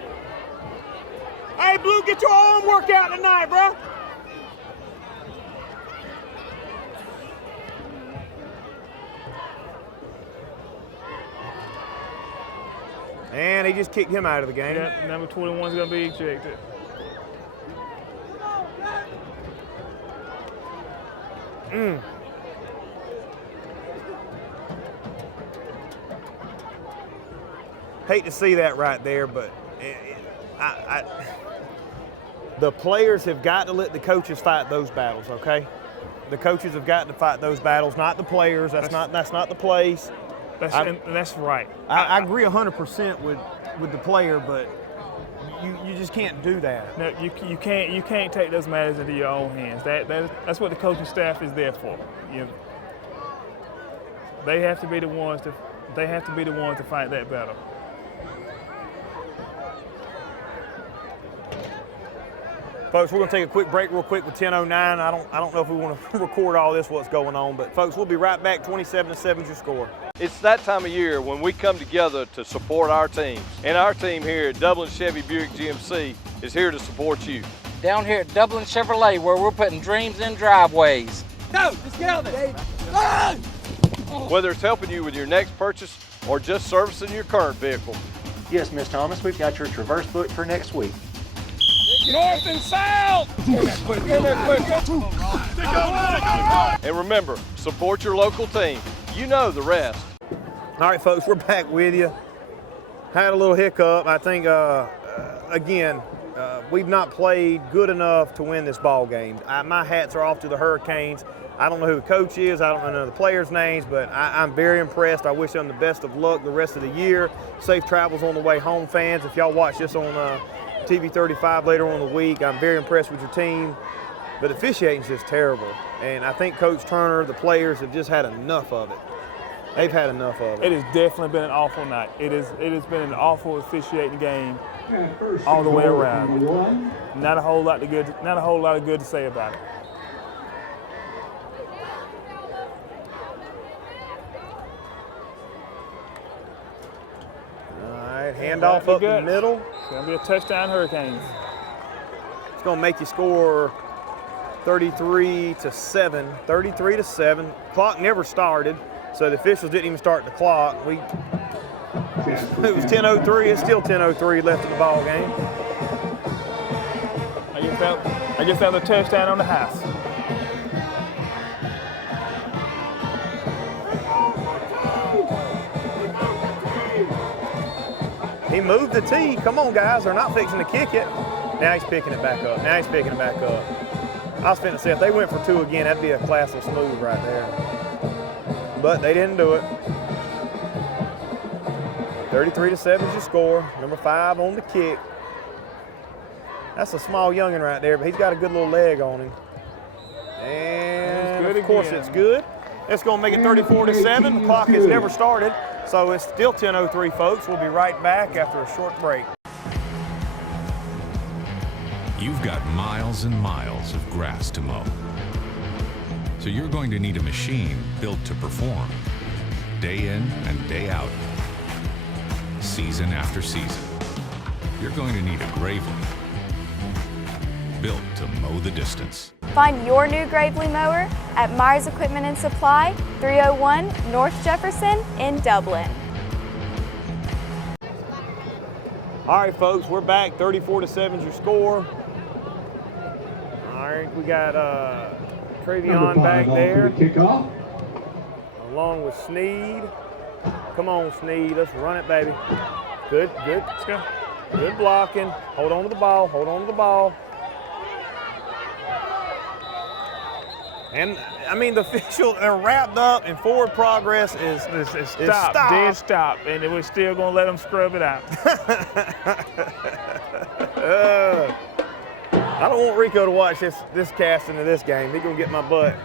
Hey, Blue, get your arm workout tonight, bro. And he just kicked him out of the game. Yeah, number 21 is going to be ejected. Hate to see that right there, but the players have got to let the coaches fight those battles, okay? The coaches have got to fight those battles, not the players. That's not the place. That's right. I agree 100% with the player, but you just can't do that. No, you can't take those matters into your own hands. That's what the coaching staff is there for. They have to be the ones to fight that battle. Folks, we're going to take a quick break real quick with 10:09. I don't know if we want to record all this, what's going on, but folks, we'll be right back. 27-7 is your score. It's that time of year when we come together to support our teams. And our team here at Dublin Chevy Buick GMC is here to support you. Down here at Dublin Chevrolet, where we're putting dreams in driveways. Go, let's get on there. Whether it's helping you with your next purchase or just servicing your current vehicle. Yes, Miss Thomas, we've got your Traverse booked for next week. North and south. Get there quick. And remember, support your local team. You know the rest. All right, folks, we're back with you. Had a little hiccup. I think, again, we've not played good enough to win this ball game. My hats are off to the Hurricanes. I don't know who the coach is. I don't know none of the players' names, but I'm very impressed. I wish them the best of luck the rest of the year. Safe travels on the way home, fans. If y'all watch this on TV 35 later on in the week, I'm very impressed with your team. But officiating's just terrible. And I think Coach Turner, the players have just had enough of it. They've had enough of it. It has definitely been an awful night. It has been an awful officiating game all the way around. Not a whole lot of good to say about it. Handoff up the middle. It's going to be a touchdown, Hurricanes. It's going to make you score 33-7. 33-7. Clock never started, so the officials didn't even start the clock. It was 10:03. It's still 10:03 left in the ball game. I just found a touchdown on the house. He moved the tee. Come on, guys. They're not fixing to kick it. Now he's picking it back up. I was finna say, if they went for 2 again, that'd be a class of smooth right there. But they didn't do it. 33-7 is your score. Number 5 on the kick. That's a small youngin' right there, but he's got a good little leg on him. And of course it's good. It's gonna make it 34-7. The clock has never started. So it's still 10:03, folks. We'll be right back after a short break. You've got miles and miles of grass to mow. So you're going to need a machine built to perform, day in and day out, season after season. You're going to need a Gravely. built to mow the distance. Find your new Gravely mower at Myers Equipment and Supply, 301 North Jefferson in Dublin. All right, folks, we're back. 34-7 is your score. All right, we got Travion back there, along with Sneed. Come on, Sneed, let's run it, baby. Good, good, let's go. Good blocking. Hold on to the ball, hold on to the ball. And, I mean, the officials are wrapped up and forward progress is Stop, dead stop, and we're still going to let them scrub it out. I don't want Rico to watch this casting of this game. He's going to get my butt.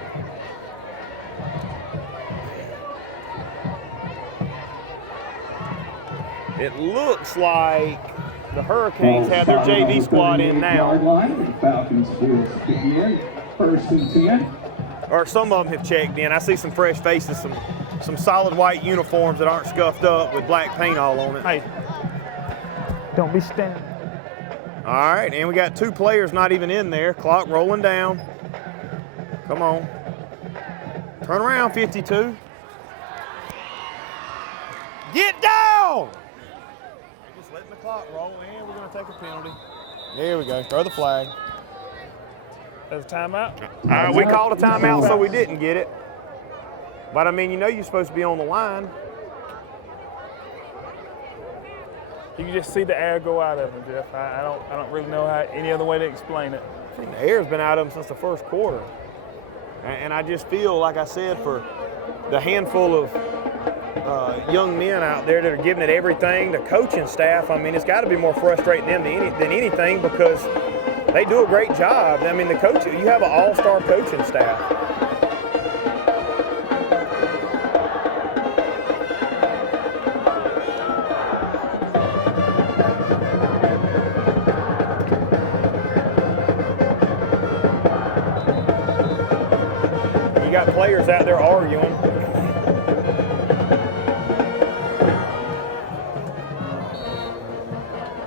It looks like the Hurricanes have their JV squad in now. Falcons will begin. 1st and 10. Or some of them have checked in. I see some fresh faces, some solid white uniforms that aren't scuffed up with black paint all on it. Hey, don't be standing. All right, and we got 2 players not even in there. Clock rolling down. Come on. Turn around, 52. Get down! Just letting the clock roll, and we're going to take a penalty. There we go. Throw the flag. That's a timeout? All right, we called a timeout, so we didn't get it. But, I mean, you know you're supposed to be on the line. You can just see the air go out of him, Jeff. I don't really know any other way to explain it. I think the air's been out of him since the first quarter. And I just feel, like I said, for the handful of young men out there that are giving it everything, the coaching staff, I mean, it's got to be more frustrating them than anything because they do a great job. I mean, the coach, you have an all-star coaching staff. You got players out there arguing.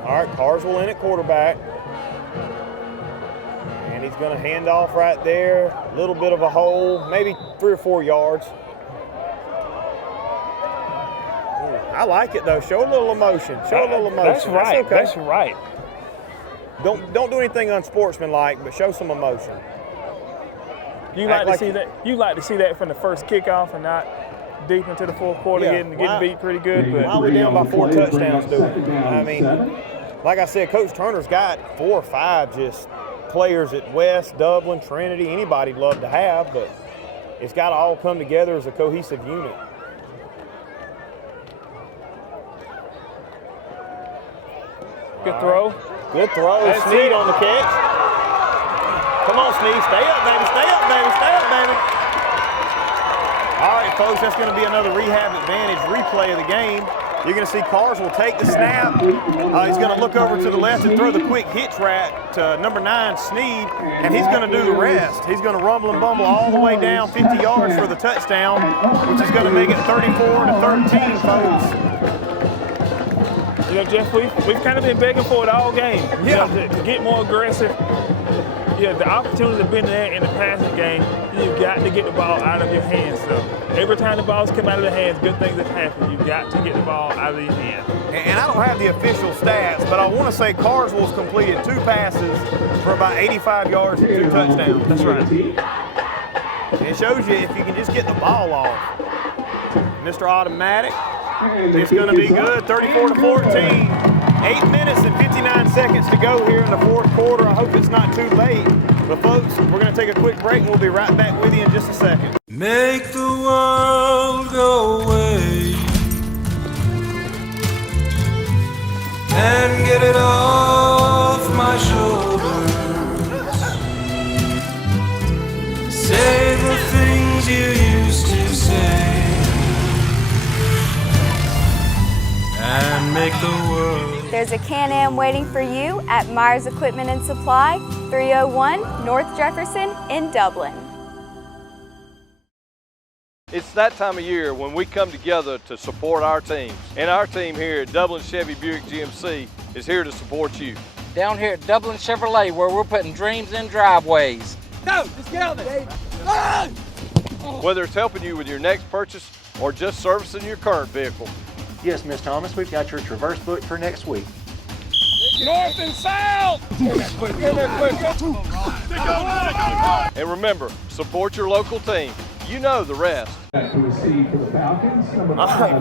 All right, Carswell in at quarterback. And he's going to hand off right there. A little bit of a hole, maybe 3 or 4 yards. I like it, though. Show a little emotion. Show a little emotion. That's right. That's okay. That's right. Don't do anything unsportsmanlike, but show some emotion. You like to see that. You like to see that from the first kickoff and not deep into the fourth quarter, getting beat pretty good. But why are we down by 4 touchdowns, dude? I mean, like I said, Coach Turner's got 4 or 5 just players at West, Dublin, Trinity, anybody'd love to have, but it's got to all come together as a cohesive unit. Good throw. Good throw. Sneed on the catch. Come on, Sneed. Stay up, baby. Stay up, baby. Stay up, baby. All right, folks, that's going to be another Rehab Advantage replay of the game. You're going to see Carswell take the snap. He's going to look over to the left and throw the quick hitch rat to number 9, Sneed, and he's going to do the rest. He's going to rumble and bumble all the way down 50 yards for the touchdown, which is going to make it 34-13, folks. You know, Jeff, we've kind of been begging for it all game. Yeah. You know, to get more aggressive. Yeah, the opportunities have been there in the passing game. You've got to get the ball out of your hands. So every time the balls come out of the hands, good things have happened. You've got to get the ball out of your hands. And I don't have the official stats, but I want to say Carswell's completed 2 passes for about 85 yards and 2 touchdowns. That's right. And it shows you if you can just get the ball off. Mr. Automatic, it's going to be good, 34-14. 8 minutes and 59 seconds to go here in the fourth quarter. I hope it's not too late. But folks, we're going to take a quick break and we'll be right back with you in just a second. Make the world go away and get it off my shoulders. Say the things you used to say and make the world. There's a Can-Am waiting for you at Myers Equipment and Supply, 301 North Jefferson in Dublin. It's that time of year when we come together to support our teams. And our team here at Dublin Chevy Buick GMC is here to support you. down here at Dublin Chevrolet, where we're putting dreams in driveways. Go, let's get out there. Whether it's helping you with your next purchase or just servicing your current vehicle. Yes, Miss Thomas, we've got your Traverse booked for next week. North and south. And remember, support your local team. You know the rest. All right,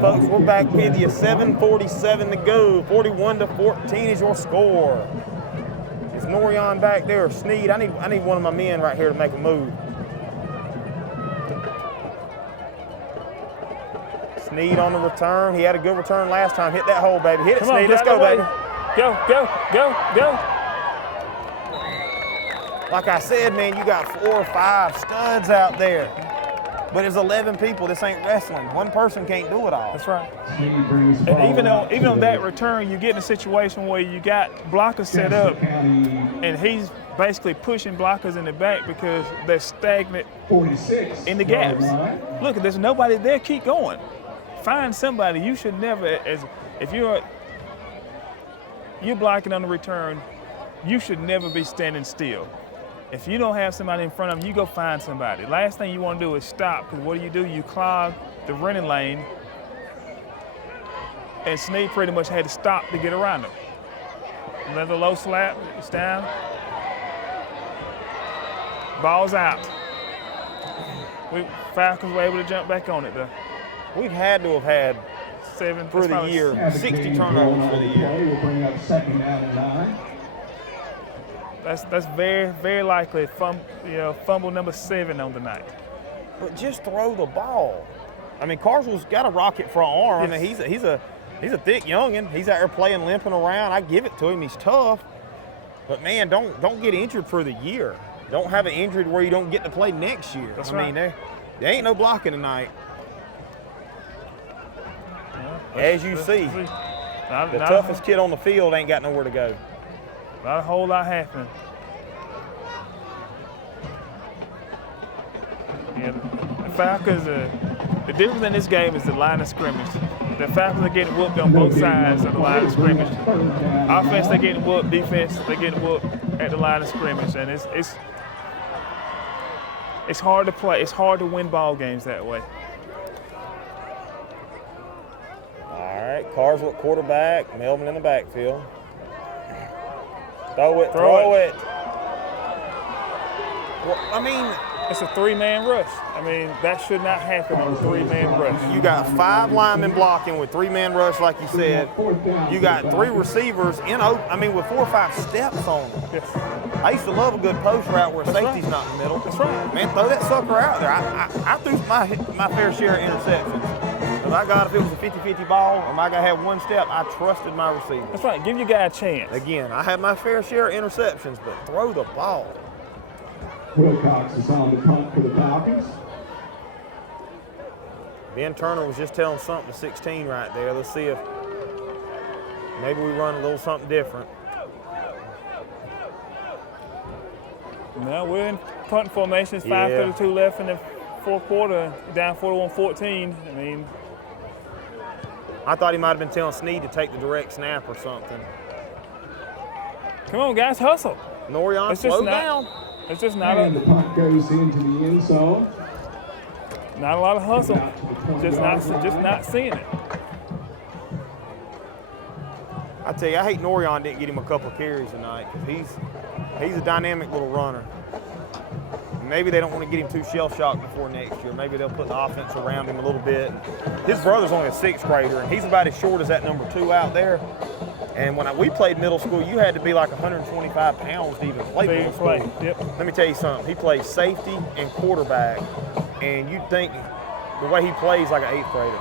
folks, we're back with you. 7:47 to go. 41-14 is your score. Is Norion back there? Sneed, I need one of my men right here to make a move. Sneed on the return. He had a good return last time. Hit that hole, baby. Hit it, Sneed. Let's go, baby. Go, go, go, go. Like I said, man, you got 4 or 5 studs out there. But there's 11 people. This ain't wrestling. One person can't do it all. That's right. And even on that return, you get in a situation where you got blockers set up, and he's basically pushing blockers in the back because they're stagnant in the gaps. Look, there's nobody there. Keep going. Find somebody. You should never, if you're blocking on the return, you should never be standing still. If you don't have somebody in front of them, you go find somebody. Last thing you want to do is stop, because what do? You clog the running lane, and Sneed pretty much had to stop to get around him. Another low slap, it's down. Ball's out. Falcons were able to jump back on it, though. We've had to have had 7 for the year, 60 turnovers for the year. We'll bring up 2nd down and 9. That's very, very likely fumble number 7 on the night. But just throw the ball. I mean, Carswell's got a rocket front arm. Yes. I mean, he's a thick youngin. He's out there playing, limping around. I give it to him. He's tough. But man, don't get injured for the year. Don't have an injury where you don't get to play next year. That's I mean, there ain't no blocking tonight. As you see, the toughest kid on the field ain't got nowhere to go. Not a whole lot happening. Yeah, the Falcons, the difference in this game is the line of scrimmage. The Falcons are getting whooped on both sides of the line of scrimmage. Offense, they're getting whooped. Defense, they're getting whooped at the line of scrimmage. And it's hard to play. It's hard to win ball games that way. All right, Carswell at quarterback, Melvin in the backfield. Throw it. Well, I mean, it's a 3-man rush. I mean, that should not happen on a 3-man rush. You got 5 linemen blocking with 3-man rush, like you said. You got 3 receivers with 4 or 5 steps on them. Yes. I used to love a good post route where safety's not in the middle. That's right. Man, throw that sucker out there. I threw my fair share of interceptions. If I got, if it was a 50-50 ball, or my guy had 1 step, I trusted my receiver. That's right. Give your guy a chance. Again, I had my fair share of interceptions, but throw the ball. Wilcox is on the punt for the Falcons. Ben Turner was just telling something to 16 right there. Let's see if maybe we run a little something different. No, we're in punt formation. It's 5:32 left in the fourth quarter, down 41-14. I mean, I thought he might have been telling Sneed to take the direct snap or something. Come on, guys, hustle. Norion, slow down. It's just not and the punt goes into the end zone. Not a lot of hustle. Just not seeing it. I tell you, I hate Norion didn't get him a couple of carries tonight, because he's a dynamic little runner. Maybe they don't want to get him too shell-shocked before next year. Maybe they'll put the offense around him a little bit. His brother's only a 6th grader, and he's about as short as that number 2 out there. And when we played middle school, you had to be like 125 pounds to even play middle school. Yep. Let me tell you something. He plays safety and quarterback, and you'd think the way he plays like an 8th grader.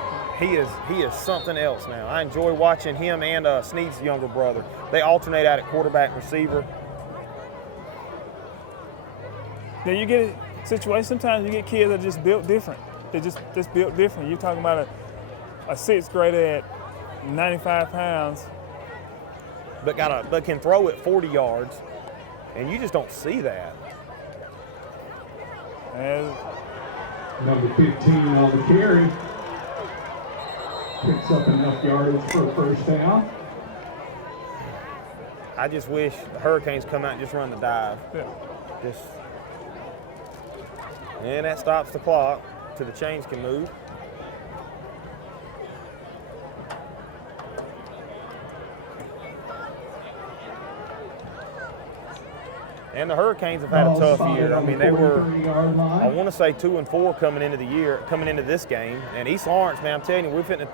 He is something else now. I enjoy watching him and Sneed's younger brother. They alternate out at quarterback and receiver. Then you get a situation, sometimes you get kids that are just built different. They're just built different. You're talking about a 6th grader at 95 pounds. But can throw it 40 yards, and you just don't see that. And number 15 on the carry. Picks up enough yardage for a 1st down. I I just wish the Hurricanes come out and just run the dive. Yeah. And that stops the clock till the chains can move. And the Hurricanes have had a tough year. I mean, they were, I want to say 2-4 coming into this game. And East Lawrence, man, I'm telling you, we're fitting to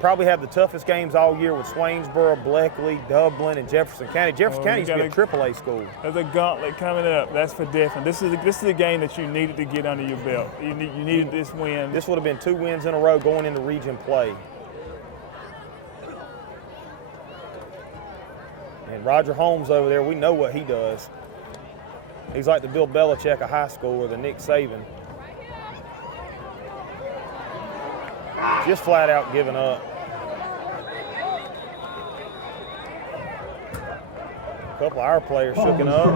probably have the toughest games all year with Swainsboro, Bleckley, Dublin, and Jefferson County. Jefferson County used to be a AAA school. There's a gauntlet coming up. That's for definite. This is a game that you needed to get under your belt. You needed this win. This would have been 2 wins in a row going into region play. And Roger Holmes over there, we know what he does. He's like the Bill Belichick of high school or the Nick Saban. Just flat out giving up. A couple of our players shooking up.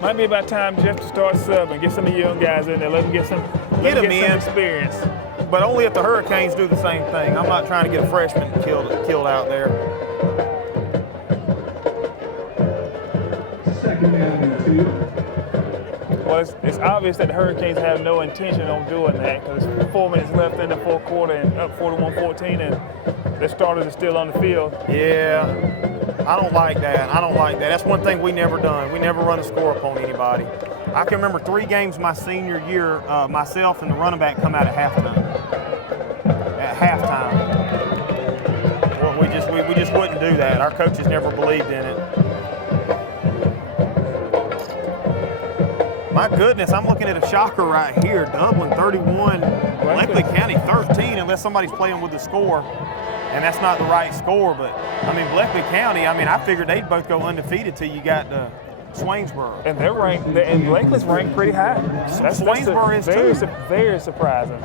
Might be about time, Jeff, to start subbing. Get some of the young guys in there. Let them get some experience. But only if the Hurricanes do the same thing. I'm not trying to get a freshman killed out there. Second down and 2. Well, it's obvious that the Hurricanes have no intention on doing that because 4 minutes left in the fourth quarter and up 41-14, and their starters are still on the field. Yeah, I don't like that. That's one thing we never done. We never run a score up on anybody. I can remember 3 games my senior year, myself and the running back come out at halftime. Well, we just wouldn't do that. Our coaches never believed in it. My goodness, I'm looking at a shocker right here. Dublin 31, Bleckley County 13, unless somebody's playing with the score. And that's not the right score, but I mean, Bleckley County, I figured they'd both go undefeated till you got to Swainsboro. And they're ranked, and Bleckley's ranked pretty high. Swainsboro is very, too. Very surprising.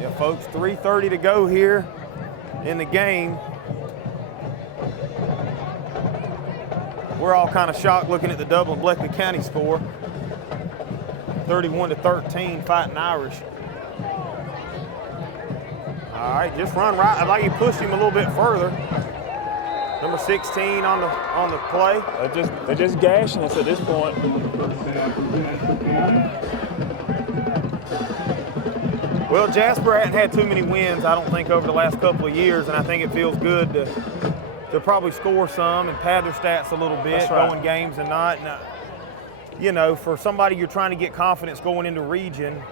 Yeah, folks, 3:30 to go here in the game. We're all kind of shocked looking at the Dublin-Bleckley County score. 31-13, Fighting Irish. All right, just run right. I'd like you to push him a little bit further. Number 16 on the play. They're just gashing us at this point. Well, Jasper hadn't had too many wins, I don't think, over the last couple of years, and I think it feels good to probably score some and pad their stats a little bit, going games and not. And, you know, for somebody you're trying to get confidence going into region,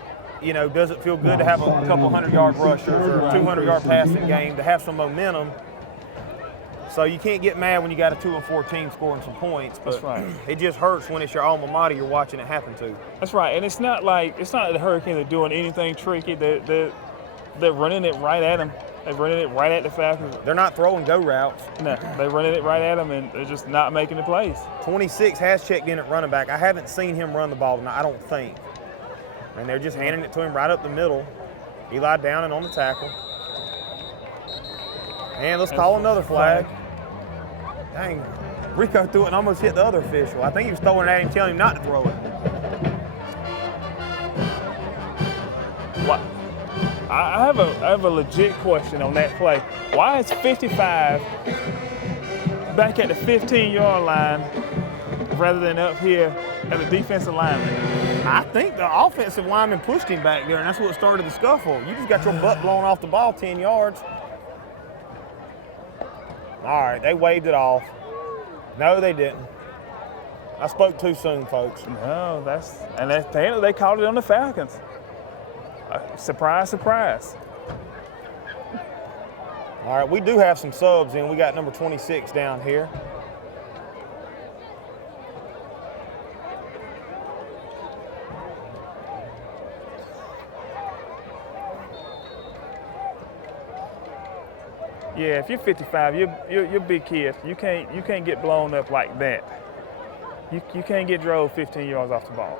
you know, does it feel good to have a couple 100-yard rushers or a 200-yard passing game to have some momentum? So you can't get mad when you got a 2-4 team scoring some points. But that's right. It just hurts when it's your alma mater you're watching it happen to. That's right, and it's not like the Hurricanes are doing anything tricky. They're running it right at them. They're running it right at the Falcons. They're not throwing go routes. No, they're running it right at them, and they're just not making the plays. 26 has checked in at running back. I haven't seen him run the ball tonight, I don't think. And they're just handing it to him right up the middle. Eli down and on the tackle. And let's call another flag. Dang, Rico threw it and almost hit the other official. I think he was throwing it at him, telling him not to throw it. What? I have a legit question on that play. Why is 55 back at the 15-yard line rather than up here at the defensive lineman? I think the offensive lineman pushed him back there, and that's what started the scuffle. You just got your butt blown off the ball 10 yards. All right, they waved it off. No, they didn't. I spoke too soon, folks. No, they called it on the Falcons. Surprise, surprise. All right, we do have some subs in. We got number 26 down here. Yeah, if you're 55, you're a big kid. You can't get blown up like that. You can't get drove 15 yards off the ball.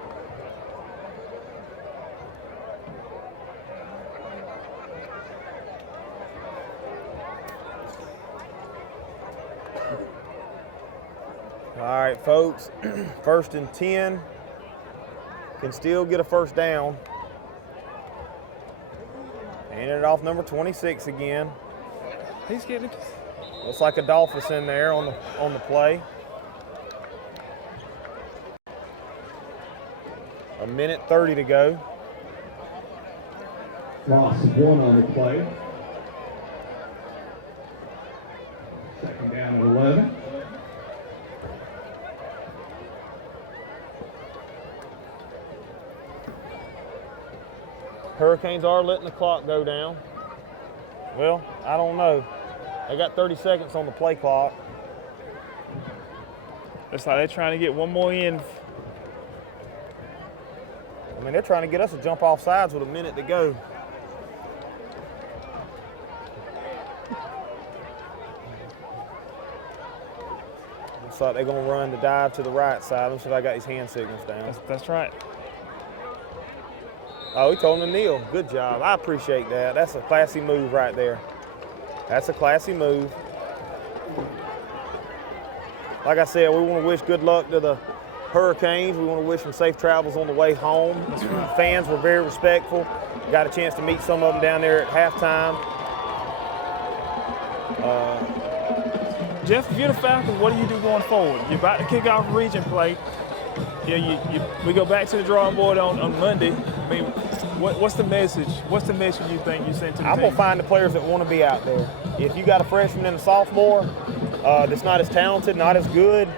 All right, folks, 1st and 10. Can still get a first down. Handing it off number 26 again. He's getting it. Looks like Adolphus in there on the play. A minute 30 to go. Loss of 1 on the play. 2nd down and 11. Hurricanes are letting the clock go down. Well, I don't know. They got 30 seconds on the play clock. Looks like they're trying to get one more in. I mean, they're trying to get us to jump off sides with a minute to go. Looks like they're going to run the dive to the right side. Looks like I got his hand signals down. That's right. Oh, he told him to kneel. Good job. I appreciate that. That's a classy move right there. That's a classy move. Like I said, we want to wish good luck to the Hurricanes. We want to wish them safe travels on the way home. The fans were very respectful. Got a chance to meet some of them down there at halftime. Jeff, if you're the Falcons, what do you do going forward? You're about to kick off region play. We go back to the drawing board on Monday. I mean, what's the message? What's the message you think you sent to the I'm team? going to find the players that want to be out there. If you got a freshman and a sophomore that's not as talented, not as good,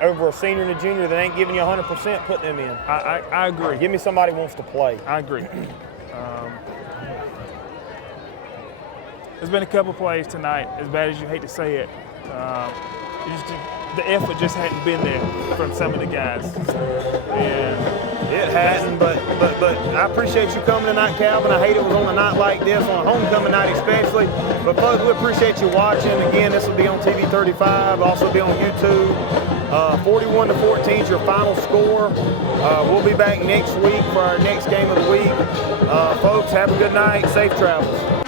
over a senior and a junior that ain't giving you 100%, put them in. I agree. Give me somebody who wants to play. I agree. There's been a couple plays tonight, as bad as you hate to say it. The effort just hadn't been there from some of the guys. And it hasn't, but I appreciate you coming tonight, Calvin. I hate it was on a night like this, on a homecoming night especially. But folks, we appreciate you watching. Again, this will be on TV 35, also be on YouTube. 41-14 is your final score. We'll be back next week for our next game of the week. Folks, have a good night. Safe travels.